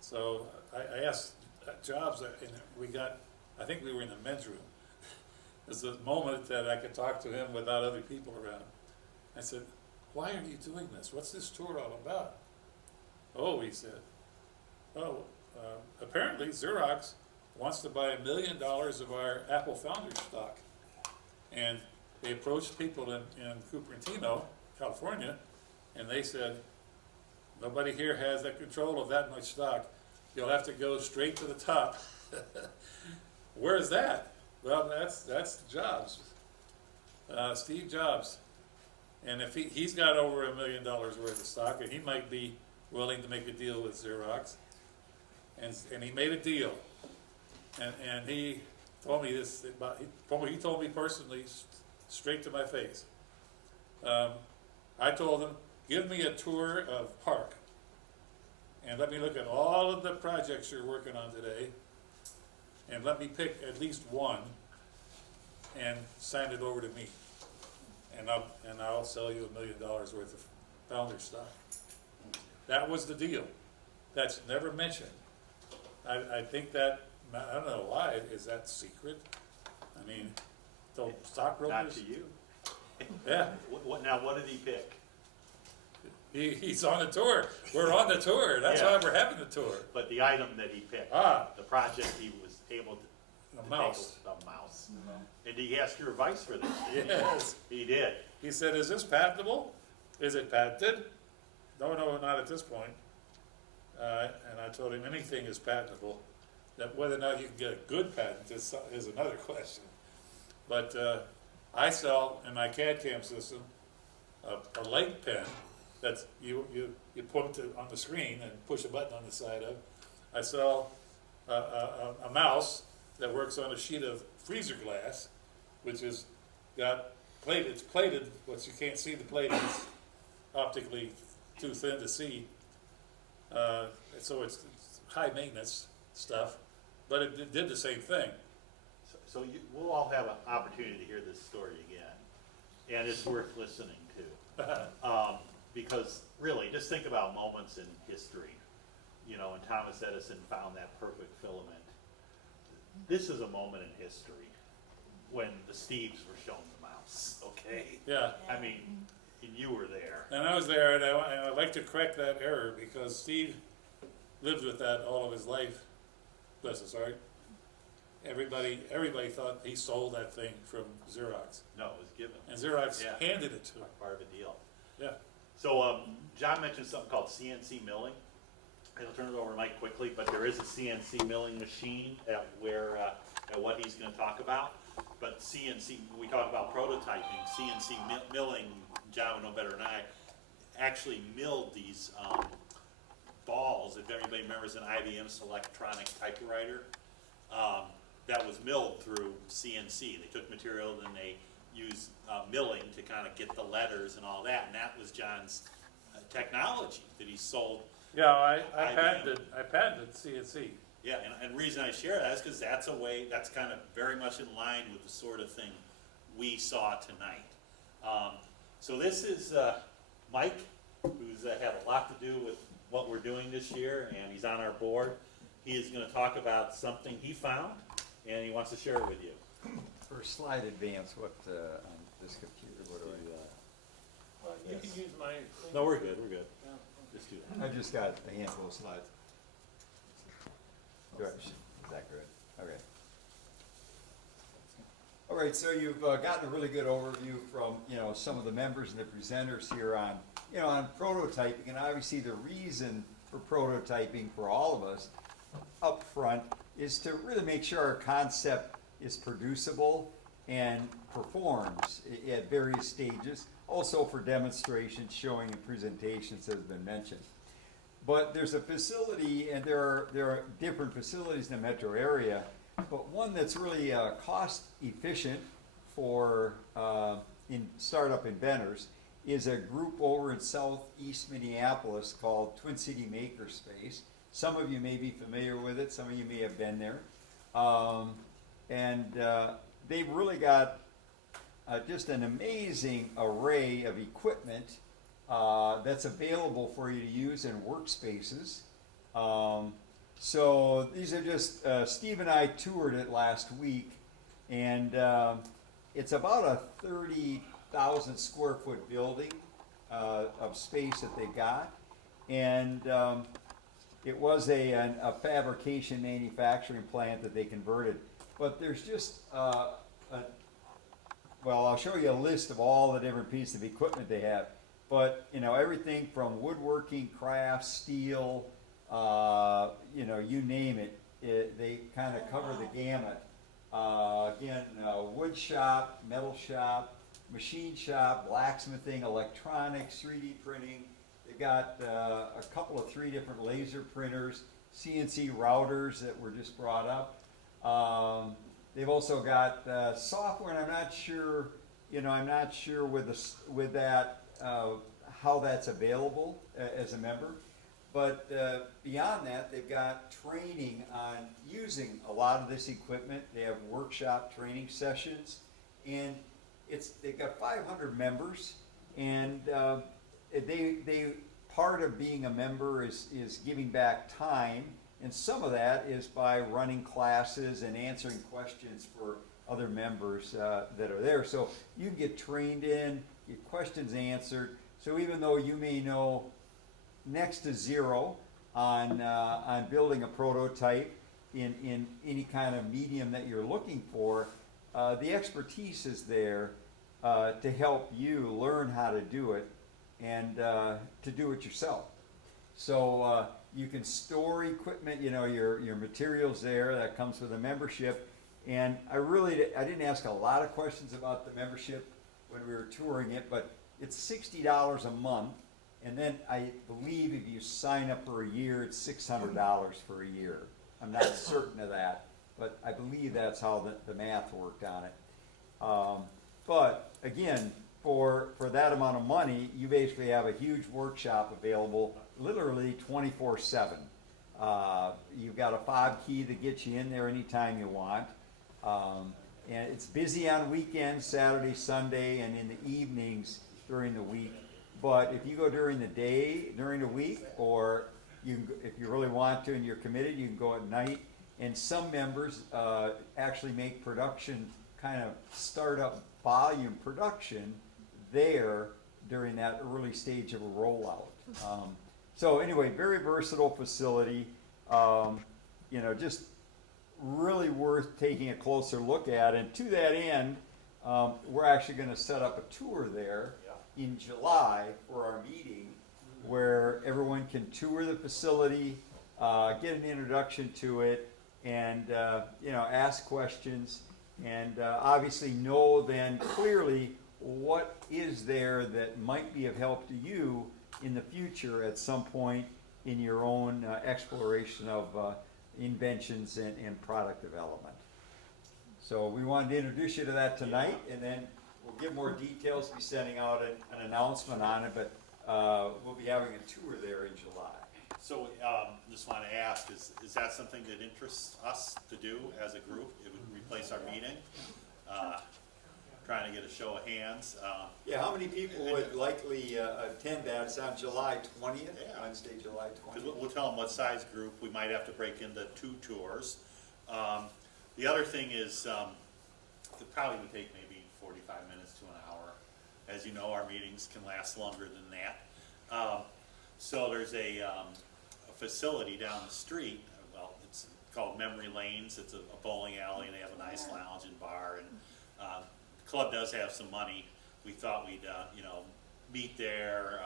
So I asked Jobs, and I think we were in the men's room. It was the moment that I could talk to him without other people around. I said, "Why are you doing this? What's this tour all about?" "Oh," he said, apparently Xerox wants to buy $1 million of our Apple Founders stock. And they approached people in Cupertino, California, and they said, "Nobody here has that control of that much stock. You'll have to go straight to the top." Where's that? Well, that's Jobs, Steve Jobs. And if he's got over $1 million worth of stock, and he might be willing to make a deal with Xerox, and he made a deal, and he told me this. He told me personally, straight to my face. I told him, "Give me a tour of Park, and let me look at all of the projects you're working on today, and let me pick at least one, and sign it over to me, and I'll sell you $1 million worth of Founder stock." That was the deal. That's never mentioned. I think that, I don't know why, is that secret? I mean, so stockbrokers. Not to you. Yeah. What did he pick? He's on the tour. We're on the tour. That's why we're having the tour. But the item that he picked, the project he was able to. The mouse. The mouse. And did he ask your advice for this? Yes. He did. He said, "Is this patentable? Is it patented?" No, not at this point. And I told him anything is patentable. That whether or not you can get a good patent is another question. But I sell in my CAD/CAM system a light pen that you put on the screen and push a button on the side of. I sell a mouse that works on a sheet of freezer glass, which is got plated. It's plated, but you can't see the platings optically too thin to see. So it's high maintenance stuff, but it did the same thing. So we'll all have an opportunity to hear this story again, and it's worth listening to. Because really, just think about moments in history. You know, when Thomas Edison found that perfect filament. This is a moment in history when the Steves were shown the mouse, okay? Yeah. I mean, and you were there. And I was there, and I'd like to correct that error, because Steve lived with that all of his life. Bless his heart. Everybody thought he stole that thing from Xerox. No, it was given. And Xerox Yeah. handed it to him. Part of the deal. Yeah. So John mentioned something called CNC milling. I'll turn it over to Mike quickly, but there is a CNC milling machine at what he's going to talk about. But CNC, we talk about prototyping. CNC milling, John would know better than I, actually milled these balls. If anybody remembers an IBM Selectronic typewriter, that was milled through CNC. They took material and they used milling to kind of get the letters and all that, and that was John's technology that he sold. Yeah, I patented CNC. Yeah, and the reason I share that is because that's kind of very much in line with the sort of thing we saw tonight. So this is Mike, who's had a lot to do with what we're doing this year, and he's on our board. He is going to talk about something he found, and he wants to share it with you. For slide advance, what, on this computer, what do You can use my. No, we're good, Just do that. I just got a handful of slides. Good. Is that good? Okay. All right, so you've gotten a really good overview from, some of the members and the presenters here on, on prototyping, and obviously the reason for prototyping for all of us up front is to really make sure our concept is producible and performs at various stages, also for demonstrations, showing, and presentations that have been mentioned. But there's a facility, and there are different facilities in the metro area, but one that's really cost efficient for startup inventors is a group over in southeast Minneapolis called Twin City Makerspace. Some of you may be familiar with it, some of you may have been there. They've really got just an amazing array of equipment that's available for you to use in workspaces. So these are just, Steve and I toured it last week, and it's about a 30,000 square foot building of space that they got. And it was a fabrication manufacturing plant that they converted. But there's just, well, I'll show you a list of all the different pieces of equipment they have. But, everything from woodworking, crafts, steel, you name it, they kind of cover the gamut. Again, wood shop, metal shop, machine shop, blacksmithing, electronics, 3D printing. They've got a couple of 3 different laser printers, CNC routers that were just brought up. They've also got software, and I'm not sure with that how that's available as a member. But beyond that, they've got training on using a lot of this equipment. They have workshop training sessions, and they've got 500 members, and they part of being a member is giving back time, and some of that is by running classes and answering questions for other members that are there. So you can get trained in, get questions answered. So even though you may know next to zero on building a prototype in any kind of medium that you're looking for, the expertise is there to help you learn how to do it and to do it yourself. So you can store equipment, your materials there. That comes with a membership. And I didn't ask a lot of questions about the membership when we were touring it, but it's $60 a month. And then I believe if you sign up for a year, it's $600 for a year. I'm not certain of that, but I believe that's how the math worked on it. But again, for that amount of money, you basically have a huge workshop available, literally 24/7. You've got a fob key that gets you in there anytime you want. And it's busy on weekends, Saturday, Sunday, and in the evenings during the week. But if you go during the day, during the week, or if you really want to and you're committed, you can go at night. And some members actually make production, kind of startup volume production there during that early stage of a rollout. So anyway, very versatile facility. Just really worth taking a closer look at. And to that end, we're actually going to set up a tour there in July for our meeting, where everyone can tour the facility, get an introduction to it, and ask questions, and obviously know then clearly what is there that might be of help to you in the future at some point in your own exploration of inventions and product development. So we wanted to introduce you to that tonight, and then we'll give more details, be sending out an announcement on it, but we'll be having a tour there in July. So, just want to ask, is that something that interests us to do as a group? It would replace our meeting? Trying to get a show of hands. Yeah, how many people would likely attend that? It's on July 20th, Wednesday, July 'Cause 20th. we'll tell them what size group. We might have to break into 2 tours. The other thing is, it probably would take maybe 45 minutes to an hour. As you know, our meetings can last longer than that. So there's a facility down the street. Well, it's called Memory Lanes. It's a bowling alley, and they have a nice lounge and bar. And the club does have some money. We thought we'd meet there,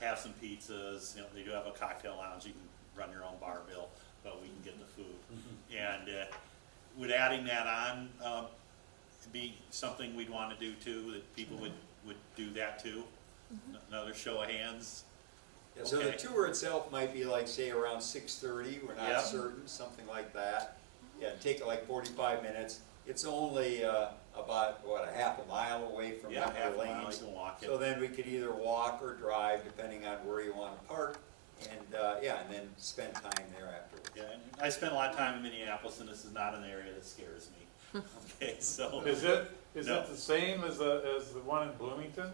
have some pizzas. They do have a cocktail lounge. You can run your own bar bill, but we can get the food. And would adding that on be something we'd want to do too? That people would do that too? Another show of hands. Yeah, so the tour itself might be like, say, around 6:30, we're not certain, something like that. Yeah, take it like 45 minutes. It's only about, a half a mile away from half Memory a mile, Lanes. you can walk it. So then we could either walk or drive, depending on where you want to park, and and then spend time there afterwards. Yeah, and I spent a lot of time in Minneapolis, and this is not an area that scares me. Okay, so. Is it No. the same as the one in Bloomington?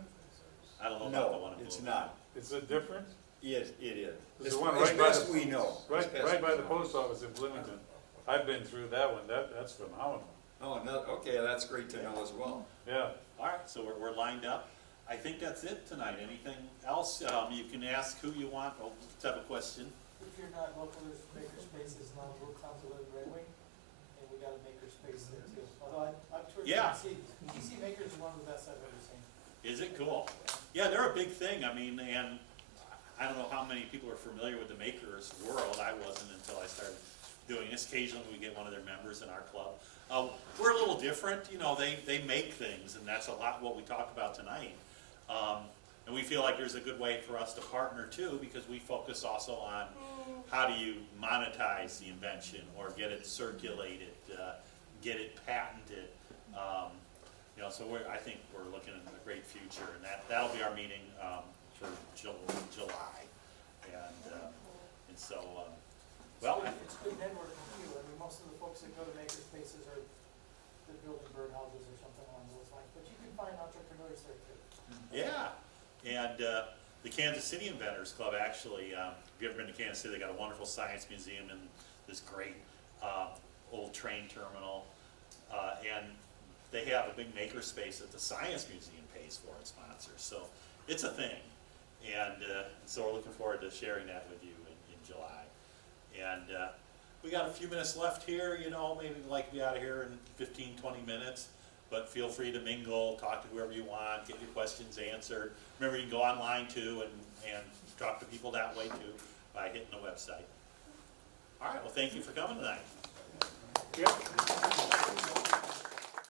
I don't know about the one in No, it's Bloomington. not. Is it different? Yes, it is. There's As one as right by best the- we know. As Right, best right by we the know. post office in Bloomington. I've been through that one. That's phenomenal. Oh, no, okay, that's great to know as well. Yeah. All right, so we're lined up. I think that's it tonight. Anything else? You can ask who you want. Oh, let's have a question. If you're not local, there's makerspace is now moved on to the Red Wing, and we got a makerspace there too. Although I've toured Yeah. DC Makers is one of the best I've ever seen. Is it cool? Yeah, they're a big thing. I mean, and I don't know how many people are familiar with the makers world. I wasn't until I started doing this. Occasionally we get one of their members in our club. We're a little different, they make things, and that's a lot what we talked about tonight. And we feel like there's a good way for us to partner too, because we focus also on how do you monetize the invention or get it circulated, get it patented. So I think we're looking at a great future, and that'll be our meeting for July. And so, well. It's good networking too. I mean, most of the folks that go to makerspaces are building birdhouses or something along those lines, but you can find entrepreneurs there too. Yeah, and the Kansas City Inventors Club actually, if you ever been to Kansas City, they got a wonderful science museum and this great old train terminal, and they have a big maker space that the Science Museum pays for and sponsors, so it's a thing. And so we're looking forward to sharing that with you in July. And we got a few minutes left here, maybe we'd like to be out of here in 15, 20 minutes. But feel free to mingle, talk to whoever you want, get your questions answered. Remember, you can go online too and talk to people that way too by hitting the website. All right, well, thank you for coming tonight.